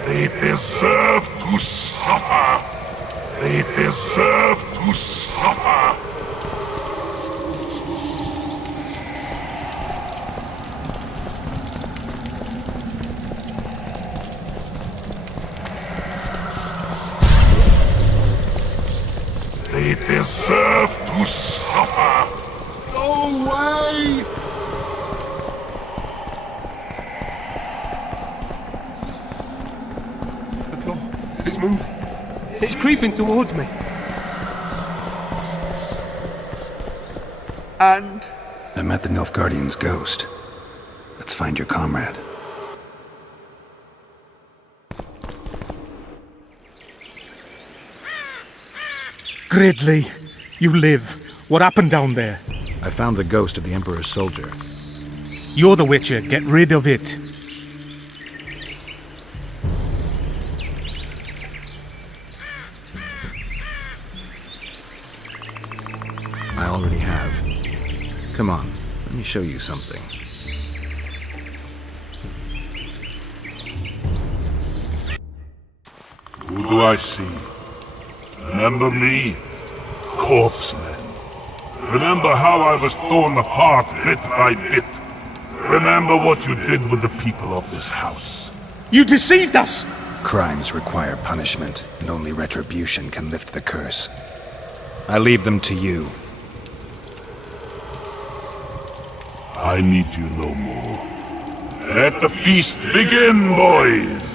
They deserve to suffer. They deserve to suffer. They deserve to suffer. Go away! The floor. It's moving. It's creeping towards me. And? I met the Nilfgaardian's ghost. Let's find your comrade. Gridley, you live. What happened down there? I found the ghost of the Emperor's soldier. You're the Witcher. Get rid of it. I already have. Come on, let me show you something. Who do I see? Remember me? Corpsemen. Remember how I was torn apart bit by bit? Remember what you did with the people of this house? You deceived us! Crimes require punishment, and only retribution can lift the curse. I leave them to you. I need you no more. Let the feast begin, boys!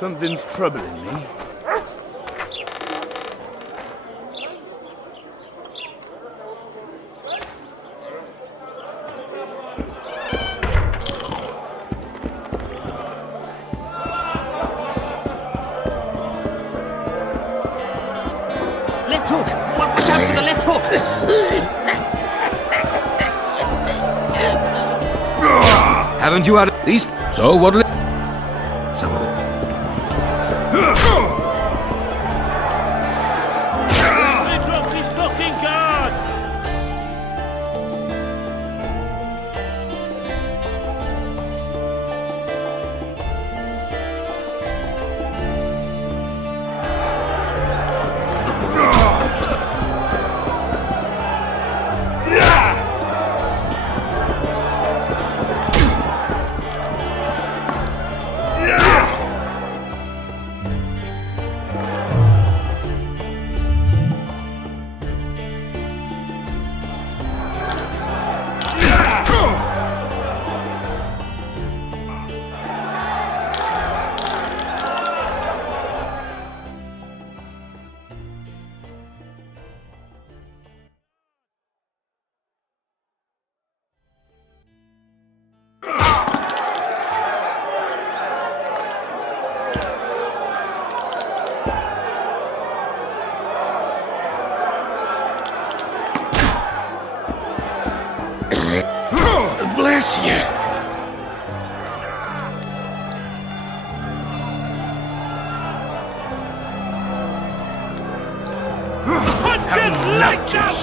Something's troubling me. Left hook! Watch out for the left hook! Haven't you had these? So what'll it... Some of them. He drops his fucking guard! Bless you. Punches like us!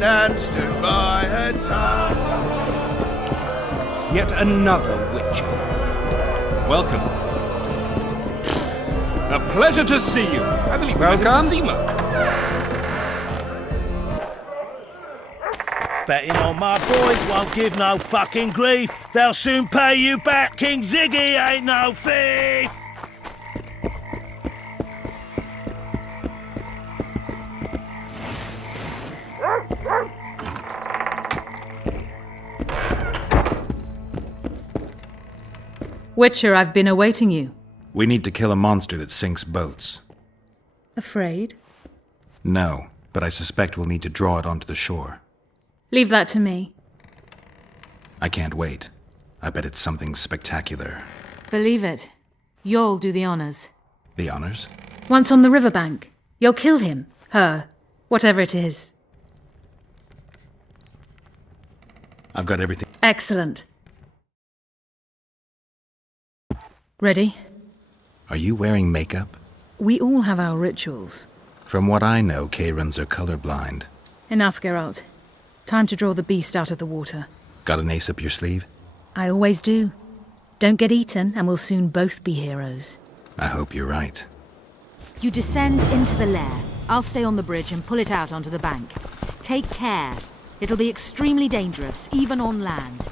And stood by her time. Yet another witcher. Welcome. A pleasure to see you. I believe we met in Seema. Betting on my boys won't give no fucking grief. They'll soon pay you back. King Ziggy ain't no thief. Witcher, I've been awaiting you. We need to kill a monster that sinks boats. Afraid? No, but I suspect we'll need to draw it onto the shore. Leave that to me. I can't wait. I bet it's something spectacular. Believe it. You'll do the honors. The honors? Once on the riverbank, you'll kill him, her, whatever it is. I've got everything. Excellent. Ready? Are you wearing makeup? We all have our rituals. From what I know, Kayrans are colorblind. Enough, Geralt. Time to draw the beast out of the water. Got an ace up your sleeve? I always do. Don't get eaten, and we'll soon both be heroes. I hope you're right. You descend into the lair. I'll stay on the bridge and pull it out onto the bank. Take care. It'll be extremely dangerous, even on land.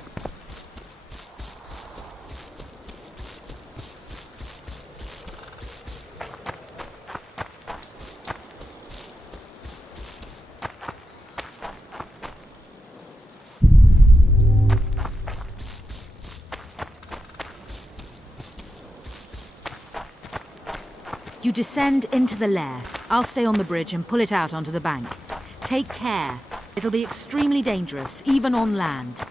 You descend into the lair. I'll stay on the bridge and pull it out onto the bank. Take care. It'll be extremely dangerous, even on land.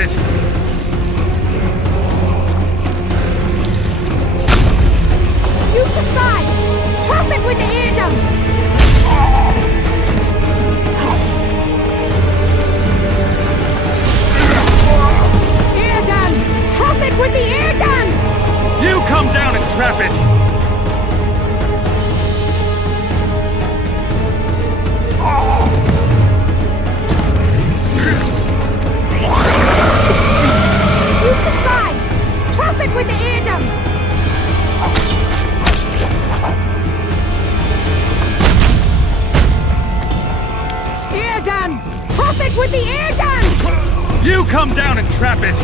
it! Use the side! Trap it with the ear drum! Ear gun! Trap it with the ear gun! You come down and trap it! Use the side! Trap it with the ear gun! Ear gun! Trap it with the ear gun! You come down and trap it!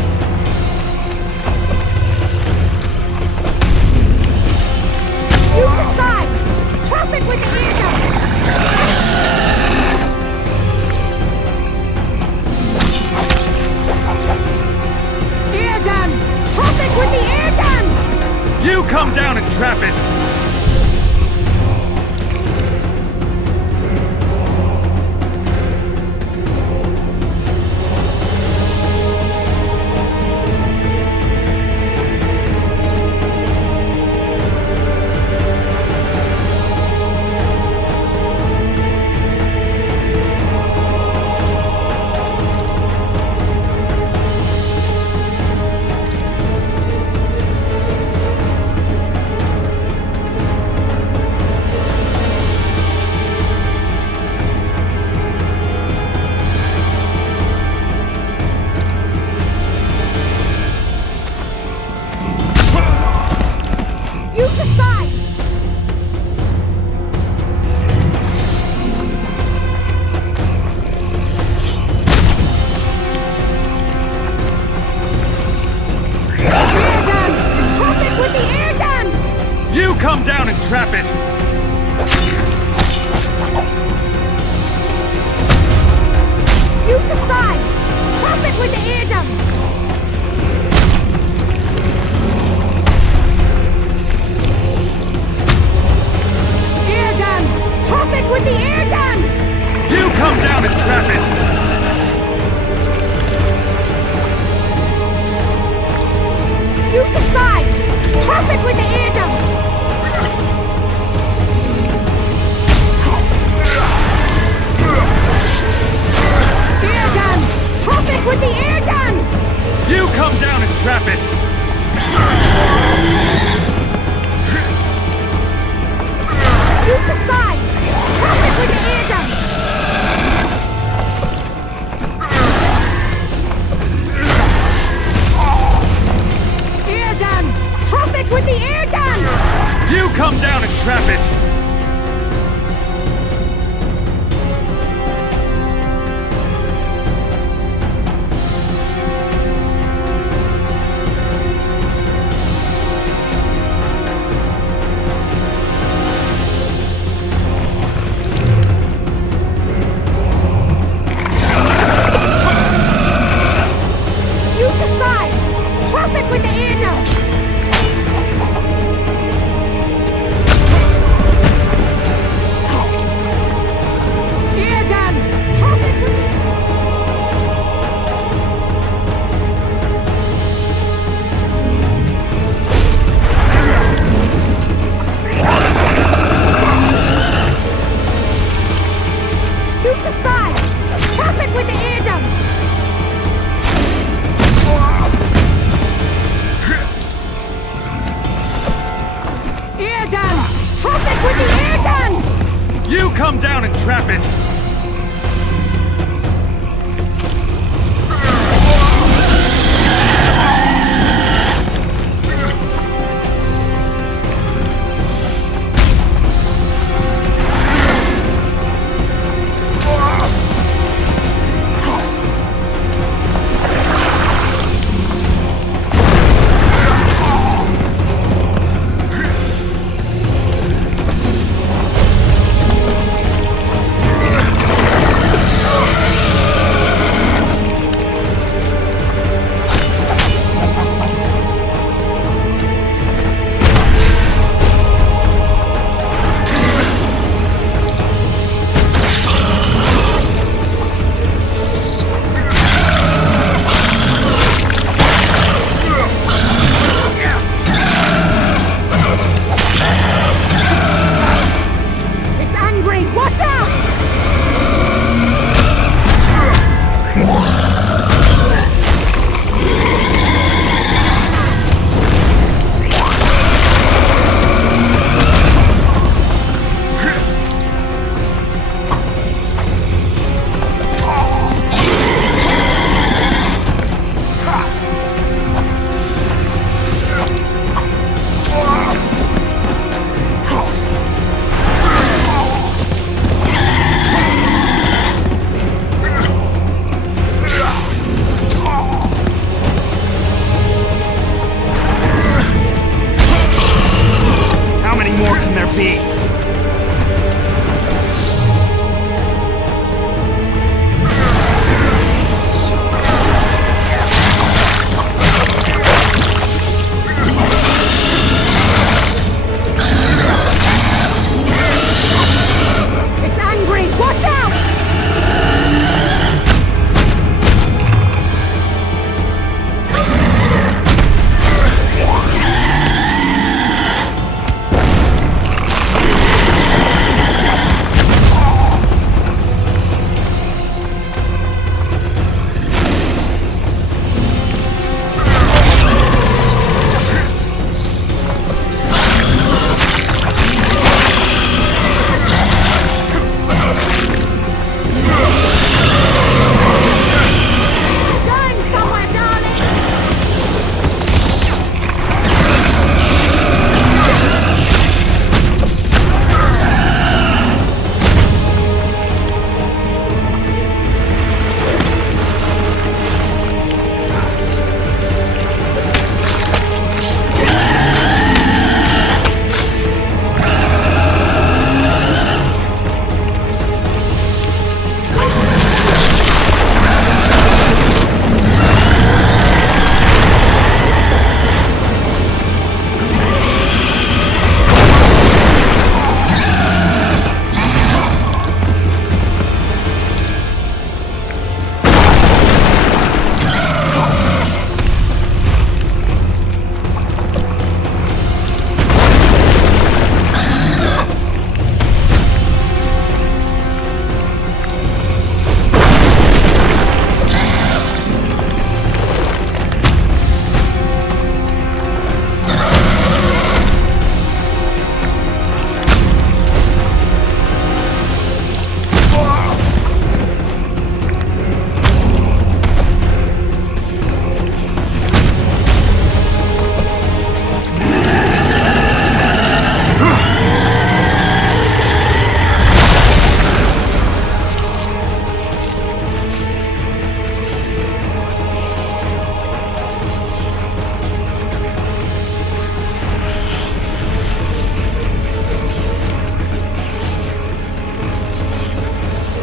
Use the side! Trap it with the ear gun! Ear gun! Trap it with the ear gun! You come down and trap it! Use the side! Ear gun! Trap it with the ear gun! You come down and trap it! Use the side! Trap it with the ear gun! Ear gun! Trap it with the ear gun! You come down and trap it! Use the side! Trap it with the ear gun! Ear gun! Trap it with the ear gun! You come down and trap it! Use the side! Trap it with the ear gun! Ear gun! Trap it with the ear gun! You come down and trap it! Use the side! Trap it with the ear gun! Ear gun! Trap it with the... Use the side! Trap it with the ear gun! Ear gun! Trap it with the ear gun! You come down and trap it!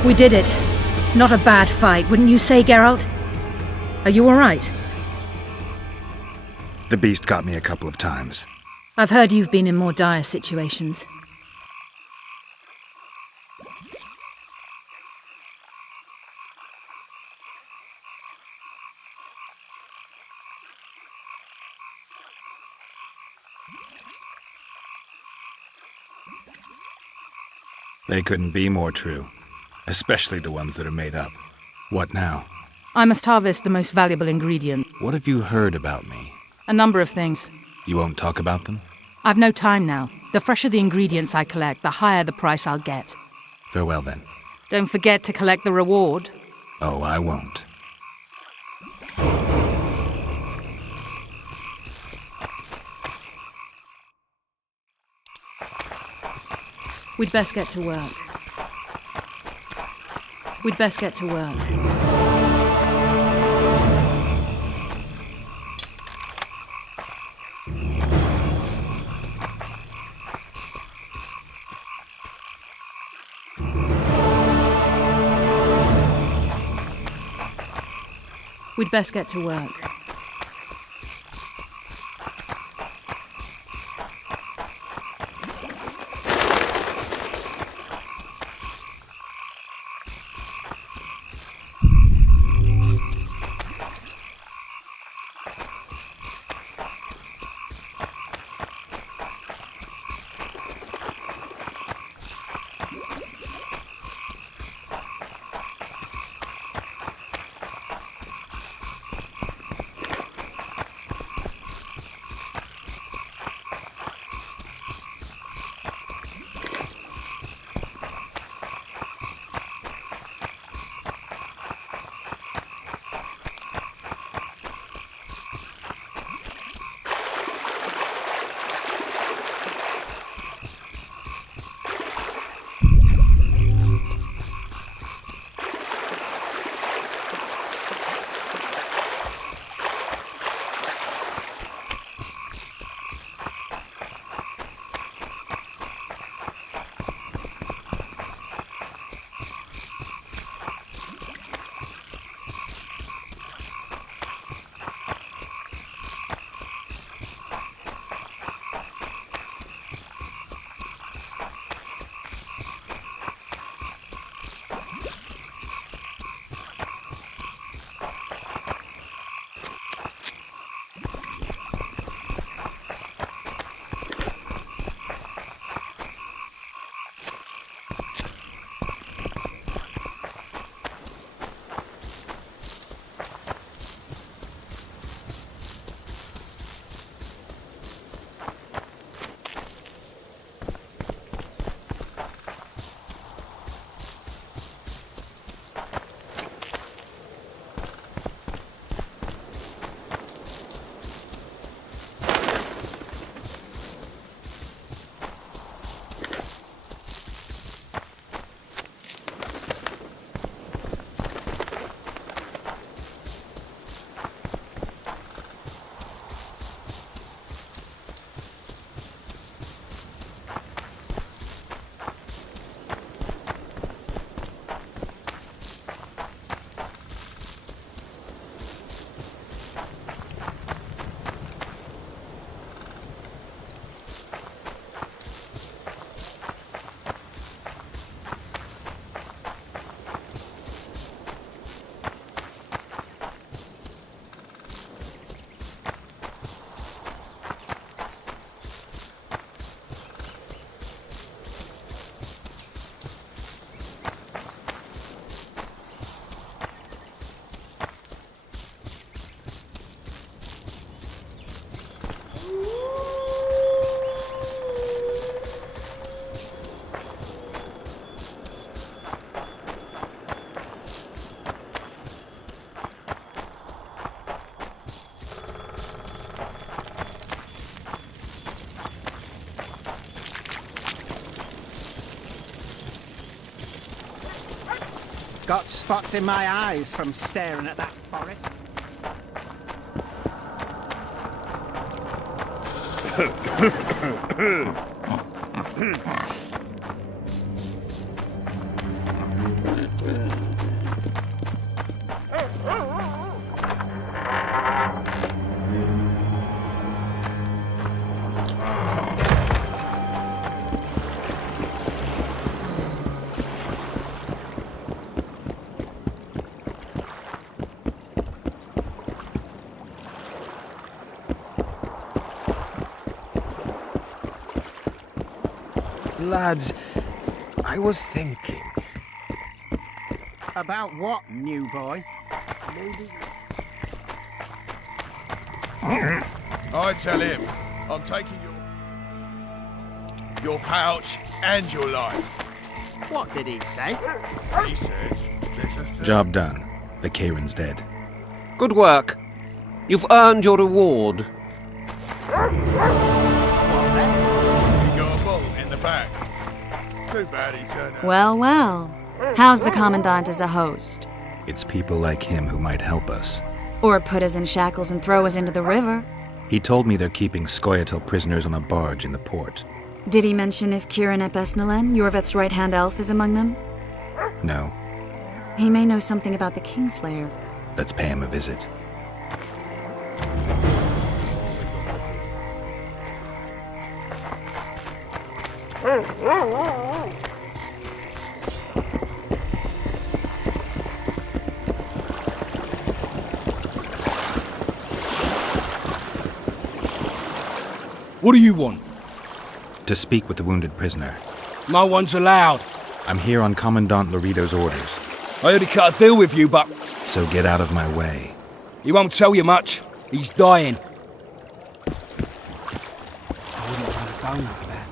We did it. Not a bad fight, wouldn't you say, Geralt? Are you alright? The beast got me a couple of times. I've heard you've been in more dire situations. They couldn't be more true. Especially the ones that are made up. What now? I must harvest the most valuable ingredient. What have you heard about me? A number of things. You won't talk about them? I've no time now. The fresher the ingredients I collect, the higher the price I'll get. Farewell then. Don't forget to collect the reward. Oh, I won't. We'd best get to work. We'd best get to work. We'd best get to work. Got spots in my eyes from staring at that forest. lads. I was thinking. About what, new boy? I tell him, I'm taking your pouch and your life. What did he say? He said, there's a third. Job done. The Kairin's dead. Good work. You've earned your reward. He got a bolt in the back. Too bad he turned out. Well, well. How's the Commandant as a host? It's people like him who might help us. Or put us in shackles and throw us into the river. He told me they're keeping Scoia'tael prisoners on a barge in the port. Did he mention if Kieran ep Esnalen, Yorvet's right-hand elf, is among them? No. He may know something about the Kingslayer. Let's pay him a visit. What do you want? To speak with the wounded prisoner. No one's allowed. I'm here on Commandant Laurito's orders. I heard he cut a deal with you, but... So get out of my way. He won't tell you much. He's dying. I wouldn't want to go now, that.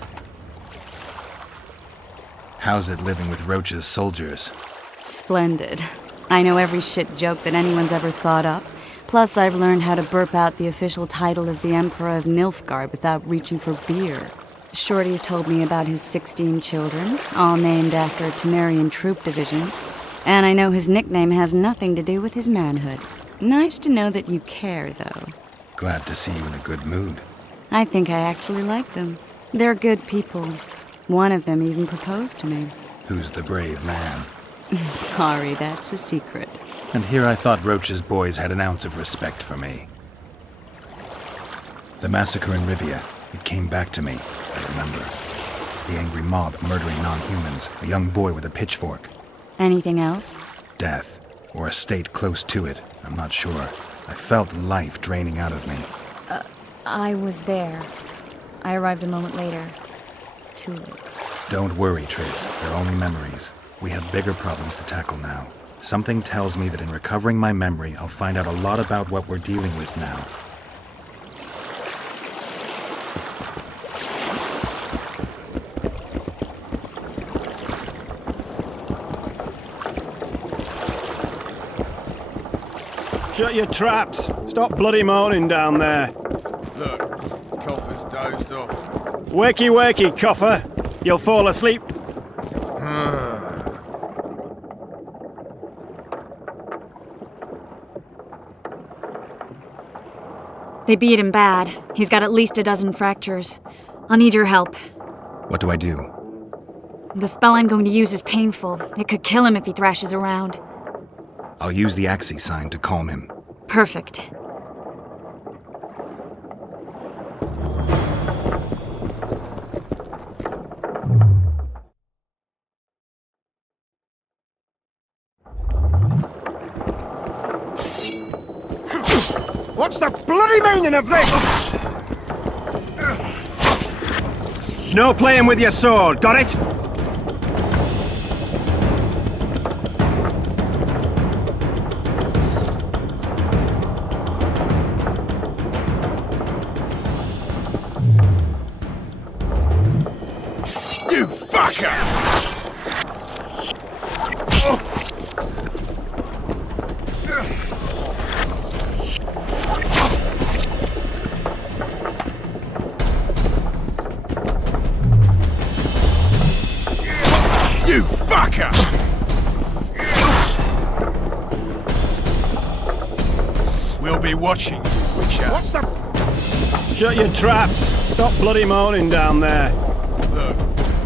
How's it living with Roach's soldiers? Splendid. I know every shit joke that anyone's ever thought up. Plus, I've learned how to burp out the official title of the Emperor of Nilfgaard without reaching for beer. Shorty's told me about his 16 children, all named after Temerian troop divisions. And I know his nickname has nothing to do with his manhood. Nice to know that you care, though. Glad to see you in a good mood. I think I actually like them. They're good people. One of them even proposed to me. Who's the brave man? Sorry, that's a secret. And here I thought Roach's boys had an ounce of respect for me. The massacre in Rivia, it came back to me, I remember. The angry mob murdering non-humans, a young boy with a pitchfork. Anything else? Death, or a state close to it, I'm not sure. I felt life draining out of me. I was there. I arrived a moment later. Too late. Don't worry, Triss. They're only memories. We have bigger problems to tackle now. Something tells me that in recovering my memory, I'll find out a lot about what we're dealing with now. Shut your traps. Stop bloody moaning down there. Look, Coffer's dozed off. Wakey, wakey, Coffer. You'll fall asleep. They beat him bad. He's got at least a dozen fractures. I'll need your help. What do I do? The spell I'm going to use is painful. It could kill him if he thrashes around. I'll use the Axii sign to calm him. Perfect. What's the bloody meaning of this? No playing with your sword, got it? You fucker! You fucker! We'll be watching you, Witcher. What's the... Shut your traps. Stop bloody moaning down there. Look,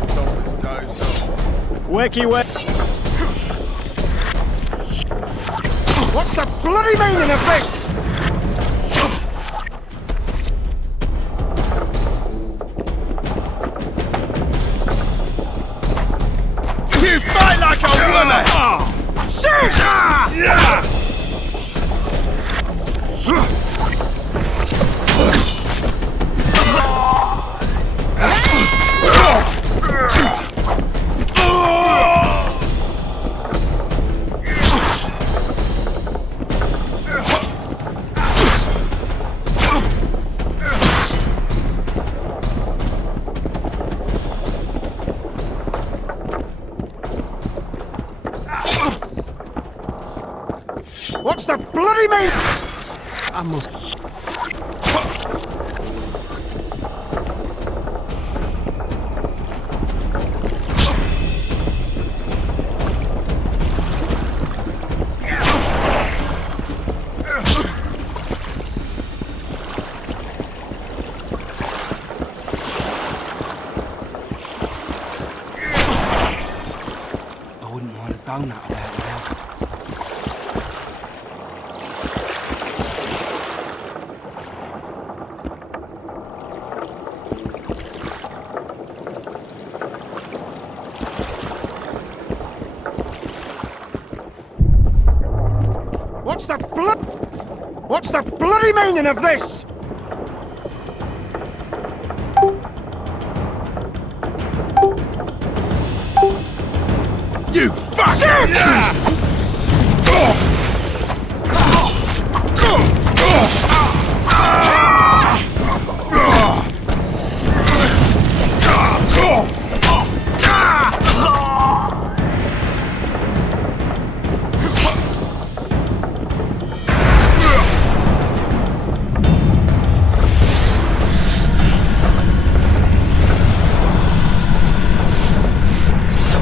Coffer's dozed off. Wakey, wake... What's the bloody meaning of this? You fight like a woman! Shit! Yeah! What's the bloody mean? I must... I wouldn't mind a donut about now. What's the bloody meaning of this? You fuck!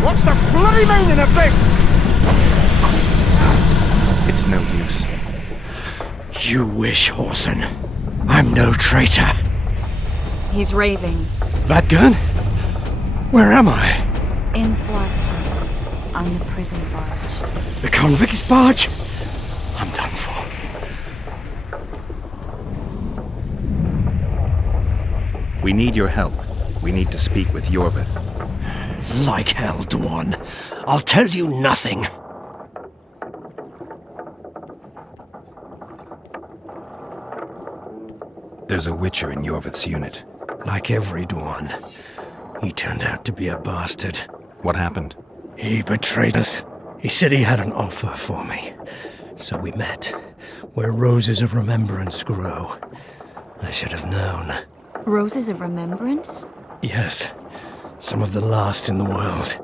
What's the bloody meaning of this? It's no use. You wish, Horson. I'm no traitor. He's raving. That gun? Where am I? In Flotsam, on the prison barge. The convict's barge? I'm done for. We need your help. We need to speak with Yorvith. Like hell, Dwan. I'll tell you nothing. There's a Witcher in Yorvith's unit. Like every Dwan, he turned out to be a bastard. What happened? He betrayed us. He said he had an offer for me. So we met, where roses of remembrance grow. I should have known. Roses of remembrance? Yes. Some of the last in the world.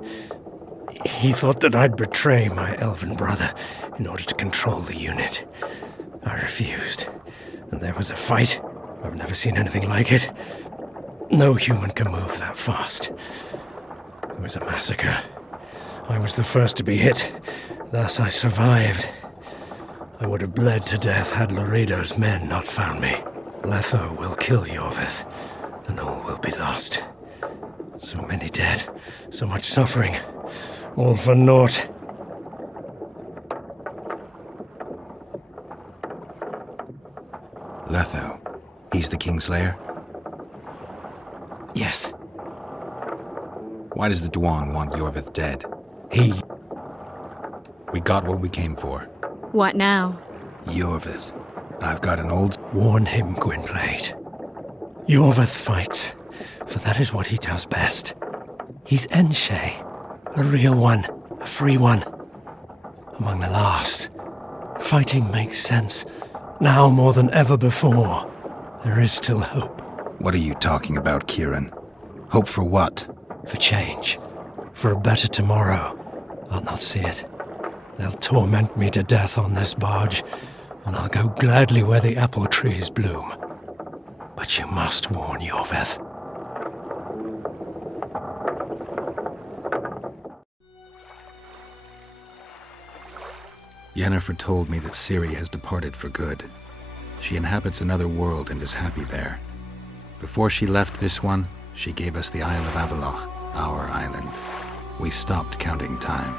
He thought that I'd betray my elven brother in order to control the unit. I refused, and there was a fight. I've never seen anything like it. No human can move that fast. It was a massacre. I was the first to be hit, thus I survived. I would have bled to death had Laredo's men not found me. Letho will kill Yorvith, and all will be lost. So many dead, so much suffering, all for naught. Letho. He's the Kingslayer? Yes. Why does the Dwan want Yorvith dead? We got what we came for. What now? Yorvith. I've got an old... Warn him, Gwynblade. Yorvith fights, for that is what he does best. He's Enshe, a real one, a free one. Among the last. Fighting makes sense. Now more than ever before. There is still hope. What are you talking about, Kieran? Hope for what? For change. For a better tomorrow. I'll not see it. They'll torment me to death on this barge, and I'll go gladly where the apple trees bloom. But you must warn Yorvith. Yennefer told me that Ciri has departed for good. She inhabits another world and is happy there. Before she left this one, she gave us the Isle of Avalok, our island. We stopped counting time.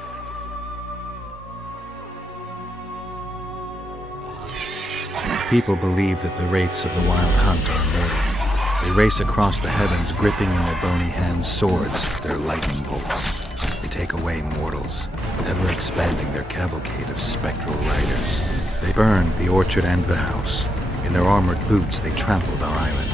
People believe that the wraiths of the Wild Hunt are immortal. They race across the heavens, gripping in their bony hands swords, their lightning bolts. They take away mortals, ever expanding their cavalcade of spectral riders. They burned the orchard and the house. In their armored boots, they trampled our island.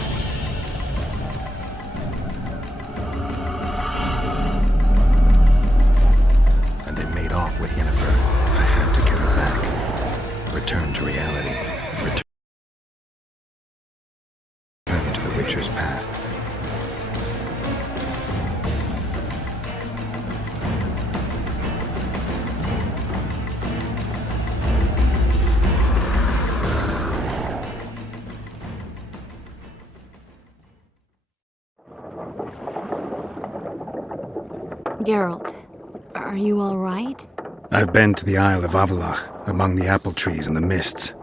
And they made off with Yennefer. I had to get her back. Return to reality. Return to the Witcher's path. Geralt, are you all right? I've been to the Isle of Avalach, among the apple trees and the mists.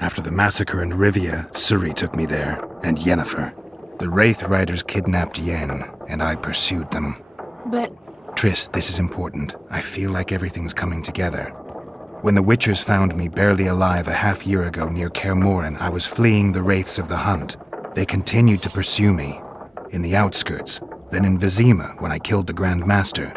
After the massacre in Rivia, Suri took me there, and Yennefer. The Wraith Riders kidnapped Yen, and I pursued them. But... Triss, this is important. I feel like everything's coming together. When the Witchers found me barely alive a half-year ago near Kaer Morhen, I was fleeing the Wraiths of the Hunt. They continued to pursue me, in the outskirts, then in Vizima when I killed the Grand Master.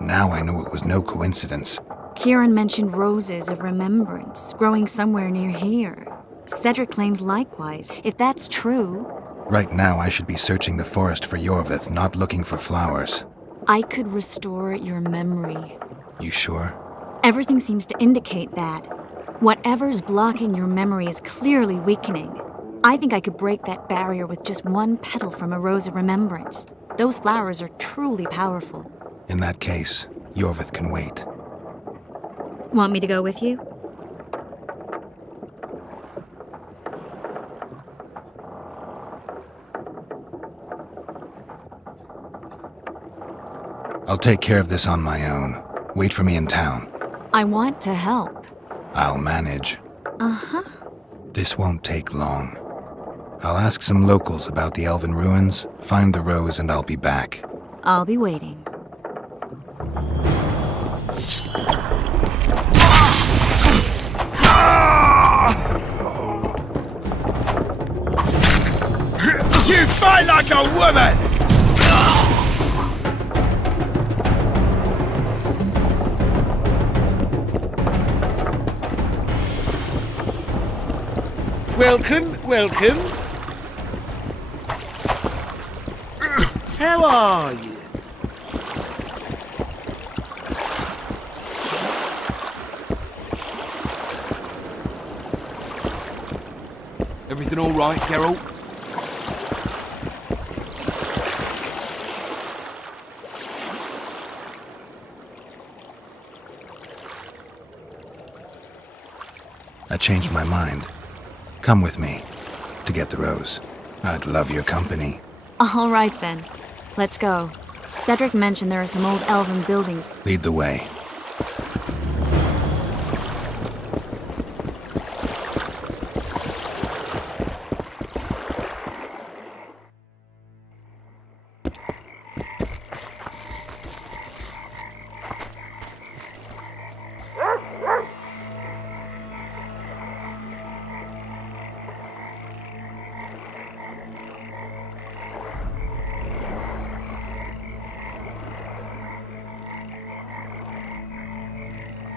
Now I know it was no coincidence. Kieran mentioned roses of remembrance, growing somewhere near here. Cedric claims likewise. If that's true... Right now I should be searching the forest for Yorvith, not looking for flowers. I could restore your memory. You sure? Everything seems to indicate that. Whatever's blocking your memory is clearly weakening. I think I could break that barrier with just one petal from a rose of remembrance. Those flowers are truly powerful. In that case, Yorvith can wait. Want me to go with you? I'll take care of this on my own. Wait for me in town. I want to help. I'll manage. Uh-huh. This won't take long. I'll ask some locals about the Elven ruins, find the rose, and I'll be back. I'll be waiting. You fight like a woman! Welcome, welcome. How are you? Everything all right, Geralt? I changed my mind. Come with me to get the rose. I'd love your company. All right then. Let's go. Cedric mentioned there are some old elven buildings. Lead the way.